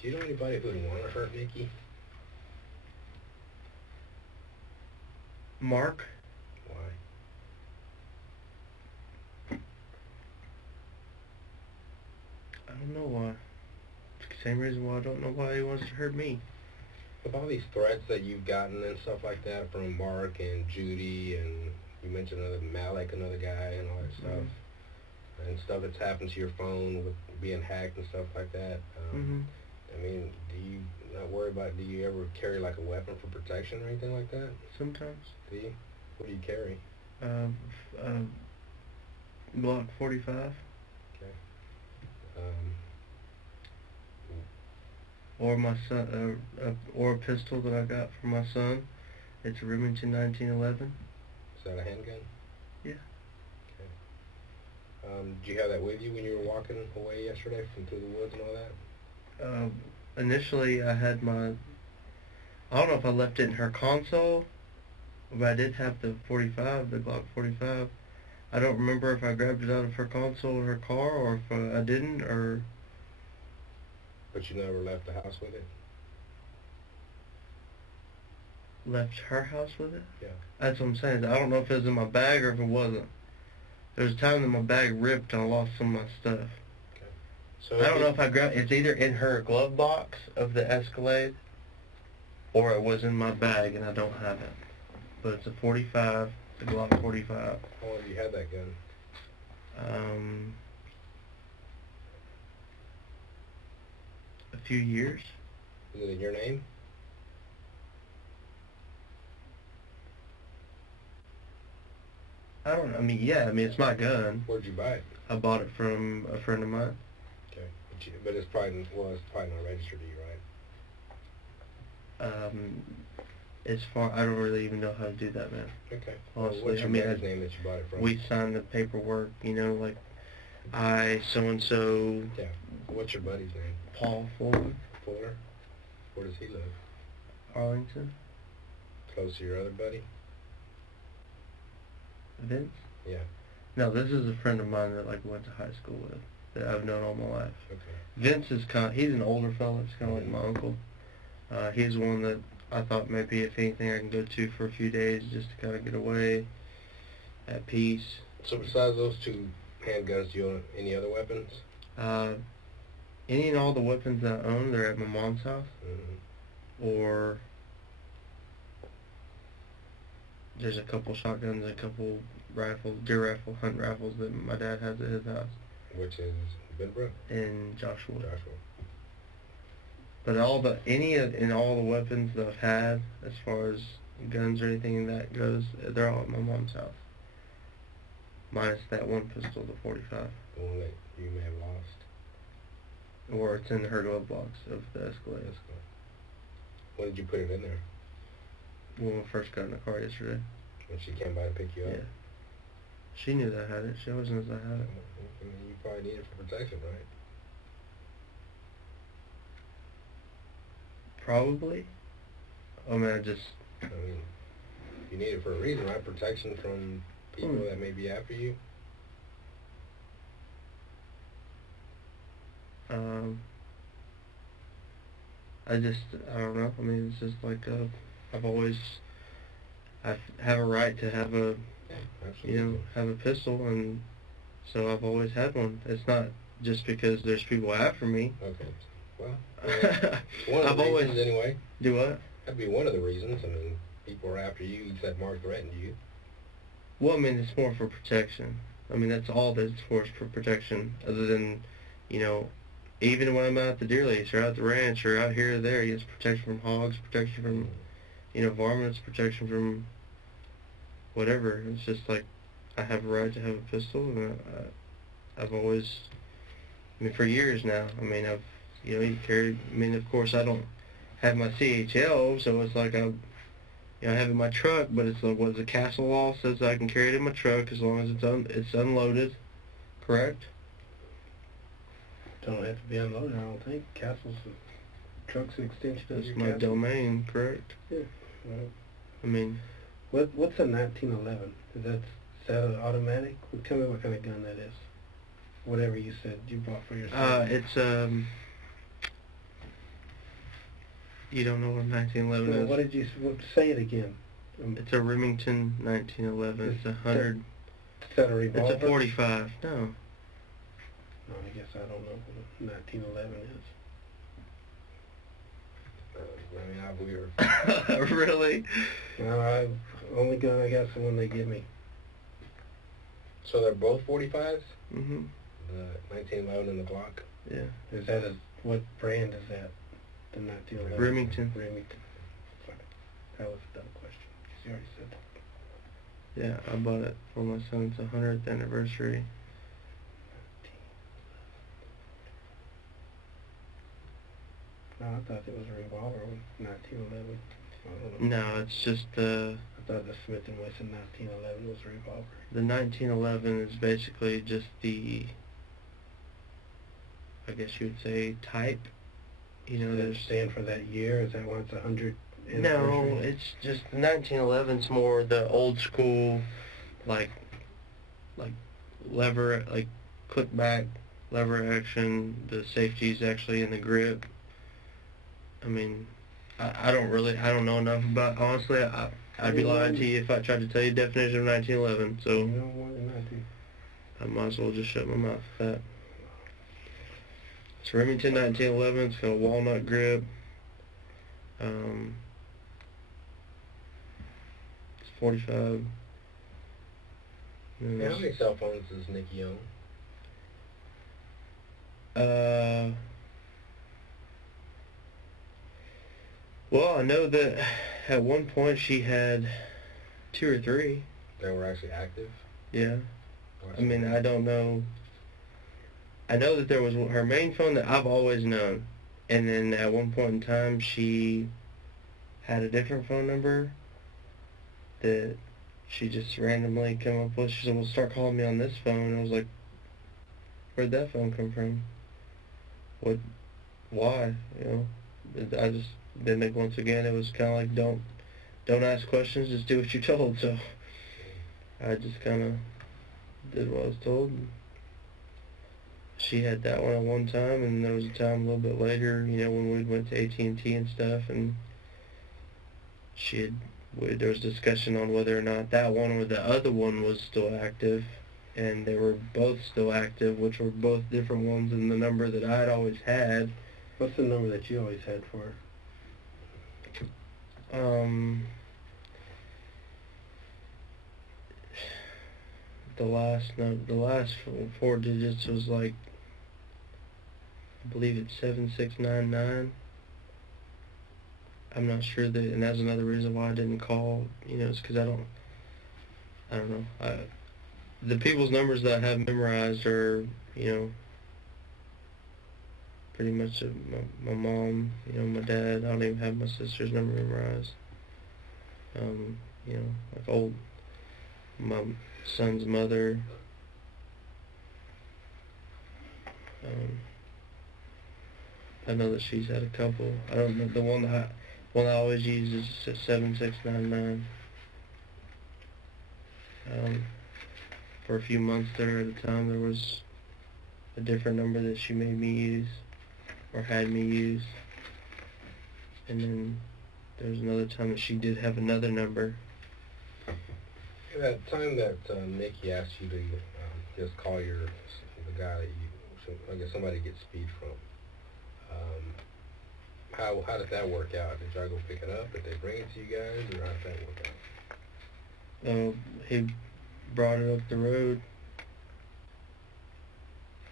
Do you know anybody who would want to hurt Nikki? Mark? Why? I don't know why. Same reason why I don't know why he wants to hurt me. With all these threats that you've gotten and stuff like that from Mark and Judy, and you mentioned Malik, another guy, and all that stuff, and stuff that's happened to your phone with being hacked and stuff like that. I mean, do you not worry about? Do you ever carry like a weapon for protection or anything like that? Sometimes. Do you? What do you carry? Glock 45. Okay. Or my son, or a pistol that I got from my son. It's a Remington 1911. Is that a handgun? Yeah. Okay. Did you have that with you when you were walking away yesterday from through the woods and all that? Initially, I had my. I don't know if I left it in her console, but I did have the 45, the Glock 45. I don't remember if I grabbed it out of her console in her car or if I didn't, or. But you never left the house with it? Left her house with it? Yeah. That's what I'm saying. I don't know if it was in my bag or if it wasn't. There was a time that my bag ripped and I lost some of my stuff. Okay. So I don't know if I grabbed. It's either in her glove box of the Escalade, or it was in my bag and I don't have it. But it's a 45, it's a Glock 45. How long have you had that gun? A few years. Is it in your name? I don't know. I mean, yeah. I mean, it's my gun. Where'd you buy it? I bought it from a friend of mine. Okay. But it's probably not registered to you, right? As far, I don't really even know how to do that, man. Okay. Honestly, What's your I mean, buddy's name that you bought it from? we signed the paperwork, you know, like I so and so. Yeah. What's your buddy's name? Paul Fuller. Fuller? Where does he live? Arlington. Close to your other buddy? Vince. Yeah. No, this is a friend of mine that like went to high school with, that I've known all my life. Okay. Vince is he's an older fella. It's kind of like my uncle. He's one that I thought maybe if anything I can go to for a few days just to kind of get away, at peace. So besides those two handguns, do you own any other weapons? Any and all the weapons that I own, they're at my mom's house, or there's a couple shotguns, a couple rifles, deer rifle, hunt rifles that my dad has at his house. Which is Benbrook? In Joshua. Joshua. But all the weapons that I've had, as far as guns or anything that goes, they're all at my mom's house. Minus that one pistol, the 45. The one that you may have lost. Or it's in her glove box of the Escalade. That's cool. When did you put it in there? When we first got in the car yesterday. When she came by to pick you up? Yeah. She knew that I had it. She always knows I had it. I mean, you probably need it for protection, right? Probably. I mean, I mean, you need it for a reason, right? Protection from people that may be after you. I don't know. I mean, it's just like, I have a right to have a, Absolutely. have a pistol, and so I've always had one. It's not just because there's people after me. Okay. Well, one of the reasons anyway. Do what? That'd be one of the reasons. I mean, people are after you. You said Mark threatened you. Well, I mean, it's more for protection. I mean, that's all that it's for, is for protection. Other than, even when I'm out at the deer lease or out at the ranch or out here or there, it's protection from hogs, protection from, varmints, protection from whatever. It's just like I have a right to have a pistol, and I've always, for years now. I mean, you carry. I mean, of course, I don't have my CHL, so it's like I have it in my truck, but it's like what the castle law says I can carry it in my truck as long as it's unloaded. Correct? Don't have to be unloaded, I don't think. Castle's truck's an extension of That's your my castle. domain, correct? Yeah. Well, I mean, what's a 1911? Is that an automatic? Tell me what kind of gun that is. Whatever you said you bought for yourself. it's you don't know what a 1911 Well, is? what did you say it again? It's a Remington 1911. It's 100. Is that a revolver? It's a 45. No. No, I guess I don't know what a 1911 is. I mean, Really? No, only gun I got is the one they give me. So they're both 45s? Mm-hmm. The 1911 and the Glock? Yeah. Is that what brand is that? The 1911? Remington. Remington. Fine. That was a dumb question, because you already said that. Yeah, I bought it for my son's 100th anniversary. No, I thought it was a revolver with 1911. I don't know. No, it's just I thought the Smith & Wesson 1911 was a revolver. the 1911 is basically just the, I guess you would say, type. Does it stand for that year? Is that why it's 100 anniversary? No, it's just the 1911's more the old school, like lever, like click back, lever action. The safety's actually in the grip. I mean, I don't know enough about. Honestly, I'd be lying to you if I tried to tell you the definition of 1911. So You know more than I do. I might as well just shut my mouth with that. It's Remington 1911. It's got a walnut grip. It's 45. Yeah, how many cell phones does Nikki own? Well, I know that at one point she had 2 or 3. That were actually active? Yeah. I mean, I don't know. I know that there was her main phone that I've always known. And then at one point in time, she had a different phone number that she just randomly came up with. She said, well, start calling me on this phone. And I was like, where'd that phone come from? Why? I just, then like, once again, it was kind of like, don't ask questions, just do what you're told. So I just kind of did what I was told. She had that one at one time, and there was a time a little bit later, when we went to AT&T and stuff, and there was discussion on whether or not that one or the other one was still active, and they were both still active, which were both different ones than the number that I'd always had. What's the number that you always had for her? The last 4 digits was like, I believe it's 7699. I'm not sure that, and that's another reason why I didn't call. It's because I don't know. The people's numbers that I have memorized are, pretty much my mom, my dad. I don't even have my sister's number memorized. Like my son's mother. I know that she's had a couple. I don't know, the one I always use is 7699. For a few months there at a time, there was a different number that she made me use, or had me use. And then there was another time that she did have another number. That time that Nikki asked you to just call the guy that I guess somebody gets speed from. How did that work out? Did y'all go pick it up? Did they bring it to you guys, or how did that work out? He brought it up the road.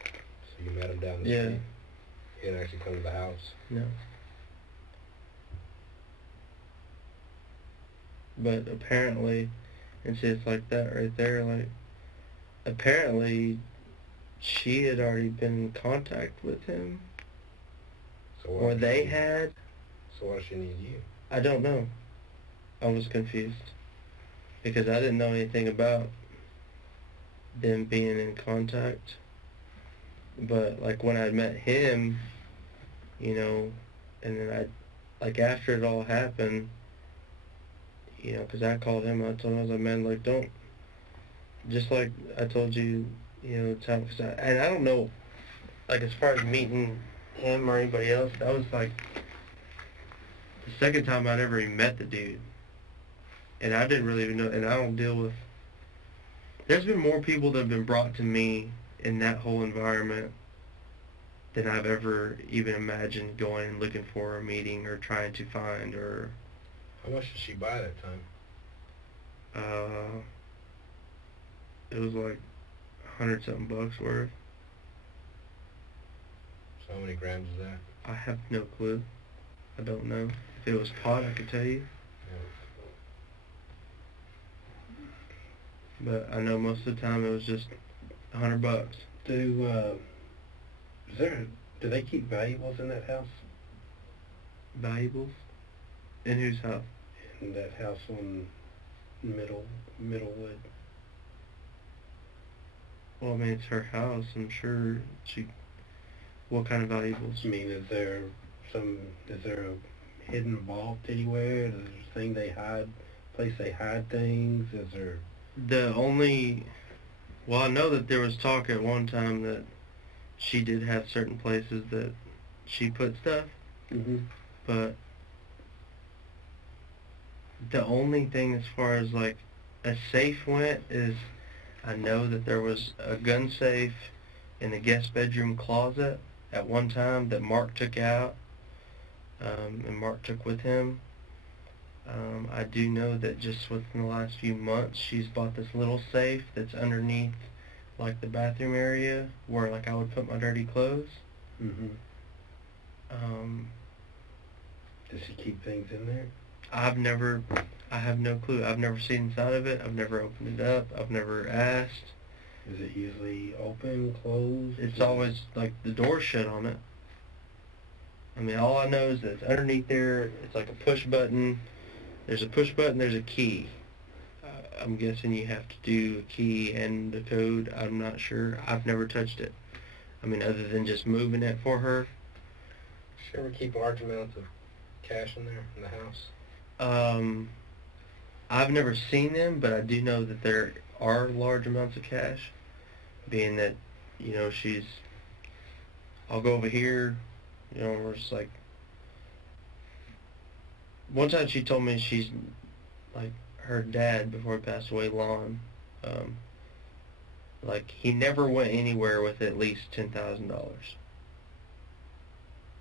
So you met him down the street? He didn't actually come to the house? No. But apparently, and see, it's like that right there, like, apparently she had already been in contact with him. So or they had. So why does she need you? I don't know. I was confused. Because I didn't know anything about them being in contact. But, like, when I met him, you know, and then after it all happened, you know, because I called him, I told him, I was like, man, like, don't, just like I told you, you know, time, and I don't know, like, as far as meeting him or anybody else, that was, like, the second time I'd ever even met the dude. And I didn't really even know, and I don't deal with, there's been more people that have been brought to me in that whole environment than I've ever even imagined going and looking for a meeting or trying to find, or... How much did she buy that time? It was like $100-something bucks worth. So how many grams is that? I have no clue. I don't know. If it was pot, I could tell you. Yeah. But I know most of the time it was just $100. Do they keep valuables in that house? Valuables? In whose house? In that house on Middlewood. Well, I mean, it's her house. I'm sure she... What kind of valuables? I mean, is there a hidden vault anywhere? Is there a thing they hide, place they hide things? Is there... The only... Well, I know that there was talk at one time that she did have certain places that she put stuff. Mm-hmm. But the only thing as far as, like, a safe went is I know that there was a gun safe in the guest bedroom closet at one time that Mark took out, and Mark took with him. I do know that just within the last few months she's bought this little safe that's underneath, like, the bathroom area where, like, I would put my dirty clothes. Mm-hmm. Does she keep things in there? I have no clue. I've never seen inside of it. I've never opened it up. I've never asked. Is it usually open, closed? It's always, like, the door's shut on it. I mean, all I know is that it's underneath there. It's like a push button. There's a push button, there's a key. I'm guessing you have to do a key and the code. I'm not sure. I've never touched it. I mean, other than just moving it for her. Does she ever keep large amounts of cash in there, in the house? I've never seen them, but I do know that there are large amounts of cash, being that, you know, I'll go over here, you know, we're just like, one time she told me she's, like, her dad, before he passed away, Lon, like, he never went anywhere with at least $10,000.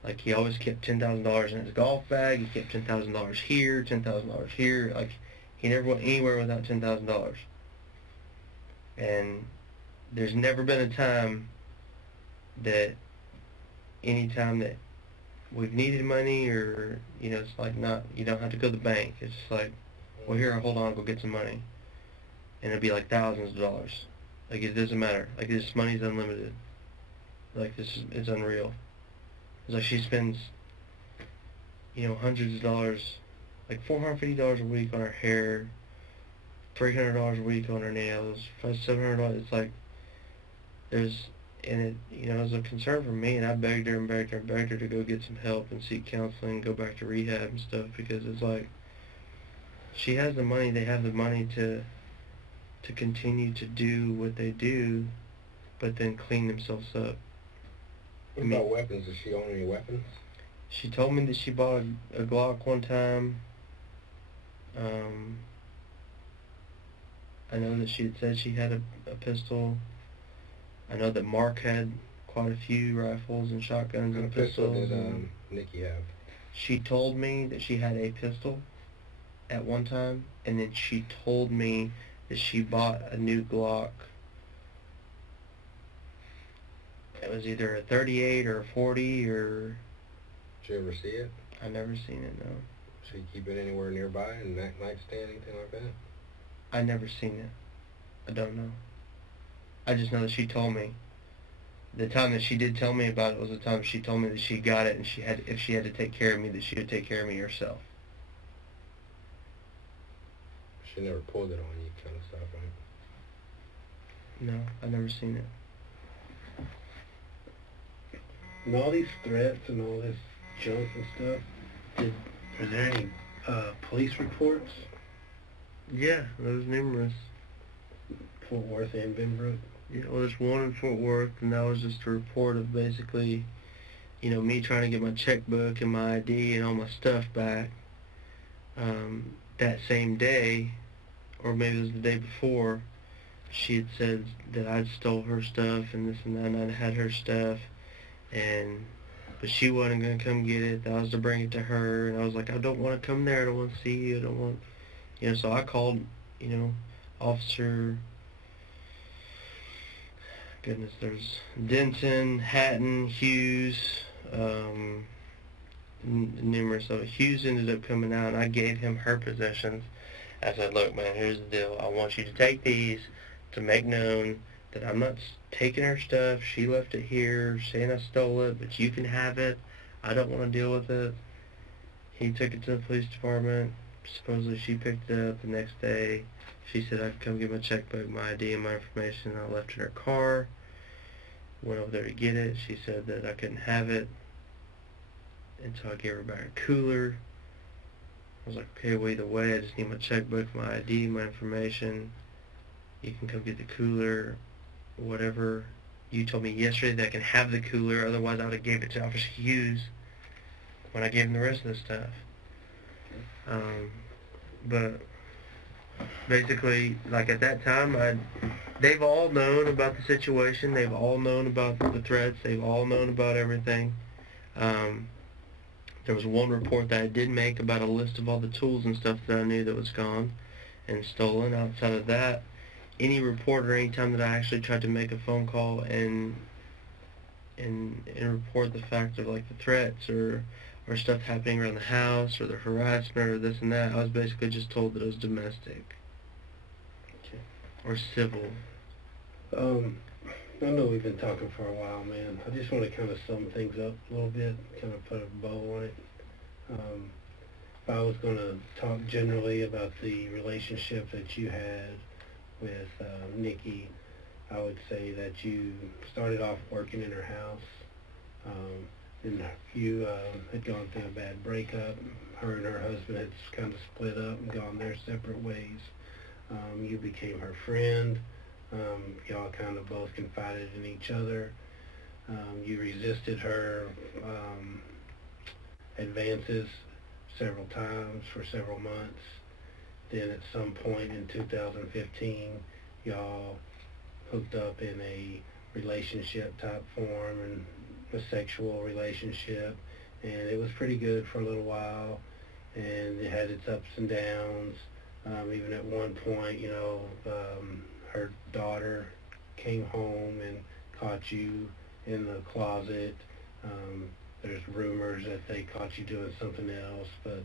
Like, he always kept $10,000 in his golf bag. He kept $10,000 here, $10,000 here. Like, he never went anywhere without $10,000. And there's never been a time that any time that we've needed money, or, you know, it's like, not, you don't have to go to the bank. It's just like, well, here, hold on, I'll go get some money. And it'll be like thousands of dollars. Like, it doesn't matter. Like, this money's unlimited. Like, it's unreal. It's like she spends, you know, hundreds of dollars, like $450 a week on her hair, $300 a week on her nails, $700. It's like, And it, it was a concern for me, and I begged her and begged her and begged her to go get some help and seek counseling, go back to rehab and stuff, because it's like, she has the money, they have the money to continue to do what they do, but then clean themselves up. What about weapons? Does she own any weapons? She told me that she bought a Glock one time. I know that she had said she had a pistol. I know that Mark had quite a few rifles and shotguns and pistols. What pistol did Nikki have? She told me that she had a pistol at one time, and then she told me that she bought a new Glock. It was either a 38 or a 40 or... Did you ever see it? I never seen it, no. Should you keep it anywhere nearby, in that nightstand, anything like that? I never seen it. I don't know. I just know that she told me. The time that she did tell me about it was the time she told me that she got it, and if she had to take care of me, that she would take care of me herself. She never pulled it on you, kind of stuff, right? No, I never seen it. And all these threats and all this junk and stuff, were there any police reports? Yeah, there was numerous. Fort Worth and Benbrook? Yeah, well, there's one in Fort Worth, and that was just a report of basically, me trying to get my checkbook and my ID and all my stuff back. That same day, or maybe it was the day before, she had said that I'd stole her stuff and this and that, and I'd had her stuff, but she wasn't going to come get it. That I was to bring it to her, and I was like, I don't want to come there. I don't want to see you. I don't want, so I called, Officer, goodness, there's Denton, Hatton, Hughes, numerous of it. Hughes ended up coming out, and I gave him her possessions. I said, look, man, here's the deal. I want you to take these to make known that I'm not taking her stuff. She left it here, saying I stole it, but you can have it. I don't want to deal with it. He took it to the police department. Supposedly she picked it up the next day. She said I could come get my checkbook, my ID, and my information. I left it in her car. Went over there to get it. She said that I couldn't have it. And so I gave her back a cooler. I was like, okay, well, either way, I just need my checkbook, my ID, my information. You can come get the cooler, whatever. You told me yesterday that I can have the cooler, otherwise I would have gave it to Officer Hughes when I gave him the rest of the stuff. But basically, like at that time, they've all known about the situation. They've all known about the threats. They've all known about everything. There was one report that I did make about a list of all the tools and stuff that I knew that was gone and stolen. Outside of that, any report or any time that I actually tried to make a phone call and report the fact of like the threats or stuff happening around the house or the harassment or this and that, I was basically just told that it was domestic. Okay. Or civil. I know we've been talking for a while, man. I just want to kind of sum things up a little bit, kind of put a bow on it. If I was going to talk generally about the relationship that you had with Nikki, I would say that you started off working in her house, and you had gone through a bad breakup. Her and her husband had kind of split up and gone their separate ways. You became her friend. Y'all kind of both confided in each other. You resisted her advances several times for several months. Then at some point in 2015, y'all hooked up in a relationship type form and a sexual relationship, and it was pretty good for a little while, and it had its ups and downs. Even at one point, her daughter came home and caught you in the closet. There's rumors that they caught you doing something else, but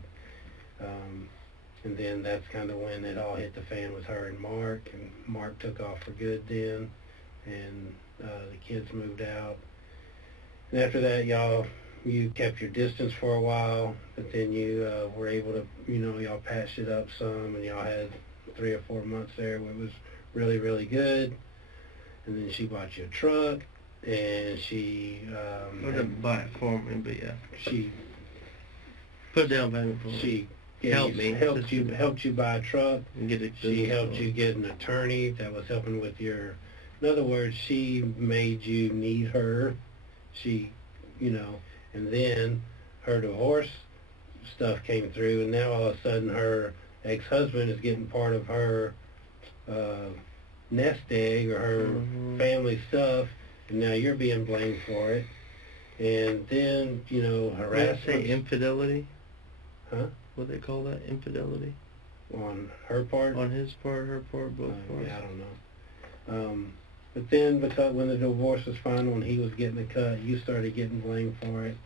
and then that's kind of when it all hit the fan with her and Mark took off for good then, and the kids moved out. And after that, you kept your distance for a while, but then you were able to, y'all patched it up some, and y'all had 3 or 4 months there where it was really, really good. And then she bought you a truck, and she I didn't buy it for me, but yeah. she Put down payment for me. she Helped helped you buy a truck. And get it. She helped you get an attorney that was helping with your. In other words, she made you need her. She, and then her divorce stuff came through, and now all of a sudden her ex-husband is getting part of her nest egg or her family stuff, and now you're being blamed for it. And then, harassment. Did I say infidelity? Huh? What they call that? Infidelity? On her part? On his part, her part, both parts? Yeah, I don't know. But then, because when the divorce was final and he was getting the cut, you started getting blamed for it.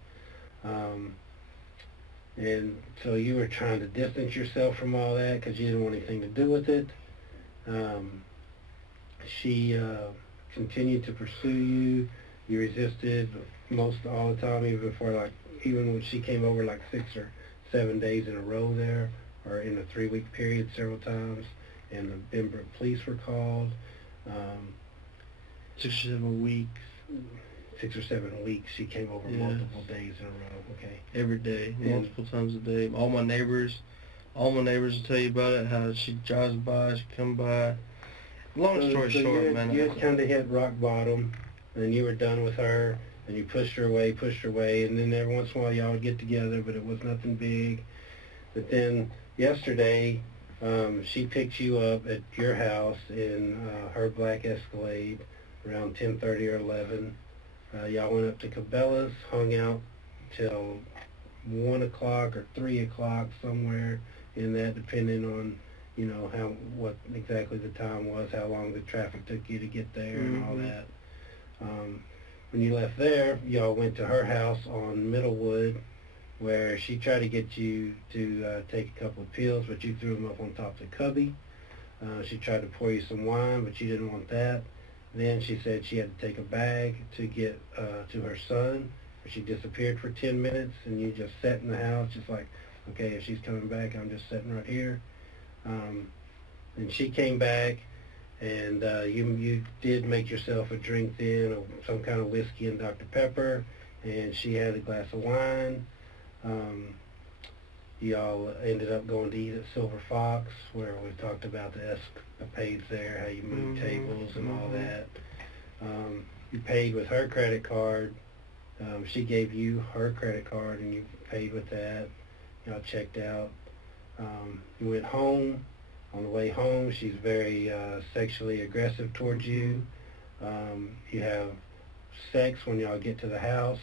And so you were trying to distance yourself from all that because you didn't want anything to do with it. She continued to pursue you. You resisted most all the time, even when she came over 6 or 7 days in a row there, or in a 3-week period several times, and the Denver police were called. 6 or 7 weeks. 6 or 7 weeks she came over multiple days in a row, okay? Every day, multiple times a day. All my neighbors will tell you about it, how she drives by, she come by. Long story short, man. You had kind of hit rock bottom, and you were done with her, and you pushed her away, and then every once in a while y'all would get together, but it was nothing big. But then yesterday, she picked you up at your house in her black Escalade around 10:30 or 11. Y'all went up to Cabela's, hung out till 1 o'clock or 3 o'clock, somewhere in that, depending on what exactly the time was, how long the traffic took you to get there, and all that. When you left there, y'all went to her house on Middlewood, where she tried to get you to take a couple of pills, but you threw them up on top of the cubby. She tried to pour you some wine, but you didn't want that. Then she said she had to take a bag to get to her son. She disappeared for 10 minutes, and you just sat in the house, just like, okay, if she's coming back, I'm just sitting right here. And she came back, and you did make yourself a drink then, of some kind of whiskey and Dr. Pepper, and she had a glass of wine. Y'all ended up going to eat at Silver Fox, where we talked about the escapades there, how you moved tables and all that. You paid with her credit card. She gave you her credit card, and you paid with that. Y'all checked out. You went home. On the way home, she's very sexually aggressive towards you. You have sex when y'all get to the house.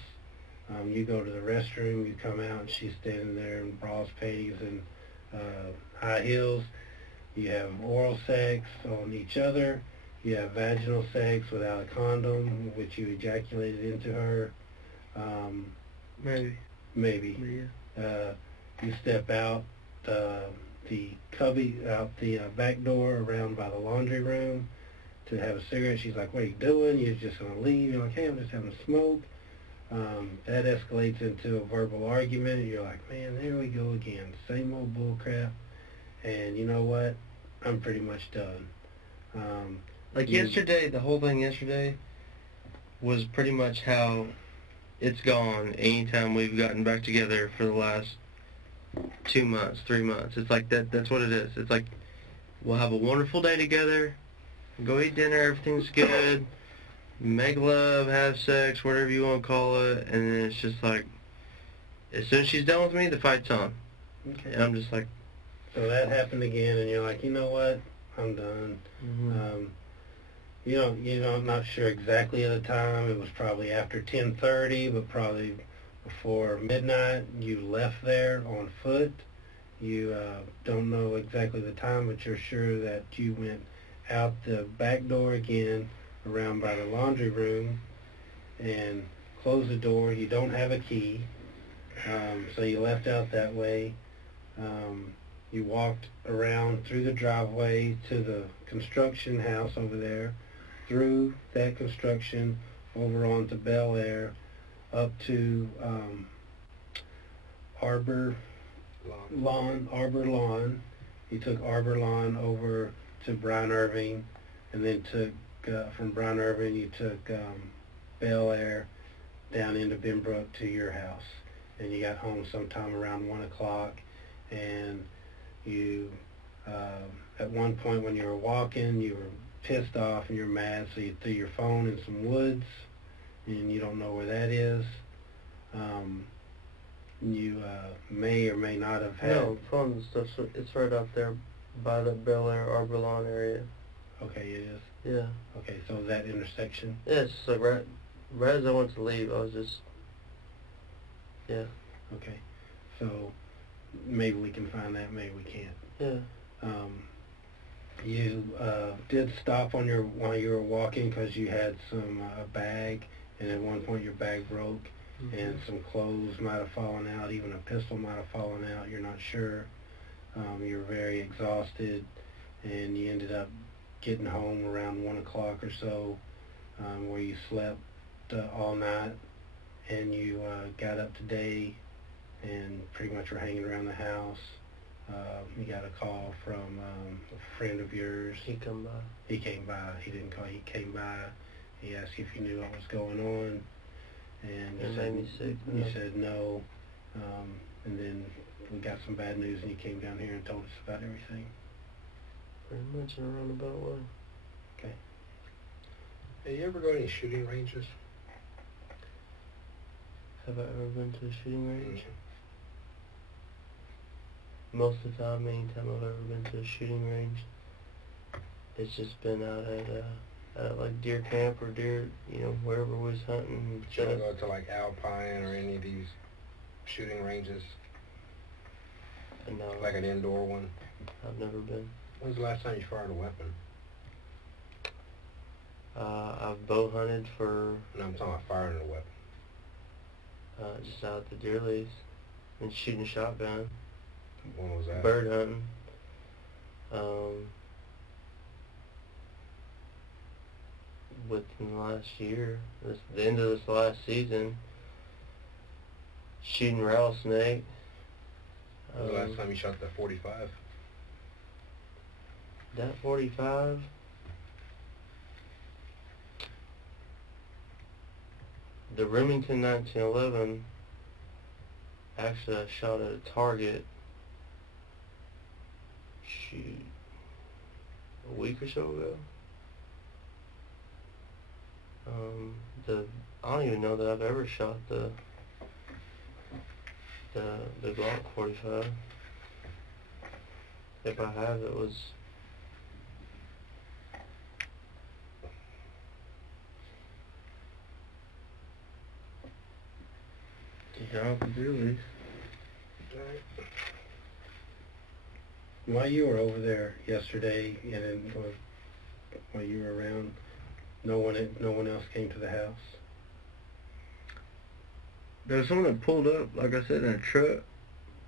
You go to the restroom, you come out, and she's standing there in bras, panties, and high heels. You have oral sex on each other. You have vaginal sex without a condom, which you ejaculated into her. Maybe. Yeah. You step out the cubby, out the back door around by the laundry room to have a cigarette. She's like, what are you doing? You're just going to leave? You're like, hey, I'm just having a smoke. That escalates into a verbal argument. You're like, man, there we go again. Same old bull crap. And you know what? I'm pretty much done. Yesterday, the whole thing yesterday was pretty much how it's gone anytime we've gotten back together for the last 2 months, 3 months. It's like that's what it is. It's like we'll have a wonderful day together, go eat dinner, everything's good, make love, have sex, whatever you want to call it, and then it's just like, as soon as she's done with me, the fight's on. Okay. And I'm just like... So that happened again, and you're like, you know what? I'm done. I'm not sure exactly at the time. It was probably after 10:30, but probably before midnight. You left there on foot. You don't know exactly the time, but you're sure that you went out the back door again, around by the laundry room, and closed the door. You don't have a key, so you left out that way. You walked around through the driveway to the construction house over there, through that construction, over onto Bel Air, up to Arbor Lawn. You took Arbor Lawn over to Bryan Irving, and then took from Bryan Irving you took Bel Air down into Benbrook to your house, and you got home sometime around 1 o'clock, and you, at one point when you were walking, you were pissed off and you're mad, so you threw your phone in some woods, and you don't know where that is. You may or may not have had... No, phones and stuff, it's right out there by the Bel Air Arbor Lawn area. Okay, it is? Yeah. Okay, so that intersection? Yeah, it's just like right as I went to leave, I was just... Yeah. Okay, so maybe we can find that, maybe we can't. Yeah. You did stop on while you were walking because you had some a bag, and at one point your bag broke, and some clothes might have fallen out, even a pistol might have fallen out, you're not sure. You were very exhausted, and you ended up getting home around 1 o'clock or so, where you slept all night, and you got up today and pretty much were hanging around the house. You got a call from a friend of yours. He come by. He came by. He didn't call. He came by. He asked you if you knew what was going on, and It made me sick. You said no. And then we got some bad news, and you came down here and told us about everything. Pretty much in a roundabout way. Okay. Hey, you ever go to any shooting ranges? Have I ever been to a shooting range? Most of the time, anytime I've ever been to a shooting range, it's just been out at like deer camp or deer, wherever we was hunting. Did you ever go to like Alpine or any of these shooting ranges? No. Like an indoor one? I've never been. When was the last time you fired a weapon? I've bow hunted for... No, I'm talking about firing a weapon. Just out at the deer lease and shooting shotgun. When was that? Bird hunting. Within the last year, the end of this last season, shooting rattlesnake. When was the last time you shot that 45? That 45? The Remington 1911, actually I shot at a target, a week or so ago. I don't even know that I've ever shot the Glock 45. If I have, it was down at the deer lease. While you were over there yesterday, and then while you were around, no one else came to the house? There was someone that pulled up, like I said, in a truck,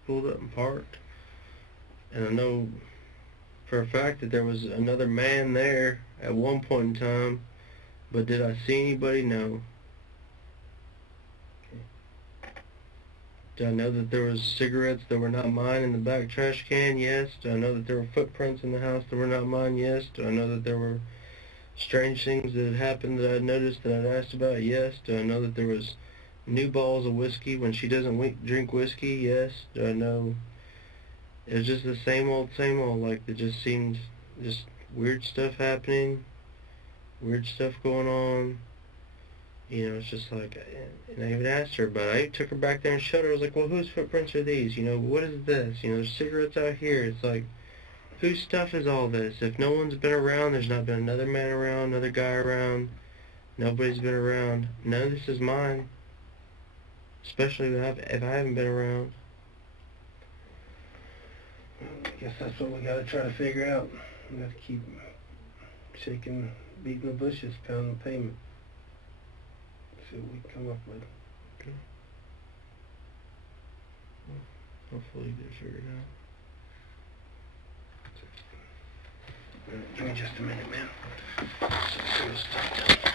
pulled up and parked. And I know for a fact that there was another man there at one point in time, but did I see anybody? No. Do I know that there was cigarettes that were not mine in the back trash can? Yes. Do I know that there were footprints in the house that were not mine? Yes. Do I know that there were strange things that had happened that I noticed that I'd asked about? Yes. Do I know that there was new bottles of whiskey when she doesn't drink whiskey? Yes. Do I know it was just the same old, like it just seemed just weird stuff happening, weird stuff going on. It's just like, and I even asked her, but I took her back there and showed her. I was like, well, whose footprints are these? What is this? There's cigarettes out here. It's like, whose stuff is all this? If no one's been around, there's not been another man around, another guy around, nobody's been around. None of this is mine, especially if I haven't been around. I guess that's what we got to try to figure out. We got to keep beating the bushes, pounding the pavement. See what we come up with. Okay. Well, hopefully you get it figured out. Give me just a minute, man. See what's stuff.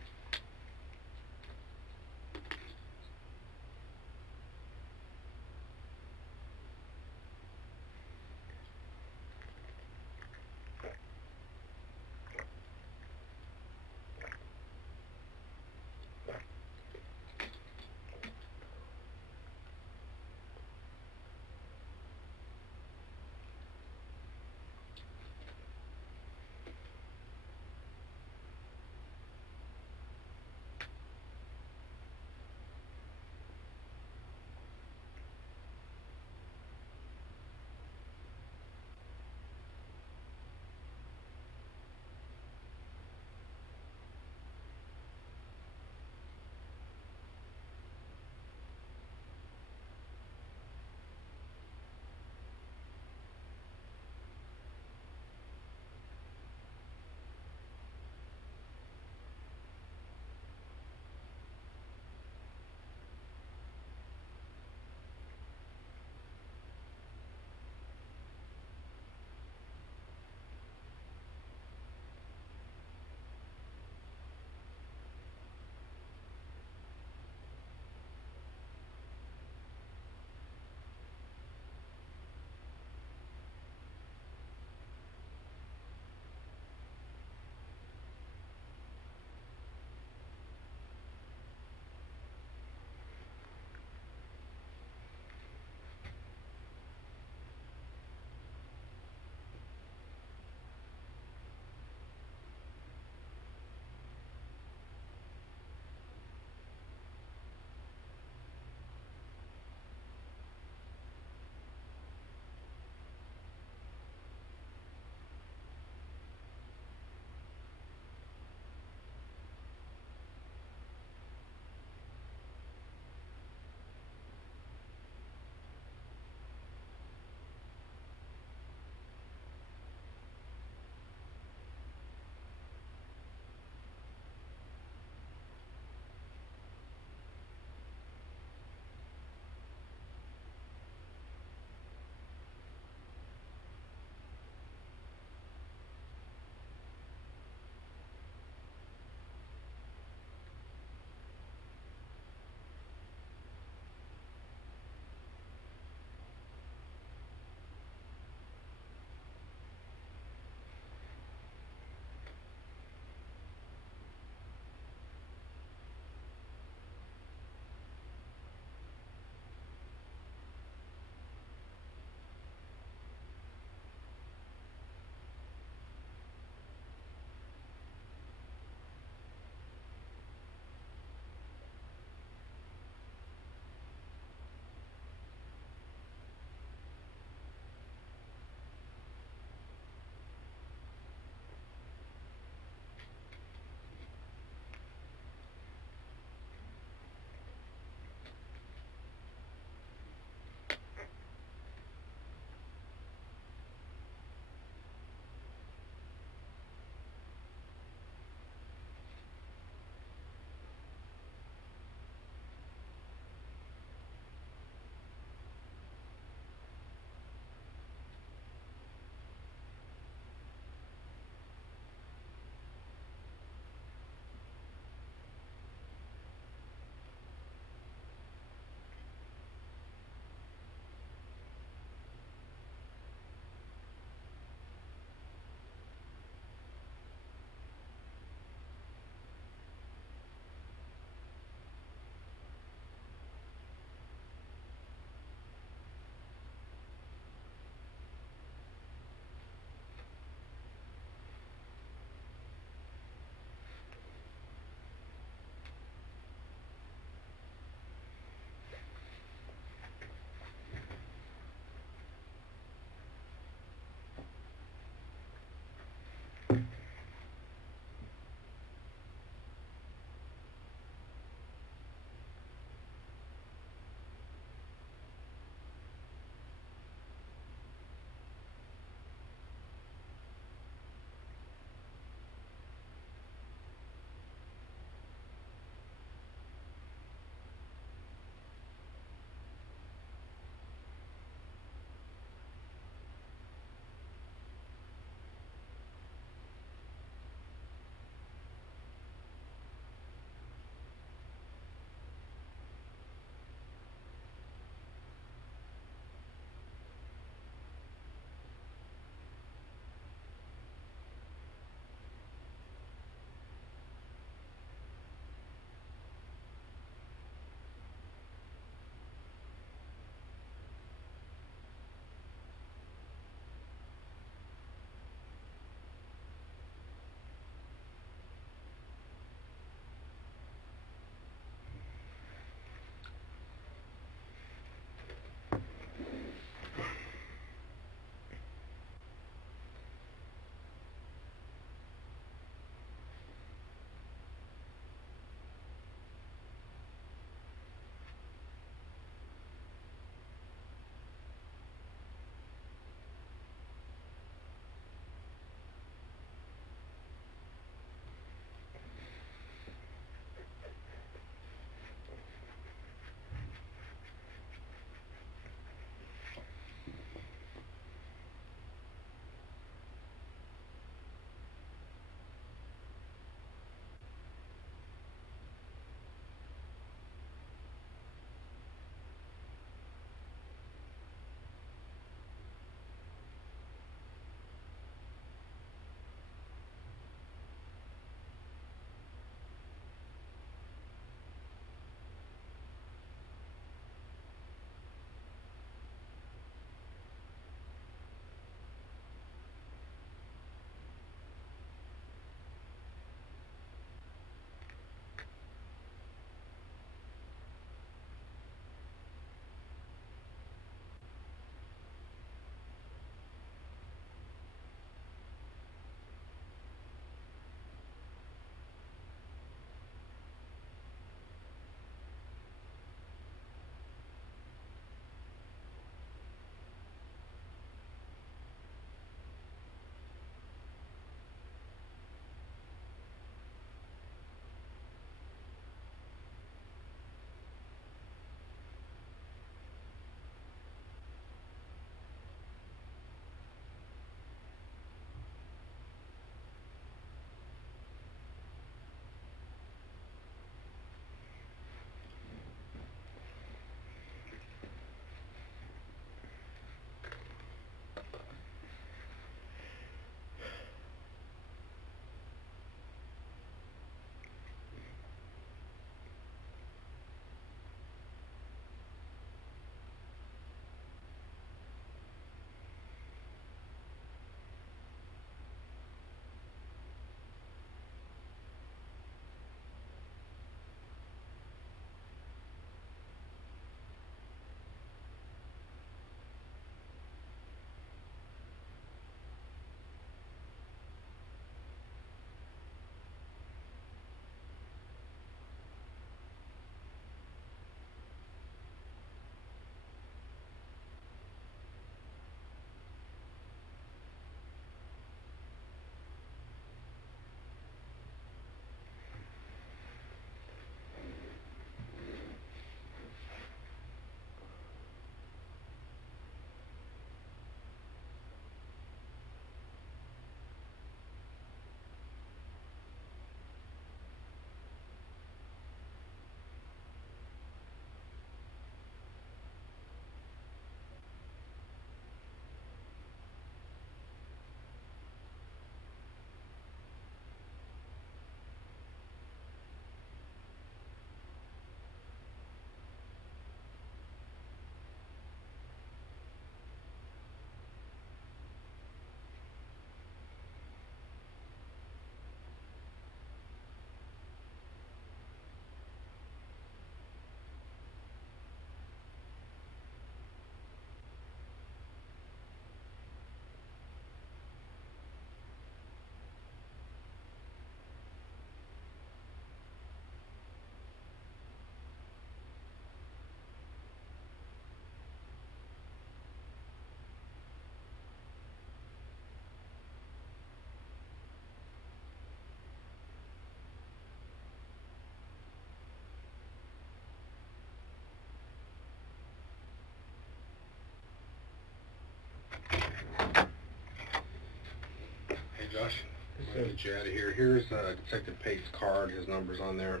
I'll get you out of here. Here's Detective Pate's card. His number's on there.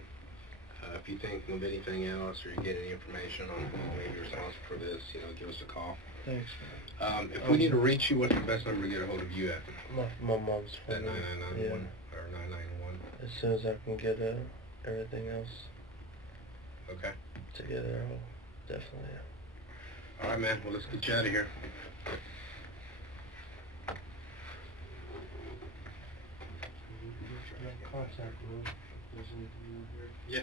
If you think of anything else or you get any information on who may be responsible for this, give us a call. Thanks. If we need to reach you, what's the best number to get a hold of you at? My mom's That phone. 9991 or 991? As soon as I can get everything else Okay. together, I'll definitely. All right, man. Well, let's get you out of here. Contact me. If there's anything in here. Yeah.